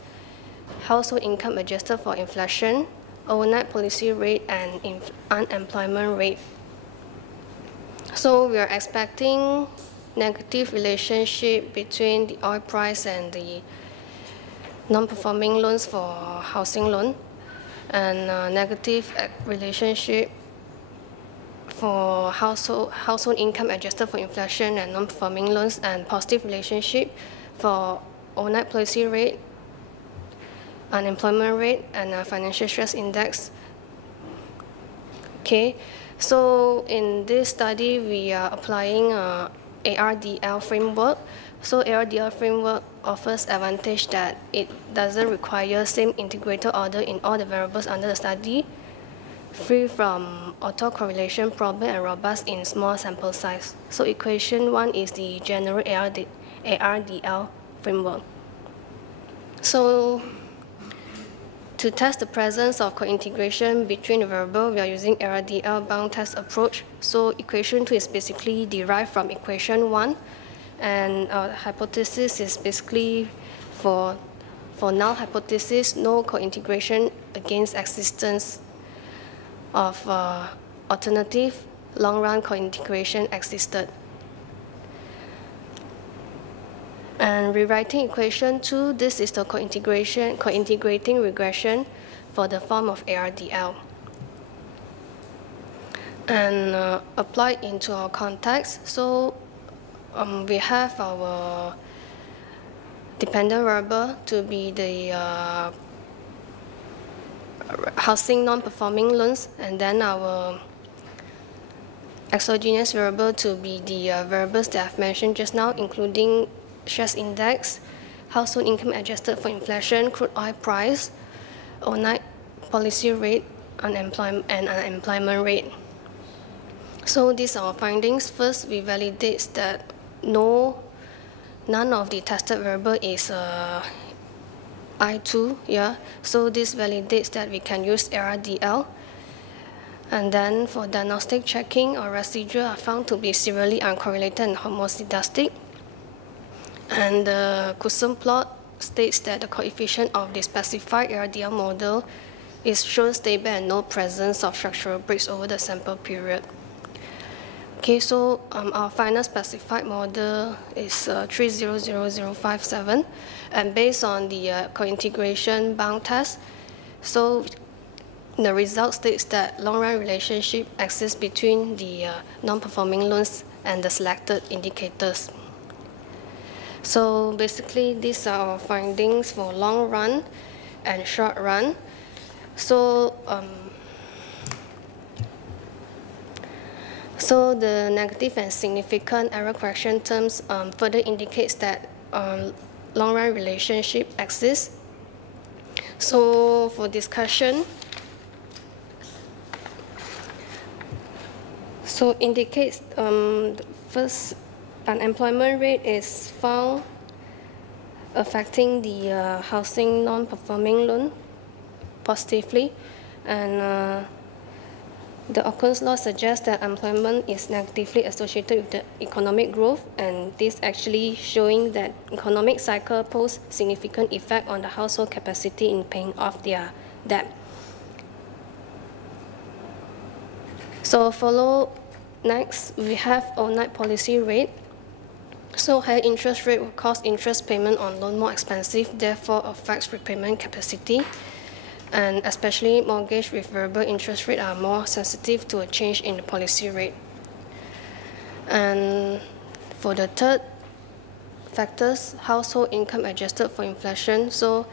household income adjusted for inflation, overnight policy rate, and unemployment rate. So we are expecting negative relationship between the oil price and the non-performing loans for housing loan, and negative relationship for household income adjusted for inflation and non-performing loans, and positive relationship for overnight policy rate, unemployment rate, and financial stress index. Okay, so in this study, we are applying ARDL framework. So ARDL framework offers advantage that it doesn't require same integrated order in all the variables under the study, free from autocorrelation problem, and robust in small sample size. So equation 1 is the general ARDL framework. So to test the presence of co-integration between the variable, we are using ARDL bound test approach. So equation 2 is basically derived from equation 1, and our hypothesis is basically for null hypothesis, no co-integration against existence of alternative long-run co-integration existed. And rewriting equation 2, this is the co-integrating regression for the form of ARDL. And applied into our context, so we have our dependent variable to be the housing non-performing loans, and then our exogenous variable to be the variables that I've mentioned just now, including stress index, household income adjusted for inflation, crude oil price, overnight policy rate, unemployment rate. So these are our findings. First, we validate that none of the tested variable is I2, So this validates that we can use ARDL. And then for diagnostic checking, our residual are found to be severely uncorrelated and homoscedastic. And the Kusum plot states that the coefficient of the specified ARDL model is shown stable and no presence of structural breaks over the sample period. Okay, so our final specified model is 300057, and based on the co-integration bound test, so the result states that long-run relationship exists between the non-performing loans and the selected indicators. So basically, these are our findings for long run and short run. So so the negative and significant error correction terms further indicates that long-run relationship exists. So for discussion, so indicates first, unemployment rate is found affecting the housing non-performing loan positively, and The occurrence law suggests that employment is negatively associated with the economic growth, and this actually showing that economic cycle poses significant effect on the household capacity in paying off their debt. So next, we have overnight policy rate. So higher interest rate will cause interest payment on loan more expensive, therefore affects repayment capacity. And especially mortgage with variable interest rate are more sensitive to a change in the policy rate. And for the third factors, household income adjusted for inflation. So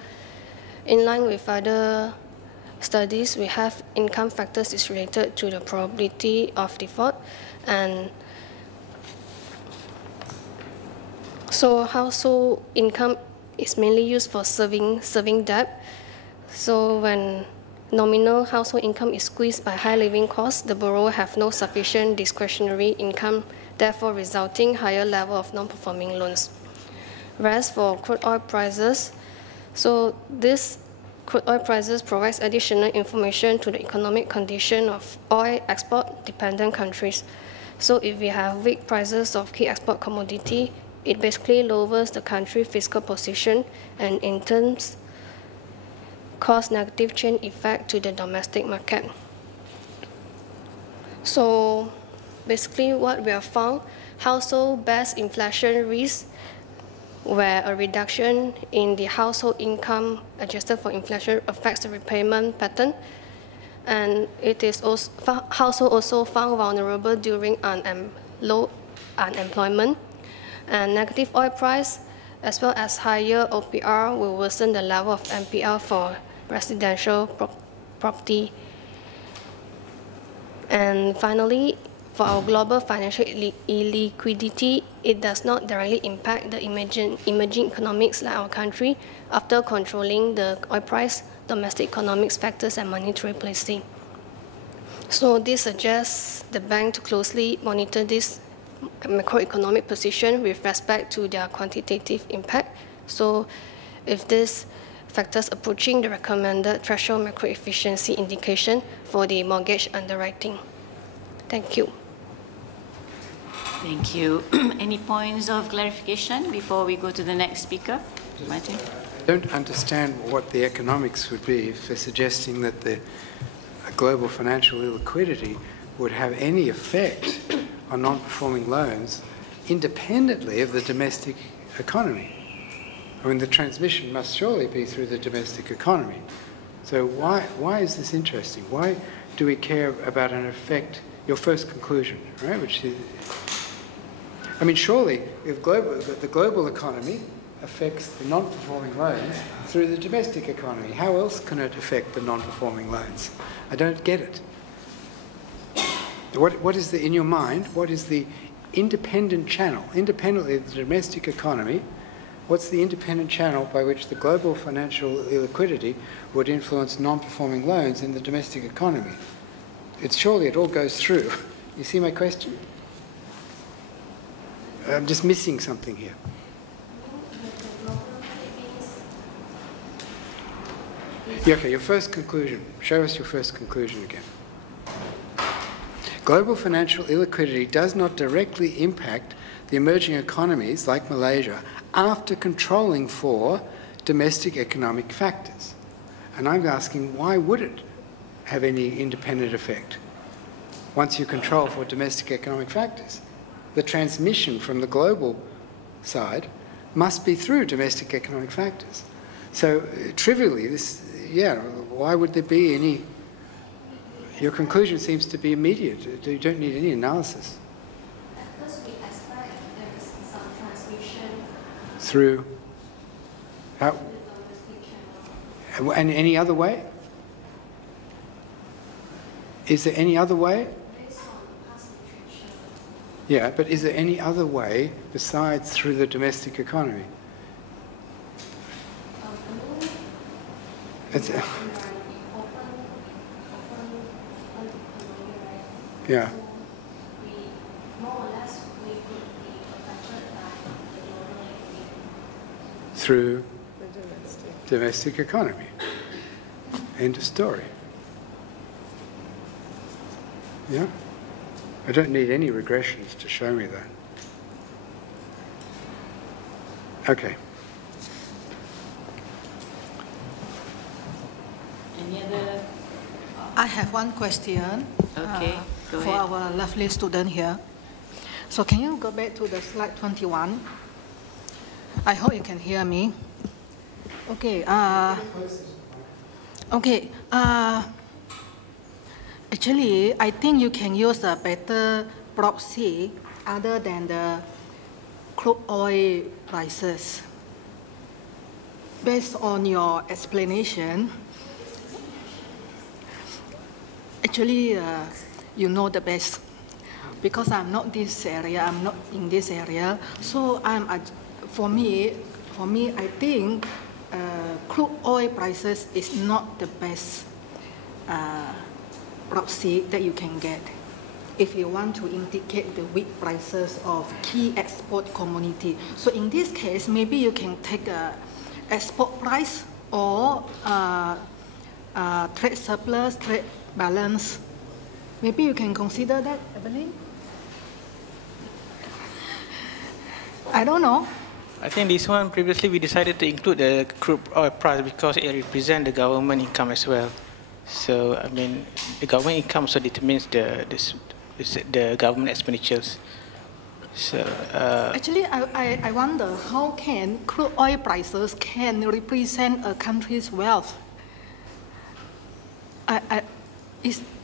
in line with other studies, we have income factors is related to the probability of default. And so household income is mainly used for serving debt. So when nominal household income is squeezed by high living costs, the borrower have no sufficient discretionary income, therefore resulting higher level of non-performing loans. Whereas for crude oil prices, so this crude oil prices provides additional information to the economic condition of oil export-dependent countries. So if we have weak prices of key export commodity, it basically lowers the country's fiscal position and in turn cause negative chain effect to the domestic market. So basically what we have found, household-based inflation risk where a reduction in the household income adjusted for inflation affects the repayment pattern. And it is also, household also found vulnerable during low unemployment. And negative oil price as well as higher OPR will worsen the level of NPL for residential property. And finally, for our global financial illiquidity, it does not directly impact the emerging economics like our country after controlling the oil price, domestic economics factors, and monetary policy. So this suggests the bank to closely monitor this macroeconomic position with respect to their quantitative impact. So if this factors approaching the recommended threshold macro efficiency indication for the mortgage underwriting. Thank you. Thank you. Any points of clarification before we go to the next speaker? Martin? I don't understand what the economics would be if they're suggesting that the global financial illiquidity would have any effect on non-performing loans independently of the domestic economy. I mean, the transmission must surely be through the domestic economy. So why is this interesting? Why do we care about an effect, your first conclusion, right? Which is, I mean, surely if the global economy affects the non-performing loans through the domestic economy, how else can it affect the non-performing loans? I don't get it. What is in your mind, what is the independent channel, independently of the domestic economy, what's the independent channel by which the global financial illiquidity would influence non-performing loans in the domestic economy? Surely it all goes through. You see my question? I'm just missing something here. Yeah, okay, your first conclusion. Show us your first conclusion again. Global financial illiquidity does not directly impact the emerging economies like Malaysia after controlling for domestic economic factors. And I'm asking, why would it have any independent effect once you control for domestic economic factors? The transmission from the global side must be through domestic economic factors. So trivially, why would there be any? Your conclusion seems to be immediate. You don't need any analysis. At first, we expect there is some transmission through how? And any other way? Is there any other way? Yeah, but is there any other way besides through the domestic economy? Yeah. Through the domestic economy. End of story. Yeah? I don't need any regressions to show me that. Okay. Any other? I have one question Okay, go for ahead. our lovely student here. So can you go back to the slide 21? I hope you can hear me. Okay. Okay. Actually, I think you can use a better proxy other than the crude oil prices. Based on your explanation, actually, you know the best. Because I'm not this area, I'm not in this area. So for me, I think crude oil prices is not the best proxy that you can get if you want to indicate the weak prices of key export commodity. So in this case, maybe you can take a export price or trade surplus, trade balance. Maybe you can consider that, Evelyn? I don't know. I think this one, previously we decided to include the crude oil price because it represents the government income as well. So, I mean, the government income also determines the government expenditures. So, actually, I wonder how can crude oil prices can represent a country's wealth?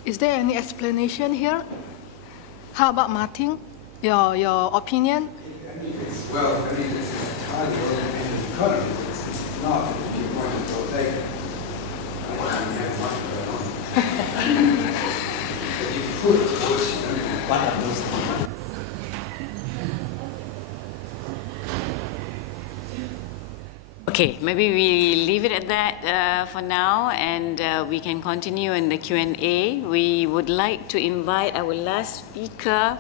Is there any explanation here? How about Martin? Your opinion? Well, I mean, it's entirely independent economy. It's not, if you want to go take it. I don't have much of it on. But you put it towards, what are those things? Okay, maybe we leave it at that for now, and we can continue in the Q&A. We would like to invite our last speaker,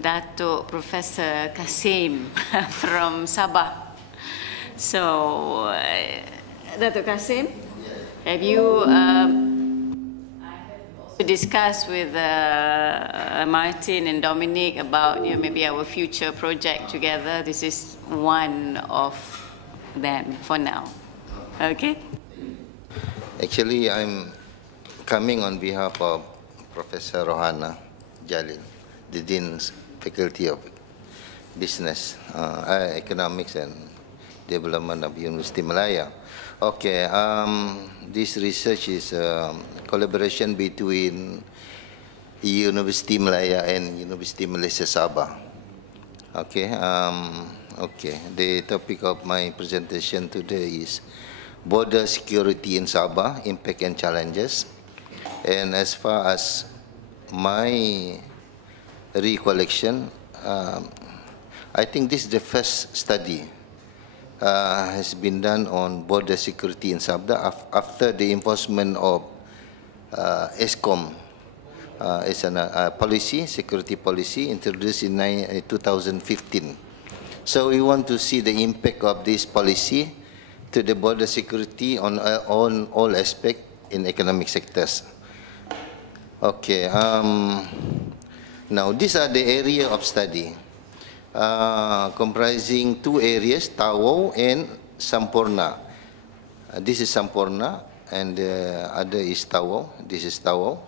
Dato' Professor Kasim from Sabah. So, Dato' Kasim, have you discussed with Martin and Dominic about maybe our future project together? This is one of them for now. Okay? Actually, I'm coming on behalf of Professor Rohana Jalil, the Dean's Faculty of Business, Economics and Development of University Malaya. Okay, this research is a collaboration between University Malaya and University Malaysia Sabah. Okay, okay. The topic of my presentation today is border security in Sabah, impact and challenges. And as far as my recollection, I think this is the first study has been done on border security in Sabah after the enforcement of ESCOM. It's a policy, security policy, introduced in 2015. So we want to see the impact of this policy to the border security on all aspects in economic sectors. Okay. Now, these are the area of study, comprising two areas, Tawau and Sampurna. This is Sampurna, and the other is Tawau. This is Tawau,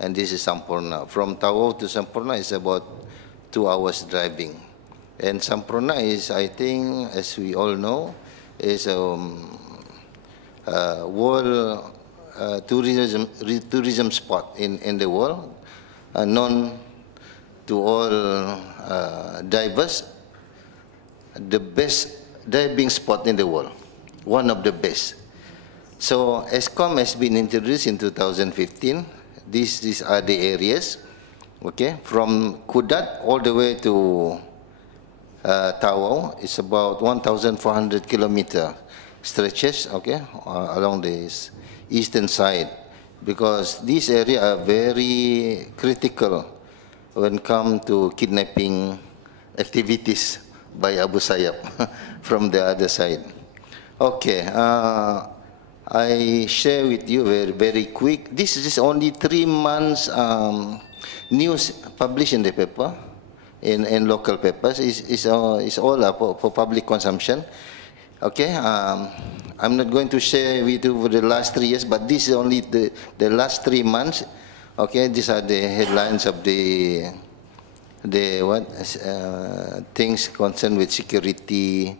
and this is Sampurna. From Tawau to Sampurna is about 2 hours driving. And Sampurna is, I think, as we all know, is a world tourism spot in the world, known to all divers, the best diving spot in the world, one of the best. So ESCOM has been introduced in 2015. These are the areas, okay, from Kudat all the way to Tawau. It's about 1,400 kilometer stretches, okay, along this eastern side, because these areas are very critical when it comes to kidnapping activities by Abu Sayyaf from the other side. Okay, I share with you very quick. This is only 3 months news published in the paper, in local papers, is all for public consumption. Okay, I'm not going to share with you for the last 3 years, but this is only the last 3 months. Okay, these are the headlines of the things concerned with security.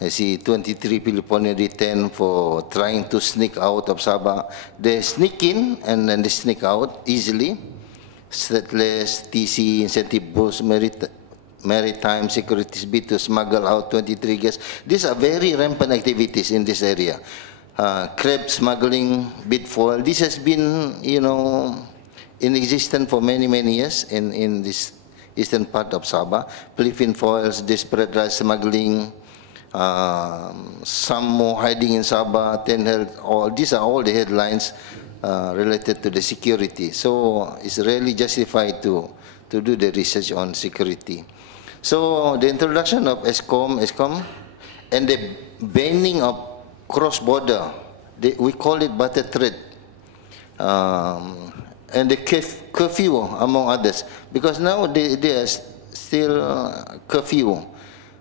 I see 23 Filipino detained for trying to sneak out of Sabah. They sneak in and then they sneak out easily. Stateless, TC, incentive boost, maritime securities bid to smuggle out 23 guests. These are very rampant activities in this area. Crab smuggling, bid foil. This has been, you know, in existence for many, many years in this eastern part of Sabah. Polyphene foils, desperate rice smuggling, some more hiding in Sabah, 10 health. These are all the headlines related to the security. So it's really justified to do the research on security. So the introduction of ESCOM, and the banning of cross-border, we call it barter trade, and the curfew, among others, because now they are still curfew,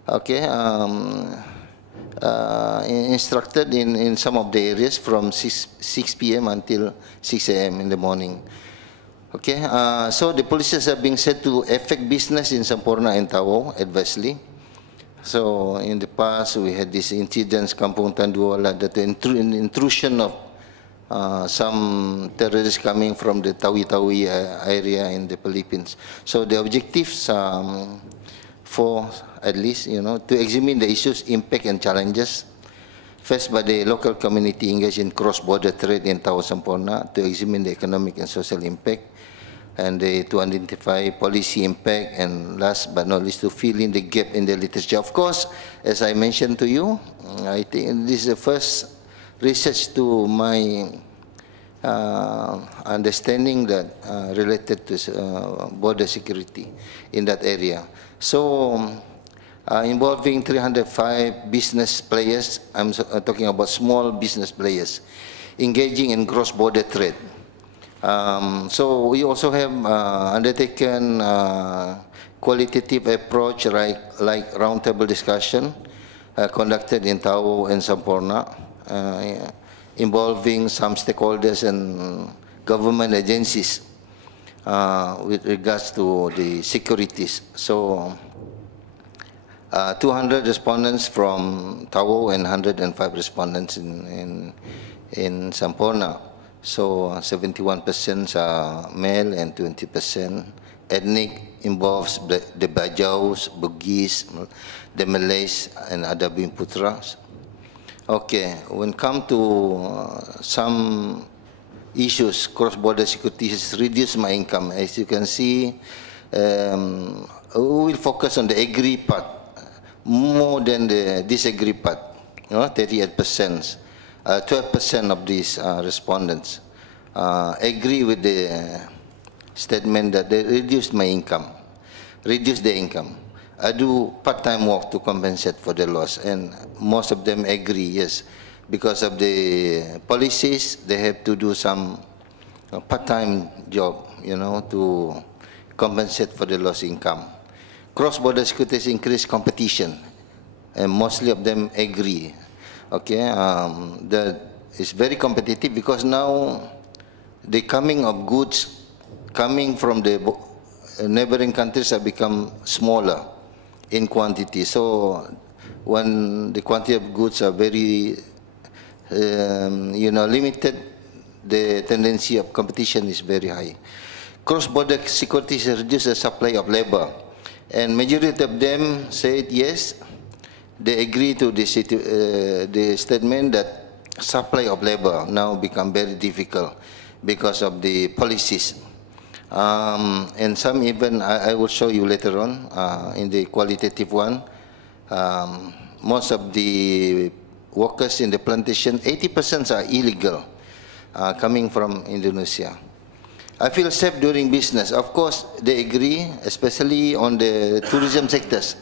okay, instructed in some of the areas from 6 p.m. until 6 a.m. in the morning. Okay, so the policies are being said to affect business in Semporna and Tawau adversely. So in the past, we had these incidents, Kampung Tanduala, that the intrusion of some terrorists coming from the Tawi-Tawi area in the Philippines. So the objectives for, at least, you know, to examine the issues, impact and challenges faced by the local community engaged in cross-border trade in Tawau Semporna, to examine the economic and social impact, and to identify policy impact, and last but not least, to fill in the gap in the literature. Of course, as I mentioned to you, I think this is the first research to my understanding that related to border security in that area. So, involving 305 business players, I'm talking about small business players, engaging in cross-border trade. So we also have undertaken qualitative approach, like roundtable discussion conducted in Tawau and Semporna, involving some stakeholders and government agencies with regards to the securities. So 200 respondents from Tawau and 105 respondents in Semporna. So 71% are male and 20% ethnic, involves the Bajaus, Bugis, the Malays, and other Bhimputras. Okay, when it comes to some issues, cross-border security has reduced my income. As you can see, we will focus on the agree part more than the disagree part, 38%. 12% of these respondents agree with the statement that they reduced my income, reduced their income. I do part-time work to compensate for the loss, and most of them agree, yes. Because of the policies, they have to do some part-time job, you know, to compensate for the lost income. Cross-border securities increase competition, and mostly of them agree. Okay, that is very competitive because now the coming of goods coming from the neighboring countries have become smaller in quantity. So when the quantity of goods are very, limited, the tendency of competition is very high. Cross-border securities reduce the supply of labor, and majority of them said yes. They agree to the statement that supply of labor now become very difficult because of the policies. And some even, I will show you later on in the qualitative one, most of the workers in the plantation, 80% are illegal, coming from Indonesia. I feel safe during business. Of course, they agree, especially on the tourism sectors.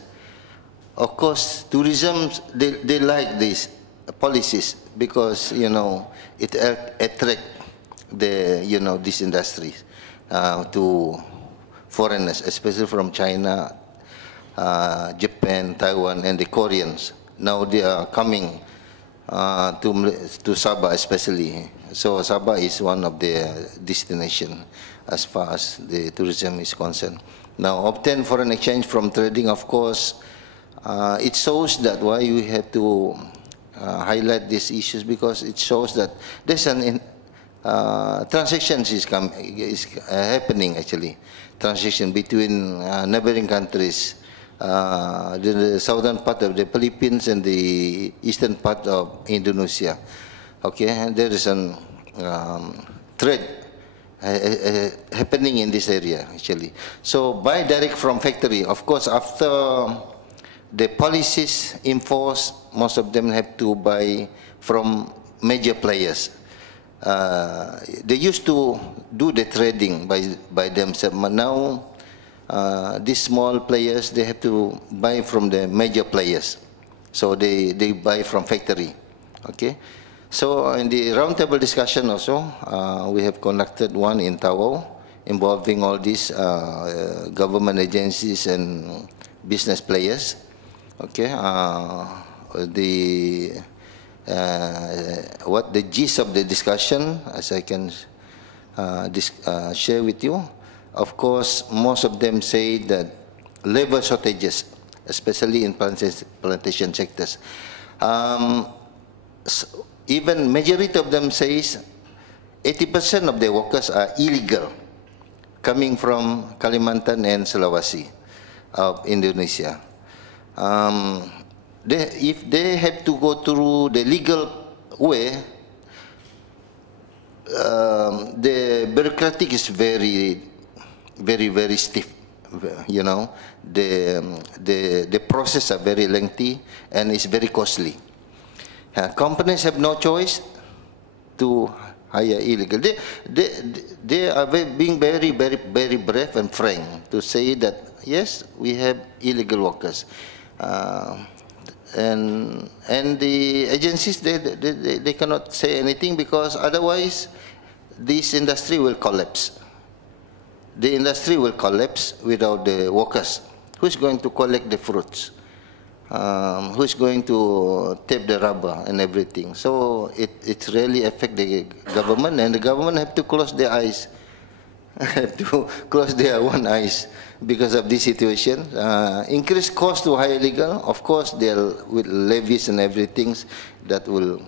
Of course, tourism, they like these policies because, it attracts the, these industries. to foreigners, especially from China, Japan, Taiwan, and the Koreans. Now they are coming to Sabah especially. So Sabah is one of the destination as far as the tourism is concerned. Now, obtain foreign exchange from trading, of course, it shows that why we have to highlight these issues, because it shows that there's an transactions is happening actually. Transaction between neighboring countries, the southern part of the Philippines and the eastern part of Indonesia. Okay, and there is an trade happening in this area actually. So buy direct from factory. Of course, after the policies enforced, most of them have to buy from major players. They used to do the trading by themselves, but now these small players, they have to buy from the major players. So they buy from factory. Okay. So in the roundtable discussion also, we have conducted one in Tawau involving all these government agencies and business players. Okay, what the gist of the discussion, as I can share with you, of course, most of them say that labor shortages, especially in plantation sectors. Even majority of them says 80% of the workers are illegal, coming from Kalimantan and Sulawesi of Indonesia. If they have to go through the legal way, the bureaucratic is very stiff. You know, the process are very lengthy and it's very costly. Companies have no choice to hire illegal. They are being very brave and frank to say that yes, we have illegal workers, and the agencies they cannot say anything, because otherwise this industry will collapse. The industry will collapse without the workers. Who's going to collect the fruits? Who's going to tape the rubber and everything? So it really affects the government, and the government have to close their eyes, have to close their own eyes because of this situation. Increased cost to hire legal, of course, they'll with levies and everything that will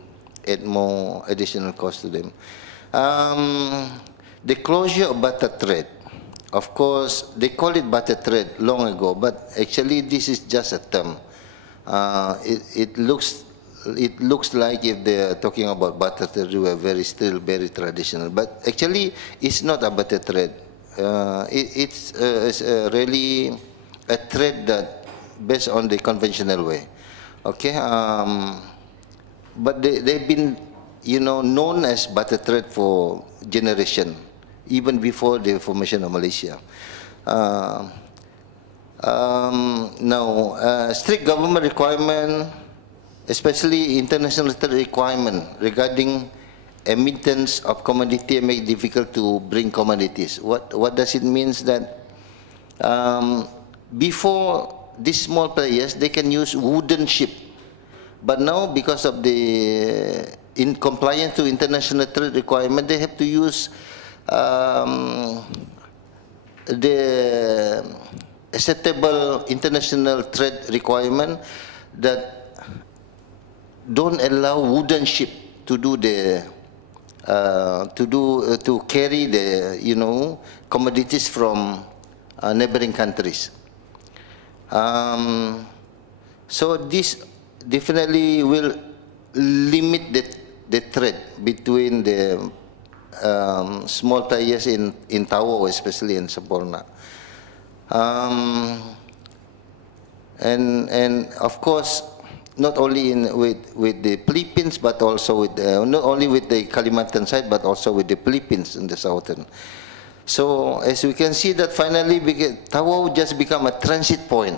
add more additional cost to them. The closure of barter trade. Of course, they call it barter trade long ago, but actually this is just a term. It looks like if they are talking about barter trade, we are still very traditional. But actually, it's not a barter trade. It's really a trade that based on the conventional way. Okay, but they've been, you know, known as barter trade for generation, even before the formation of Malaysia. Now, strict government requirement, especially international requirement regarding emittance of commodity, make it difficult to bring commodities. What does it mean? That before these small players, they can use wooden ship, but now because of the in compliance to international trade requirement, they have to use the acceptable international trade requirement that don't allow wooden ship to do the to carry the, you know, commodities from neighboring countries. So this definitely will limit the trade between the small players in Tawau, especially in Semporna. And of course, not only with the Philippines, but also with not only with the Kalimantan side, but also with the Philippines in the southern. So as we can see that finally Tawau just become a transit point.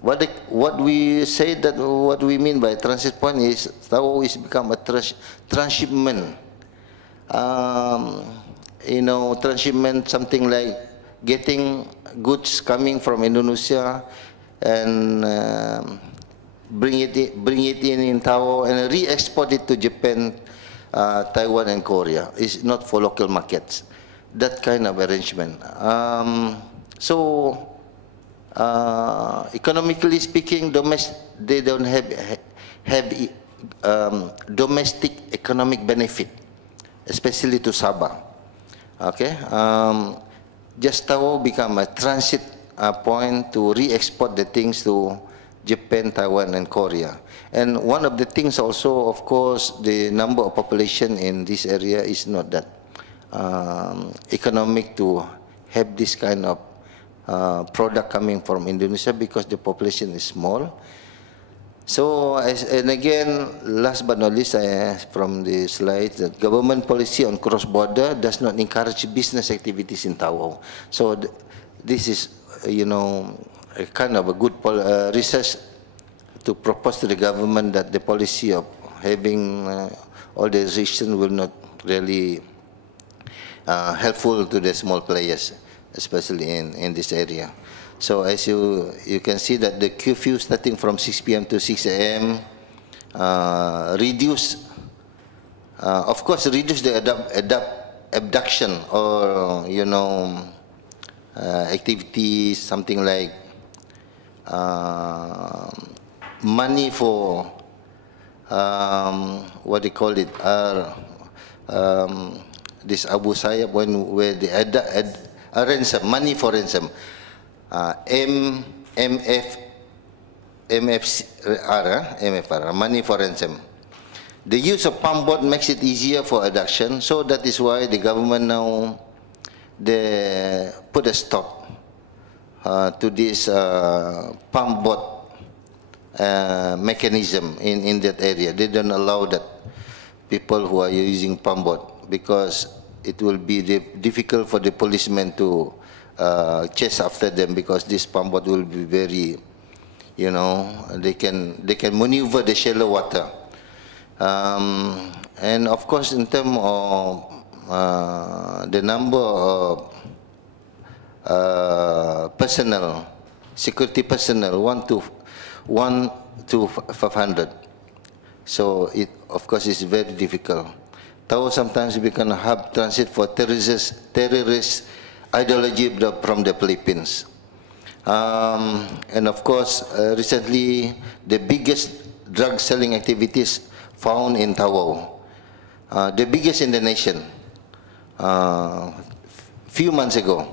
What we say that what we mean by transit point is Tawau is become a transshipment transshipment, something like getting goods coming from Indonesia and bring it in Tao and re-export it to Japan, Taiwan and Korea. It's not for local markets. That kind of arrangement. Economically speaking, they don't have domestic economic benefit, especially to Sabah. Okay, just Tao become a transit point to re-export the things to Japan, Taiwan, and Korea. And one of the things also, of course, the number of population in this area is not that economic to have this kind of product coming from Indonesia because the population is small. So, and again, last but not least, from the slides, the government policy on cross-border does not encourage business activities in Tawau. So, this is, a kind of a good research to propose to the government that the policy of having all the restrictions will not really helpful to the small players, especially in this area. So as you can see that the curfew starting from 6 p.m. to 6 a.m. Reduce the abduction or activities, something like money for what they call it, this Abu Sayyaf, where they a ransom, money for ransom. MFR, money for ransom. The use of pump boat makes it easier for abduction, so that is why the government now they put a stop to this pump boat mechanism in that area. They don't allow that people who are using pump boat because it will be difficult for the policemen to chase after them because this pump boat will be very, they can maneuver the shallow water. And of course, in terms of the number of personnel, security personnel, 1 to 500. So it, of course, is very difficult. Tao sometimes become a hub transit for terrorist ideology from the Philippines. And of course, recently, the biggest drug selling activities found in Tawau, the biggest in the nation, few months ago.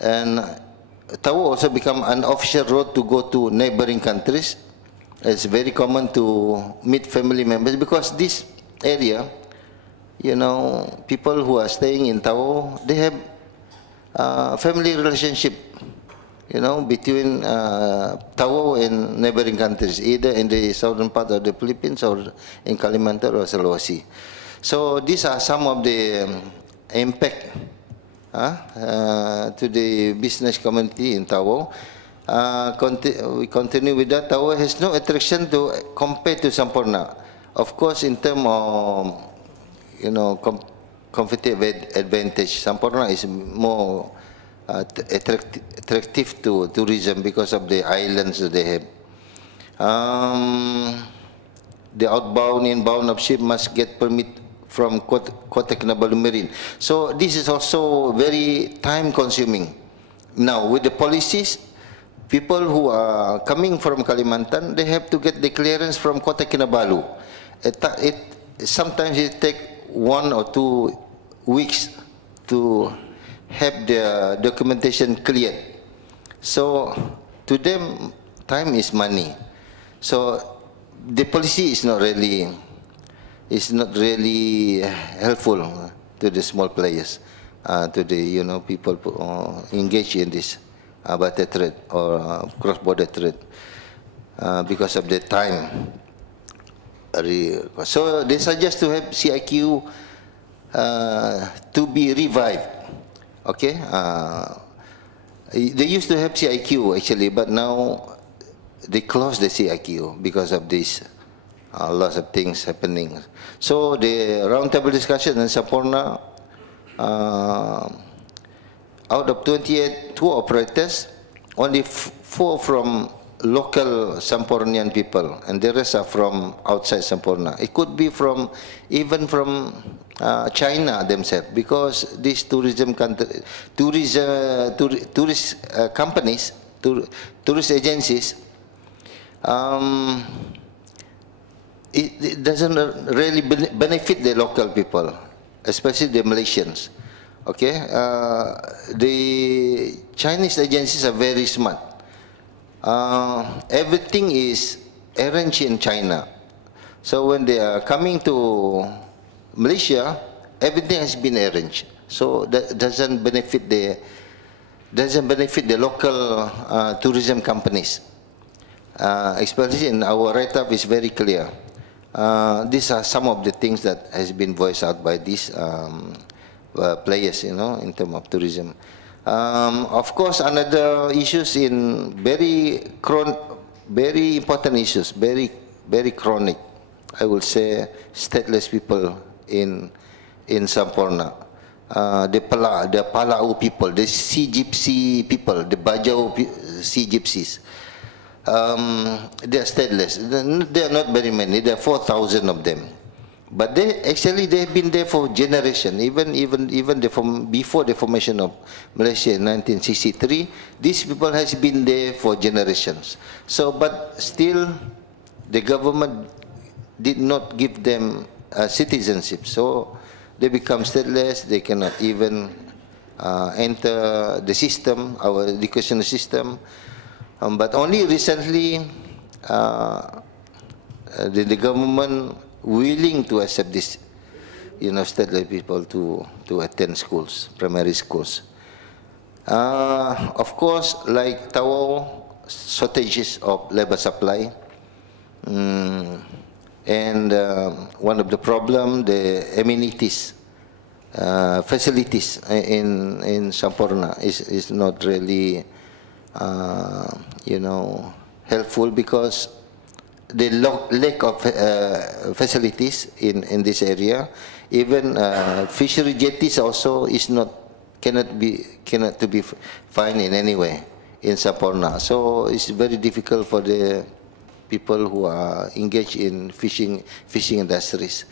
And Tawau also become an official road to go to neighboring countries. It's very common to meet family members because this area, people who are staying in Tawau, they have family relationship, between Tawau and neighboring countries, either in the southern part of the Philippines or in Kalimantan or Sulawesi. So these are some of the impact to the business community in Tawau. We continue with that. Tawau has no attraction to compare to Sampurna. Of course, in terms of competitive advantage, Sampurna is more attractive to tourism because of the islands that they have. The outbound, inbound of ship must get permit from Kota Kinabalu Marine. So this is also very time consuming. Now with the policies, people who are coming from Kalimantan, they have to get the clearance from Kota Kinabalu. Sometimes it takes 1 or 2 weeks to have the documentation cleared. So to them, time is money. So the policy is not really helpful to the small players, to the people engaged in this barter trade or cross-border trade because of the time. So they suggest to have CIQ to be revived. Okay, they used to have CIQ actually, but now they closed the CIQ because of this lots of things happening. So the roundtable discussion in Sampurna out of 28 tour operators, only 4 from local Sampornian people, and the rest are from outside Samporna. It could be from even from China themselves, because these tourist companies, tourist agencies, it doesn't really benefit the local people, especially the Malaysians. Okay, the Chinese agencies are very smart. Everything is arranged in China. So when they are coming to Malaysia, everything has been arranged. So that doesn't benefit the local tourism companies. Especially in our write-up is very clear. These are some of the things that has been voiced out by these players, you know, in terms of tourism. Of course, another issues in very important issues, very chronic, I would say, stateless people in Samporna. The Palau people, the Sea Gypsy people, the Bajau Sea Gypsies. They are stateless. They are not very many. There are 4,000 of them. But they've been there for generations. Even before the formation of Malaysia in 1963, these people has been there for generations. So, but still, the government did not give them citizenship. So they become stateless. They cannot even enter the system, our educational system. But only recently, the government willing to accept this, you know, stateless people to attend schools, primary schools. Of course, like Tawau, shortages of labor supply, and one of the problem, the amenities, facilities in Samporna is not really, you know, helpful, because the lack of facilities in this area. Even fishery jetties also is cannot be found in any way in Samporna. So it's very difficult for the people who are engaged in fishing industries.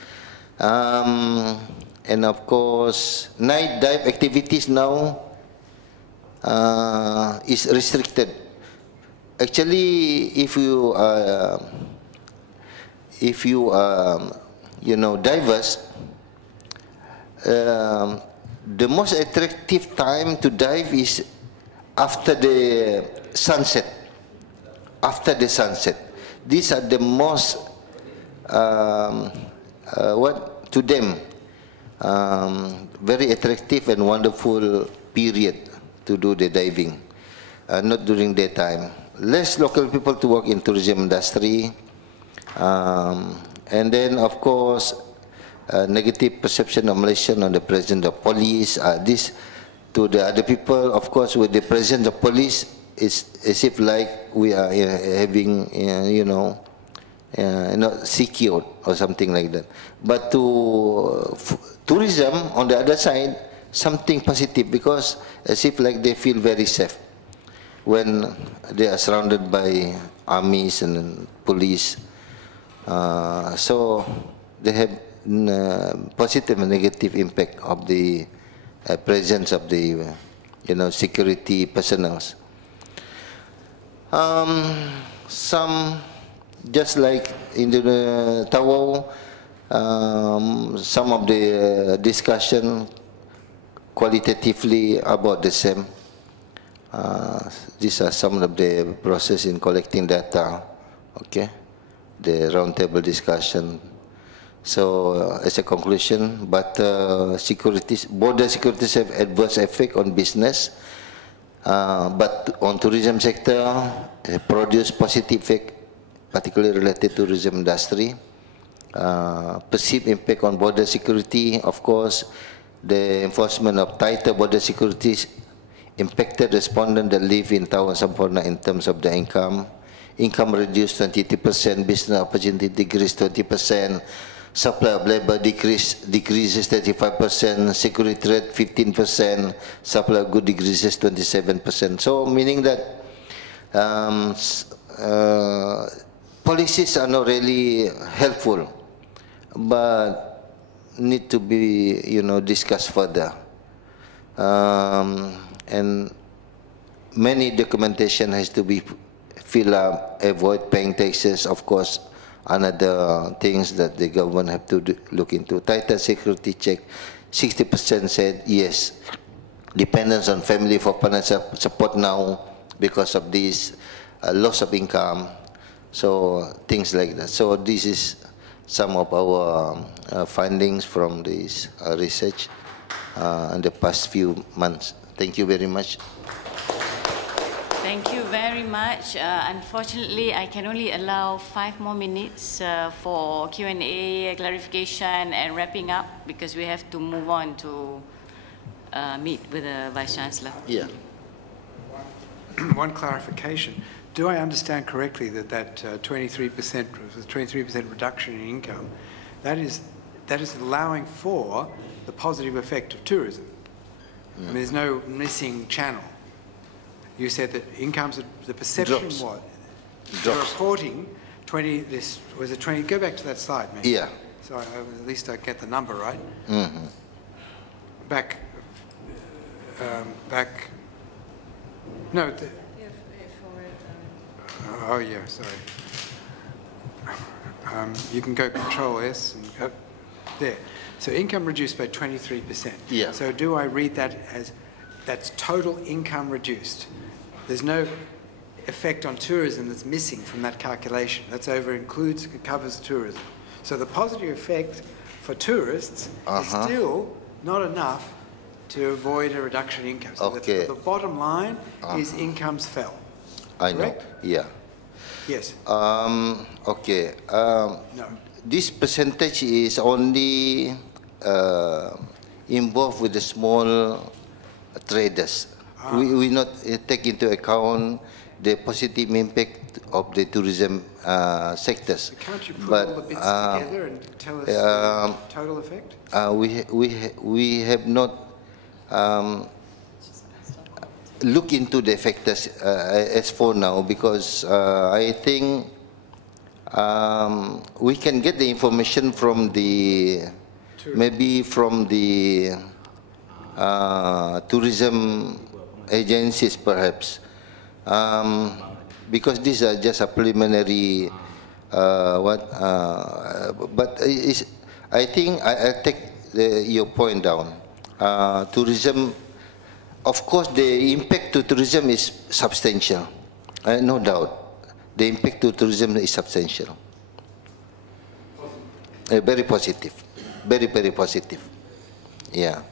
And of course, night dive activities now is restricted. Actually, if you you know, divers, the most attractive time to dive is after the sunset. After the sunset, these are the most what to them very attractive and wonderful period to do the diving. Not during daytime. Less local people to work in tourism industry, and then of course negative perception of Malaysian on the presence of police. This to the other people, of course, with the presence of police, it's as if like we are having you know, not secured or something like that. But to tourism on the other side, something positive, because as if like they feel very safe when they are surrounded by armies and police. So they have positive and negative impact of the presence of the you know, security personnel. Some, just like in the Tawau, some of the discussion qualitatively about the same. These are some of the process in collecting data, okay, the roundtable discussion. So as a conclusion, but border securities have adverse effect on business, but on tourism sector, produce positive effect, particularly related to tourism industry. Perceived impact on border security, of course, the enforcement of tighter border securities impacted respondents that live in Tawau and Samporna in terms of the income. Income reduced 22%, business opportunity decreased 20%, supply of labor decreases 35%, security rate 15%, supply of goods decreases 27%. So meaning that policies are not really helpful, but need to be, discussed further. And many documentation has to be filled up, avoid paying taxes, of course, another things that the government have to look into. Tighter security check, 60% said yes. Dependence on family for financial support now because of this loss of income. So things like that. So this is some of our findings from this research in the past few months. Thank you very much. Thank you very much. Unfortunately, I can only allow 5 more minutes for Q&A, clarification, and wrapping up because we have to move on to meet with the Vice Chancellor. Yeah. One clarification. Do I understand correctly that 23% reduction in income, that is allowing for the positive effect of tourism? I mean, there's no missing channel. You said that incomes, the perception Drops. what? Drops. You're reporting 20, was it 20, go back to that slide, man. Yeah. So at least I get the number right. Mm-hmm. Back, no. Oh yeah, sorry. You can go Control S and go there. So income reduced by 23%. Yeah. So do I read that as that's total income reduced? There's no effect on tourism that's missing from that calculation. That's includes, it covers tourism. So the positive effect for tourists is still not enough to avoid a reduction in income. So Okay. the bottom line is incomes fell. I Correct? know. Yeah. Yes. Okay. No. This percentage is only involved with the small traders. We not take into account the positive impact of the tourism sectors. Can't you put all the bits together and tell us the total effect? We have not look into the factors as for now because I think we can get the information from the maybe from the tourism agencies perhaps because these are just a preliminary but I think I take your point down. Tourism, of course, the impact to tourism is substantial. No doubt, the impact to tourism is substantial. Very positive, very positive. Yeah.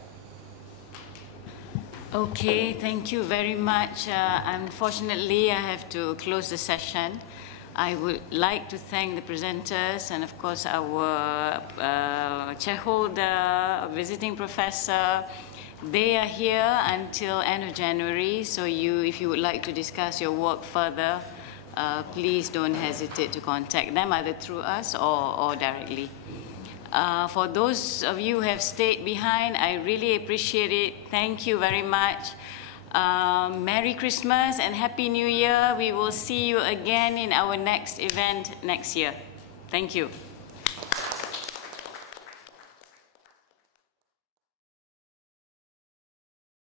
Okay, thank you very much. Unfortunately, I have to close the session. I would like to thank the presenters and, of course, our chairholder, visiting professor. They are here until end of January, so if you would like to discuss your work further, please don't hesitate to contact them either through us or directly. For those of you who have stayed behind, I really appreciate it. Thank you very much. Merry Christmas and Happy New Year. We will see you again in our next event next year. Thank you.